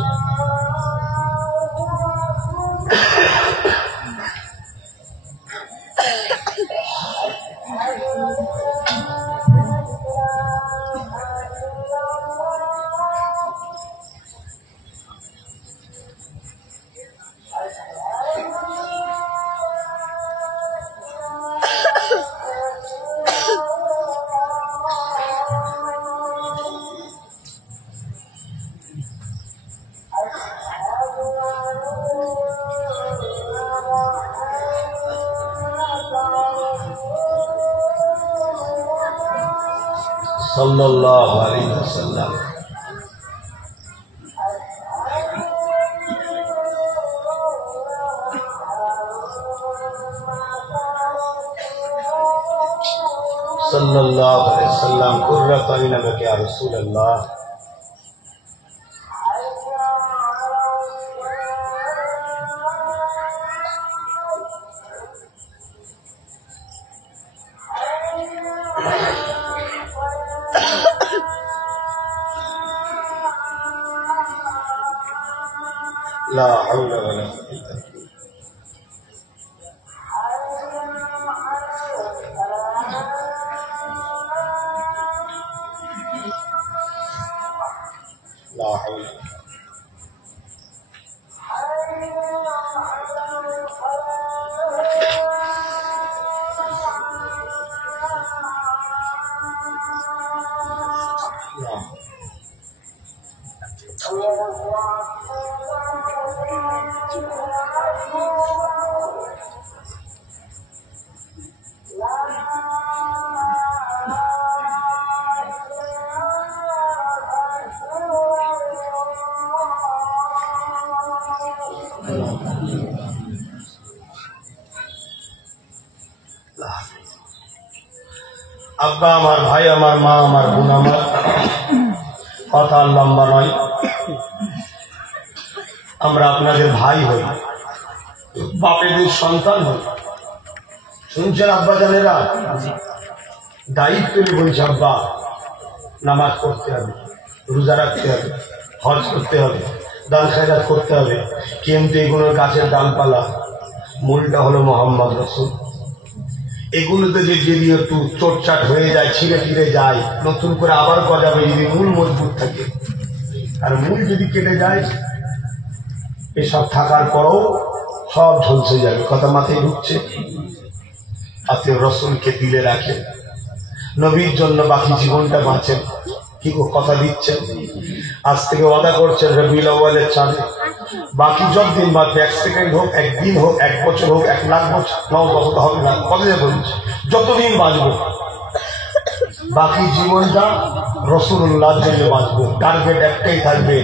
সাল্লাল্লাহু আলাইহি ওয়াসাল্লাম সাল্লাল্লাহু আলাইহি ওয়াসাল্লাম কুররাতু আইনাকা ইয়া রাসূলুল্লাহ। لا حول ولا قوة إلا بالله. لا حول. আব্বা আমার, ভাই আমার, মা আমার, বোন আমার, কথা আর লম্বা নয়। আমরা আপনাদের ভাই হই, বাপেদের সন্তান হই। শুনছেন আব্বা জানেরা? দায়িত্ব নিয়ে বলছে, আব্বা নামাজ পড়তে হবে, রোজা রাখতে হবে, হজ করতে হবে, দান খায়রাত করতে হবে, কিন্তু এগুলোর গাছের ডালপালা, মূলটা হলো মোহাম্মদ রাসূল। এগুলোতে যদি একটু চোটচাট হয়ে যায়, ছিঁড়ে ছিঁড়ে যায়, নতুন করে আবার গজাবে যদি মূল মজবুত থাকে। আর মূল যদি কেটে যায়, এসব থাকার পরও সব ঝলসে যাবে। কথা মাথায় ঢুকছে? আপনি রসুলকে দিলে রাখেন, নবীর জন্য বাকি জীবনটা বাঁচেন। কি কথা দিচ্ছেন? আজ থেকে ওয়াদা করছেন রবিউল আউয়ালের চাঁদে বাকি যতদিন বাঁচবে, 1 সেকেন্ড হোক, 1 দিন হোক, 1 বছর হোক, 1 লাখ বছর নাও, কত হবে না, কত বলছে, যতদিন বাঁচবো বাকি জীবনটা রাসূলুল্লাহর জন্য বাঁচবো। টার্গেট একটাই থাকবে,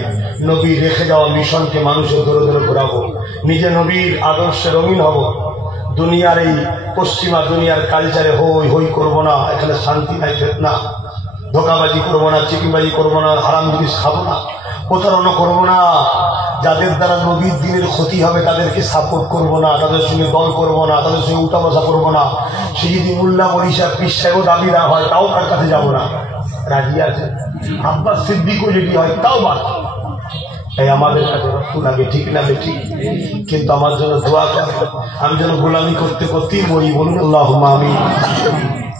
নবী রেখে যাওয়া মিশনকে মানুষের ধরে ধরে ঘোরাবো, নিজে নবীর আদর্শে রঙিন হব। দুনিয়ার এই পশ্চিমা দুনিয়ার কালচারে হই হই করবো না, এখানে শান্তি নাই, ফিতনা, ধোকাবাজি করবো না, চিকিবাজি করবো না, হারাম জিনিস খাবো না, প্রতারণা করবো না, যাদের দ্বারা নবীর দিনের ক্ষতি হবে তাদেরকে সাপোর্ট করবো না, তাদের সঙ্গে দল করবো না, তাদের সঙ্গে উঠা বসা করবো না। সে যদি মোল্লা মনীষা পীর সাহেবও দাবি না হয়, তাও তার কাছে যাবো না। রাজি আছে? আব্বাস সিদ্দিকও যদি হয় তাও বাদ। তাই আমাদের কাছে রসুল লাগে, ঠিক না ঠিক? কিন্তু আমার জন্য দোয়া করে, আমি যেন গোলামি করতে করতেই মরি। বলুন আল্লাহুম্মা আমিন।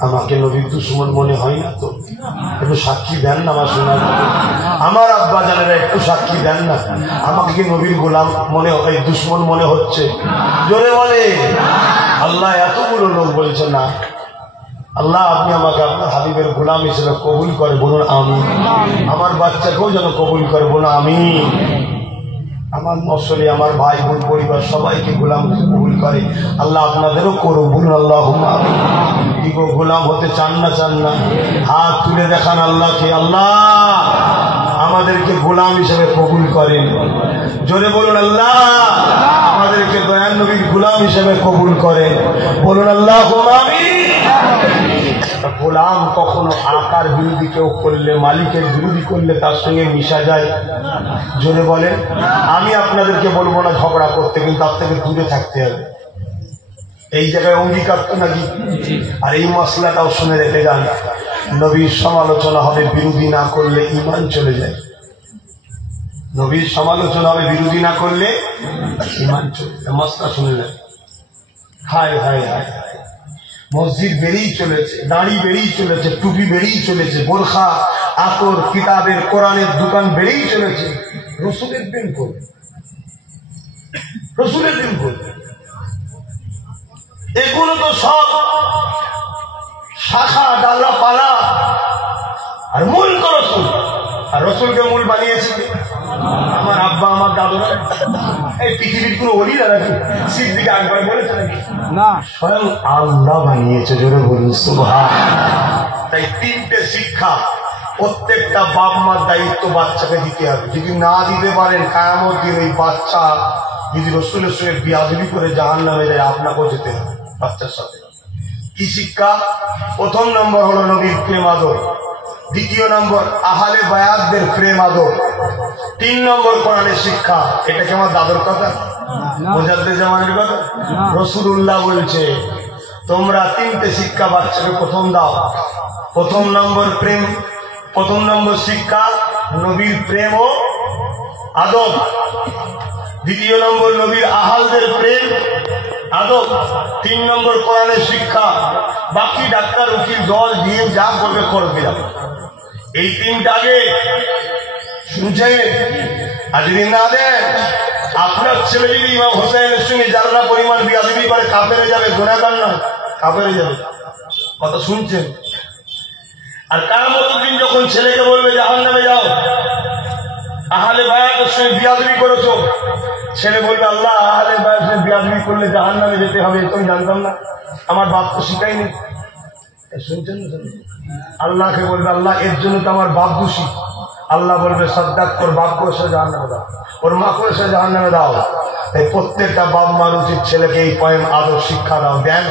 আমাকে নবীর দুশমন মনে হয় না তো? একটু সাক্ষী দেন না আমার শোনার, আমার আব্বা জানেরা একটু সাক্ষী দেন না। আমাকে কি নবীর গোলাম মনে হয়, দুশমন মনে হচ্ছে? জোরে বলে। আল্লাহ এতগুলো লোক বলছে না। আল্লাহ আপনি আমাকে আপনার হাবিবের গোলাম হিসেবে কবুল করে, বলুন আমিন। আমার বাচ্চাকেও যেন কবুল করে, বলুন আমিন। আমার নসলে, আমার ভাই বোন, পরিবার সবাইকে গোলাম কবুল করে। আল্লাহ আপনাদেরও করুন, বলুন আল্লাহুম্মা আমিন। কি গো, গোলাম হতে চান না? চান না? হাত তুলে দেখান আল্লাহকে, আল্লাহ আমাদেরকে গোলাম হিসেবে কবুল করেন। জোরে বলুন, আল্লাহ আমাদেরকে দয়ার নবীর গোলাম হিসেবে কবুল করেন, বলুন আল্লাহুম্মা আমিন। গোলাম কখনো আকার বিরোধী কেউ করলে, মালিকের বিরোধী করলে তার সঙ্গে মিশা যায়? জোরে বলেন। আমি আপনাদেরকে বলবো না ঝগড়া করতে, কিন্তু তার থেকে দূরে থাকতে হবে। এই জায়গায় অঙ্গীকার তো নাকি? আর এই মশলাটাও শুনে রেখে যান, নবীর সমালোচনা হবে, বিরোধী না করলে ঈমান চলে যায়। নবীর সমালোচনা হবে, বিরোধী না করলে ঈমান চলে যায়। মশলা শুনে নেন। হায় হায় হায়, মসজিদ বেড়েই চলেছে, দাড়ি বেড়েই চলেছে, টুপি বেড়েই চলেছে, বোরখা, আতর, কিতাবের, কোরআনের দোকান বেড়েই চলেছে। রসুলের প্রেম করবে, রসুলের প্রেম করবে। এগুলো তো সব শাখা ডালা পালা, আর মূল তো রসুল। আর রসুলকে মূল বানিয়েছে আমার আব্বা, আমার দাদুরা। এই পৃথিবীর কোন অলিরা নাকি সিদ্দিক আকবর বলেছে নাকি? না, স্বয়ং আল্লাহ বানিয়েছে। জোরে বলুন সুবহানাল্লাহ। তাই 3টে শিক্ষা প্রত্যেকটা বাপ মার দায়িত্ব বাচ্চাকে দিতে হবে। যদি না দিতে পারেন, কিয়ামত দিন ওই বাচ্চা যদি রসুলের সঙ্গে বিয়াদবি করে জাহান্নামে যায়, আপনাকেও যেতে হবে বাচ্চার সাথে। কি শিক্ষা? প্রথম নম্বর হলো নবীর প্রেম আদর, দ্বিতীয় নম্বর আহলে বায়াতদের প্রেম আদর, 3 নম্বর কোরআনের শিক্ষা। এটা কি আমার দাদুর কথা? মুজাদ্দিদ জামানের কথা? রাসূলুল্লাহ বলছে তোমরা 3টে শিক্ষা বাচ্চাকে প্রথম দাও। প্রথম নম্বর প্রেম, প্রথম নম্বর শিক্ষা নবীর প্রেম ও আদব। দ্বিতীয় নম্বর নবীর আহালদের প্রেম আদব। 3 নম্বর কোরআনের শিক্ষা। বাকি ডাক্তার, উকিল, জল দিয়ে যা করবে করবে। এই 3টাকে শুনছেন? আর যদি না দেন, আপনার ছেলে যদি ইমাম হোসেনের সঙ্গে জাররা পরিমাণ বিয়াদবি করে, কাফেরে যাবে, গুনাহগার নয়, কাফেরে যাবে। কথা শুনছেন? আর কিয়ামতের দিন যখন ছেলেকে বলবে জাহান্নামে যাও, আহলে বায়াতের সঙ্গে বিয়াদবি করেছো, ছেলে বলবে আল্লাহ আহলে বায়াতের সঙ্গে বিয়াদবি করলে জাহান্নামে যেতে হবে, তুমি জানতাম না, আমার বাপ তো শিখাইনি। শুনছেন? আল্লাহকে বলবে আল্লাহ এর জন্য তো আমার বাপ দোষী। আল্লাহ বলবে সাদ্দাক, তোর বাপ করে সে জাহান্নামে দাও, ওর মা করে সে জাহান্নামে দাও। তাই প্রত্যেকটা বাপ মার উচিত ছেলেকে এই পয়েম আদর শিক্ষা দাও। দেন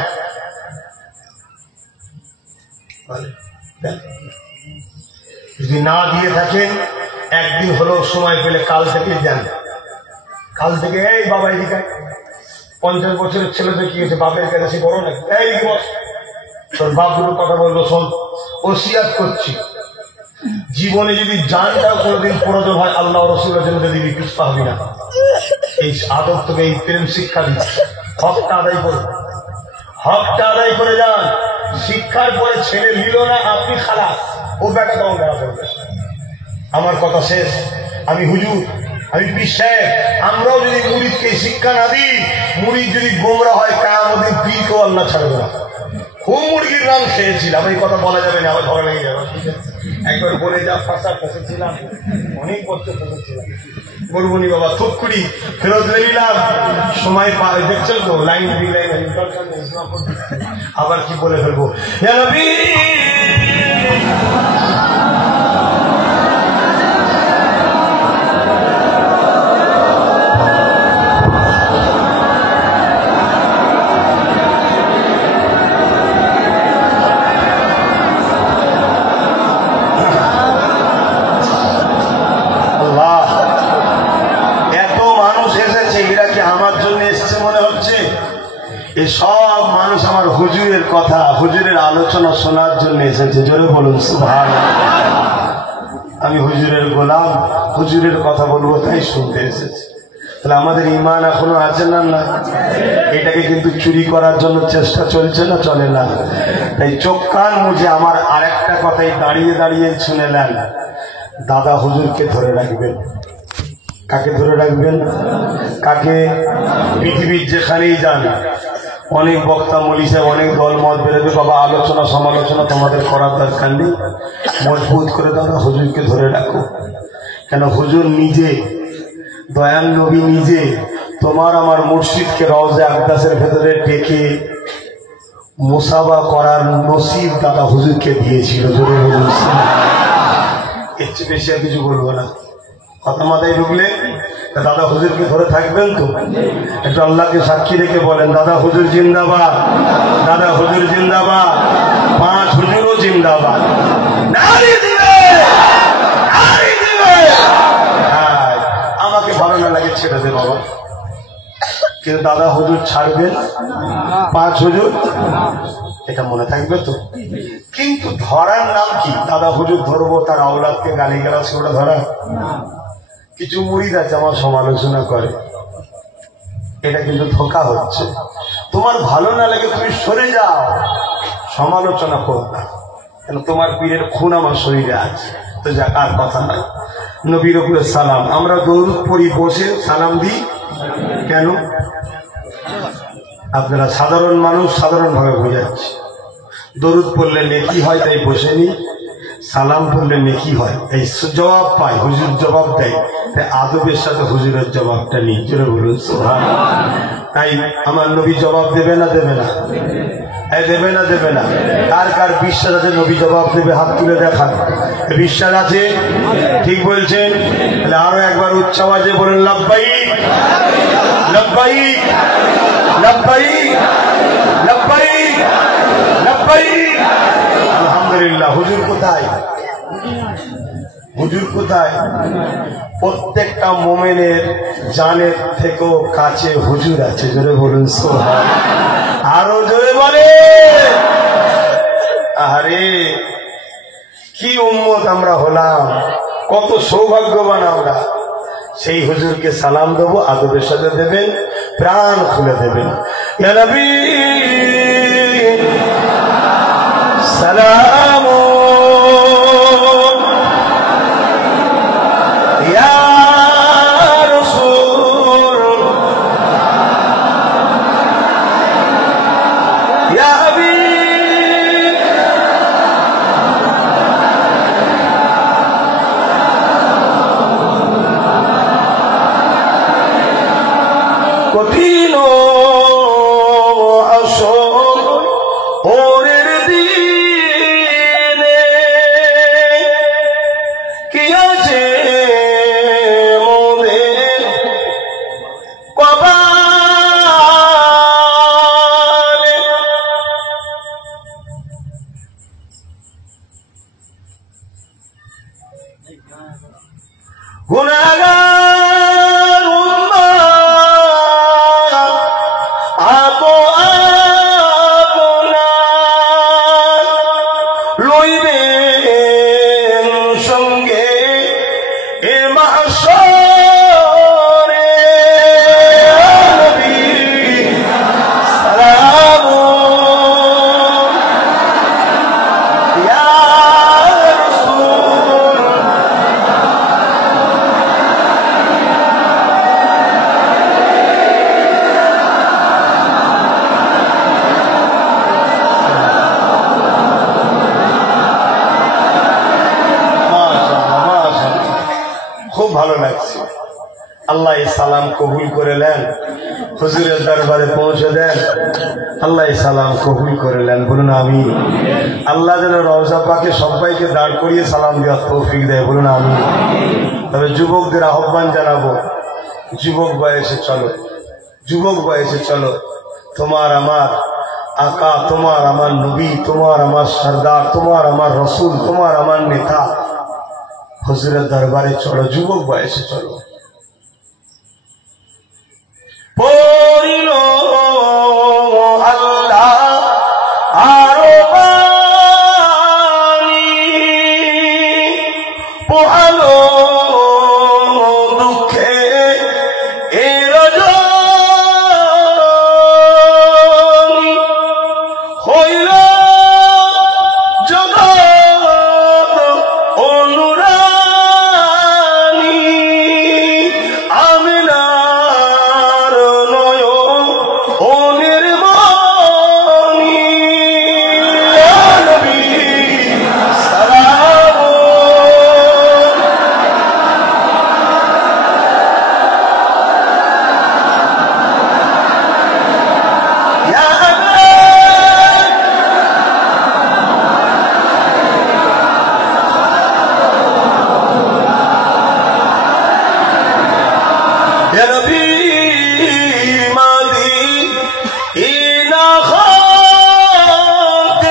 যদি না দিয়ে থাকেন একদিন হলেও সময় পেলে কাল থেকে যান, কাল থেকে এই বাবা এদিকে 50 বছরের ছেলে তো কি হয়েছে, বাপের কাছে সে বড় নাকি, এইদিকে বস, তোর বাপগুলোর কথা বলবো শোন, ওসিয়াত করছি, জীবনে যদি জানটাও কোনোদিন প্রয়োজন হয় আল্লাহ রসুলের জন্য দিবি, পিছপা হবি না। এই আদব তোকে এই প্রেম শিক্ষা দিচ্ছে, হকটা আদায় করবে, হকটা আদায় করে যান। শিক্ষার পরে ছেলে নিল না, আপনি খালাস, ও বেটা তখন দেখা করবে। আমার কথা শেষ। আমি হুজুর, আমি পীর সাহেব, আমরাও যদি মুরিদকে শিক্ষা না দিই, মুরিদ যদি গোমরা হয় কিয়ামতের পীরকেও আল্লাহ ছাড়বে না। খুব মুরগির নাম খেয়েছিলাম, এই কথা বলা যাবে না, আবার ঝগড়া লেগে যাবে। একবার বলে যা ফাঁসা ফেসেছিলাম, অনেক বছর ফেসেছিলাম, বলবো নি বাবা, থুপকুড়ি ফেরত নিলাম, সময় দেখছেন তো লাইন আবার কি বলে ফেলবো, সব মানুষ আমার হুজুরের কথা, হুজুরের আলোচনা শোনার জন্য এসেছে। জোরে বলুন সুবহানাল্লাহ। আমি হুজুরের গোলাম, হুজুরের কথা বলবো তাই শুনতে এসেছি। তাহলে আমাদের ঈমান এখনো আছে না? না, এটাকে কিন্তু চুরি করার জন্য চেষ্টা চলছে না, চলে না। তাই চোখ কান মুজে আমার আরেকটা কথাই দাঁড়িয়ে দাঁড়িয়ে শুনে নেন। দাদা হুজুরকে ধরে রাখবেন। কাকে ধরে রাখবেন? কাকে? পৃথিবীর যেখানেই যান অনেক বক্তা মলি সাহেব, অনেক দল মত বেরোবে, বাবা আলোচনা সমালোচনা তোমাদের করার দরকার নেই। মজবুত করে দাদা হুজুরকে ধরে রাখো। কেন হুজুর নিজে, দয়াল নবী নিজে তোমার আমার মুর্শিদকে রওজে আকদাসের ভেতরে ডেকে মুসাফা করার নসিব দাদা হুজুরকে দিয়েছিল। জোরে বলুন, এর চেয়ে বেশি আর কিছু বলবো না। কথা মাথায় ঢুকলে দাদা হুজুরকে ধরে থাকবেন তো? একটু আল্লাহকে সাক্ষী রেখে বলেন, দাদা হুজুর জিন্দাবাদ, দাদা হুজুর জিন্দাবাদ, 5 হুজুরও জিন্দাবাদ। আমাকে ভালো না লাগে ছেড়ে দে বাবা, কিন্তু দাদা হুজুর ছাড়বেন, 5 হুজুর, এটা মনে থাকবে তো? কিন্তু ধরার নাম কি? দাদা হুজুর ধরবো, তার আওলাদকে গালিগালাজ করে ধরা? কিছু মুরিদ আছে আমার সমালোচনা করে, এটা কিন্তু ধোঁকা হচ্ছে। তোমার ভালো না লাগে তুমি সরে যাও, সমালোচনা করবে, কেন তোমার পীরের খুন আমার শরীরে আছে। তো যাক, আর কথা নাই। নবীর উপরে সালাম, আমরা দরুদ পড়ি বসে, সালাম দিই কেন? আপনারা সাধারণ মানুষ, সাধারণ ভাবে বোঝাচ্ছি। দরুদ পড়লে নেকি হয় তাই বসে নি, সালাম পড়লে নেকি হয় এই জবাব পাই, হুজুর জবাব দেয়, তাই আদবের সাথে হুজুরের জবাবটা নিই। জোরে বলুন সুবহানাল্লাহ। তাই আমার নবী জবাব দেবে না দেবে না? দেবে না দেবে না? কার কার বিশ্বাস আছে নবী জবাব দেবে? হাত তুলে দেখান। বিশ্বাস আছে? ঠিক বলছেন? তাহলে আরো একবার উচ্চ আওয়াজে বলেন, লাব্বাইক লাব্বাইক লাব্বাইক লাব্বাইক লাব্বাইক। আলহামদুলিল্লাহ। হুজুর কোথায়? হুজুর কোথায়? প্রত্যেকটা মোমেনের জানের থেকেও কাছে হুজুর আছে। জোরে বলুন সুবহানাল্লাহ। আরো জোরে বলে। আরে কি উম্মত আমরা হলাম, কত সৌভাগ্যবান আমরা। সেই হুজুরকে সালাম দেবো, আদবের সাথে দেবেন, প্রাণ খুলে দেবেন। ইয়া নবী সালাম, ইয়া রাসূল, ইয়া হাবিব, কঠিন আসর ওরের দিনে কি আছে মোদের কপালে, গুনাহগার উম্মত আপো আপনার লইবেন সঙ্গে এ মাহশরে নবী সালাম ইয়া রাসূল খুব ভালো লাগছে। আল্লাহ এই সালাম কবুল করে নেন, হুজুরের দরবারে পৌঁছে দেন। আল্লাহ এই সালাম কবুল করে নেন, বলুন আমিন। আল্লাহ যেন রওজা পাকে সবাইকে দাঁড় করিয়ে সালাম দেওয়ার তৌফিক দেয়, বলুন আমিন। তবে যুবকদের আহ্বান জানাবো, যুবক বয়সে চলো, যুবক বয়সে চলো। তোমার আমার আকা, তোমার আমার নবী, তোমার আমার সরদার, তোমার আমার রসুল, তোমার আমার নেতা হুজুরের দরবারে চলো, যুবক বয়সে চলো। পড়িল আল্লাহ আরো বাণী, পোহালো দুঃখে এ রজনী, হইল জগৎ অনুরানী, আমিনার নয়নের মণি, ইয়া নবী সালাম ইয়া يا نبي مادي إنا خاطئ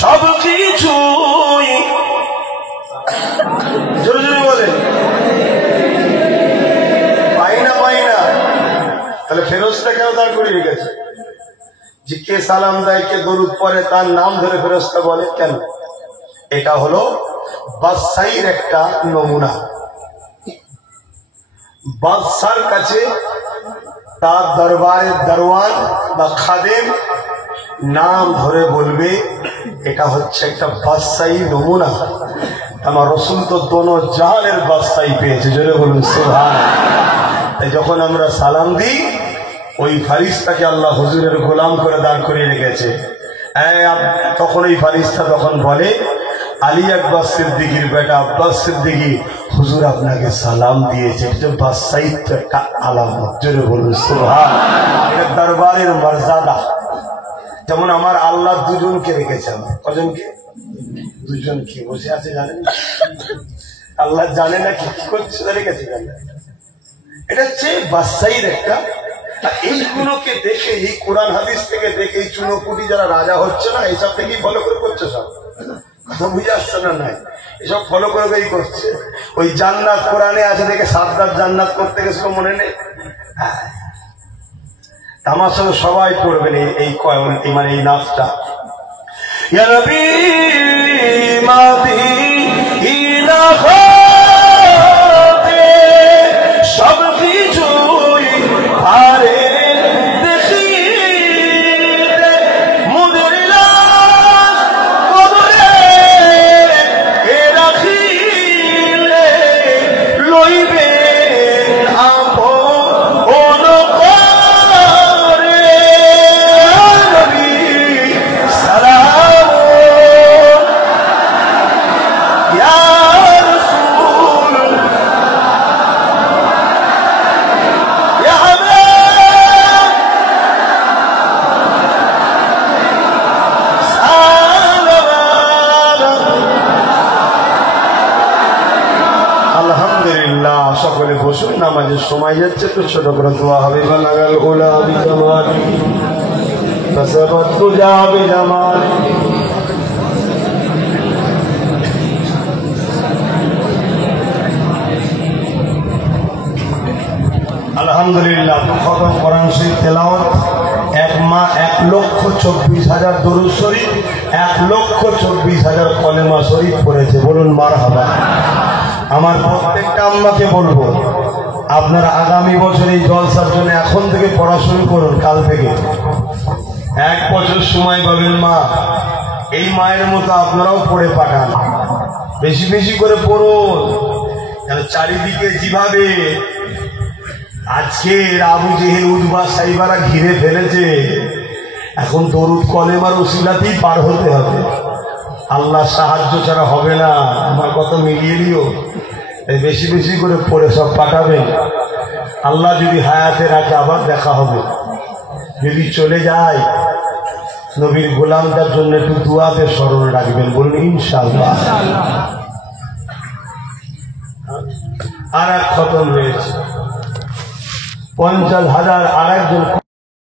সব কিছুই জোরে জোরে বলে পাই না তাহলে ফেরেশতা কেন দাঁড় করিয়ে রেখেছে? যে কে সালাম দেয়, কে দরুদ পড়ে, তার নাম ধরে ফেরেশতা বলে কেন? এটা হলো বাদশাহীর একটা নমুনা। বাদশার কাছে তার দরবারের দরওয়ান বা খাদেম নাম ধরে বলবে, এটা হচ্ছে একটা বাদশাহী নমুনা। আমার রসুল তো দোনো জাহানের বাদশাহী পেয়েছে, জোরে বলুন সুবহানাল্লাহ। তাই যখন আমরা সালাম দিই, ওই ফারিস্তাকে আল্লাহ হুজুরের গোলাম করে দাঁড় করিয়ে রেখেছে। তখন ওই ফারিস্তা তখন বলে, আলী আকবর সিদ্দিকীর বেটা আব্বাস সিদ্দিকী হুজুর আপনাকে সালাম দিয়েছে। এটা বাদশাহীর তো একটা আলামত, জোরে বলুন সুবহানাল্লাহ। এটা দরবারের মর্যাদা। যেমন আমার আল্লাহ দুজনকে রেখেছে, আমার কজনকে? দুজনকে বসে আছে, জানেন আল্লাহ জানে না কি করছে, রেখেছে জানে। এটা হচ্ছে বাদশাহীর একটা। এইগুলোকে দেখে, এই কোরআন হাদিস থেকে দেখে, এই চুনোপুটি যারা রাজা হচ্ছে না, এইসব থেকেই ফলো করে করছে সব। কথা বুঝে আসছে না? নাই, এসব ফলো করেই করছে। ওই জান্নাত কোরআনে আছে দেখে সাদ্দাত জান্নাত করতে গেছিল, মনে নেই? আমার সঙ্গে সবাই পড়বেন এই মানে এই নাচটা। ইয়া নবী মাদিনা হতে সব কিছুই আরে সকলে বসুন, নামাজের সময় যাচ্ছে তো ছোট করে দোয়া হবে। বালাগাল ওলা বিজামাল কাসাবাত তুজা বিজামাল আলহামদুলিল্লাহ, খতম কোরআন শরীফ তেলাওয়াত, 1,24,000 দরুদ শরীফ, 1,24,000 কলেমা শরীফ পড়েছে। বলুন মারহাবা। আমার প্রত্যেকটা আম্মাকে বলবো, আপনারা আগামী বছর এই জলসার জন্য এখন থেকে পড়া শুরু করুন। কাল থেকে 1 বছর সময় পাবেন মা, এই মায়ের মতো আপনারাও পড়ে পাঠান, বেশি বেশি করে পড়ুন। চারিদিকে যেভাবে আজকে আবু জেহেল উদ্বা সাইবারা ঘিরে ফেলেছে, এখন দরুদ কলেমার উসিলাতেই পার হতে হবে। আল্লাহ সাহায্য ছাড়া হবে না। আমার কথা মিলিয়ে নিও, বেশি বেশি করে পড়ে সব পাঠাবেন। আল্লাহ যদি হায়াতে রাখে আবার দেখা হবে, যদি চলে যায় নবীর গোলামটার জন্য একটু দুয়াতে স্মরণ রাখবেন। বলুন ইনশাআল্লাহ। আর এক খতম রয়েছে, 50,000 আর একজন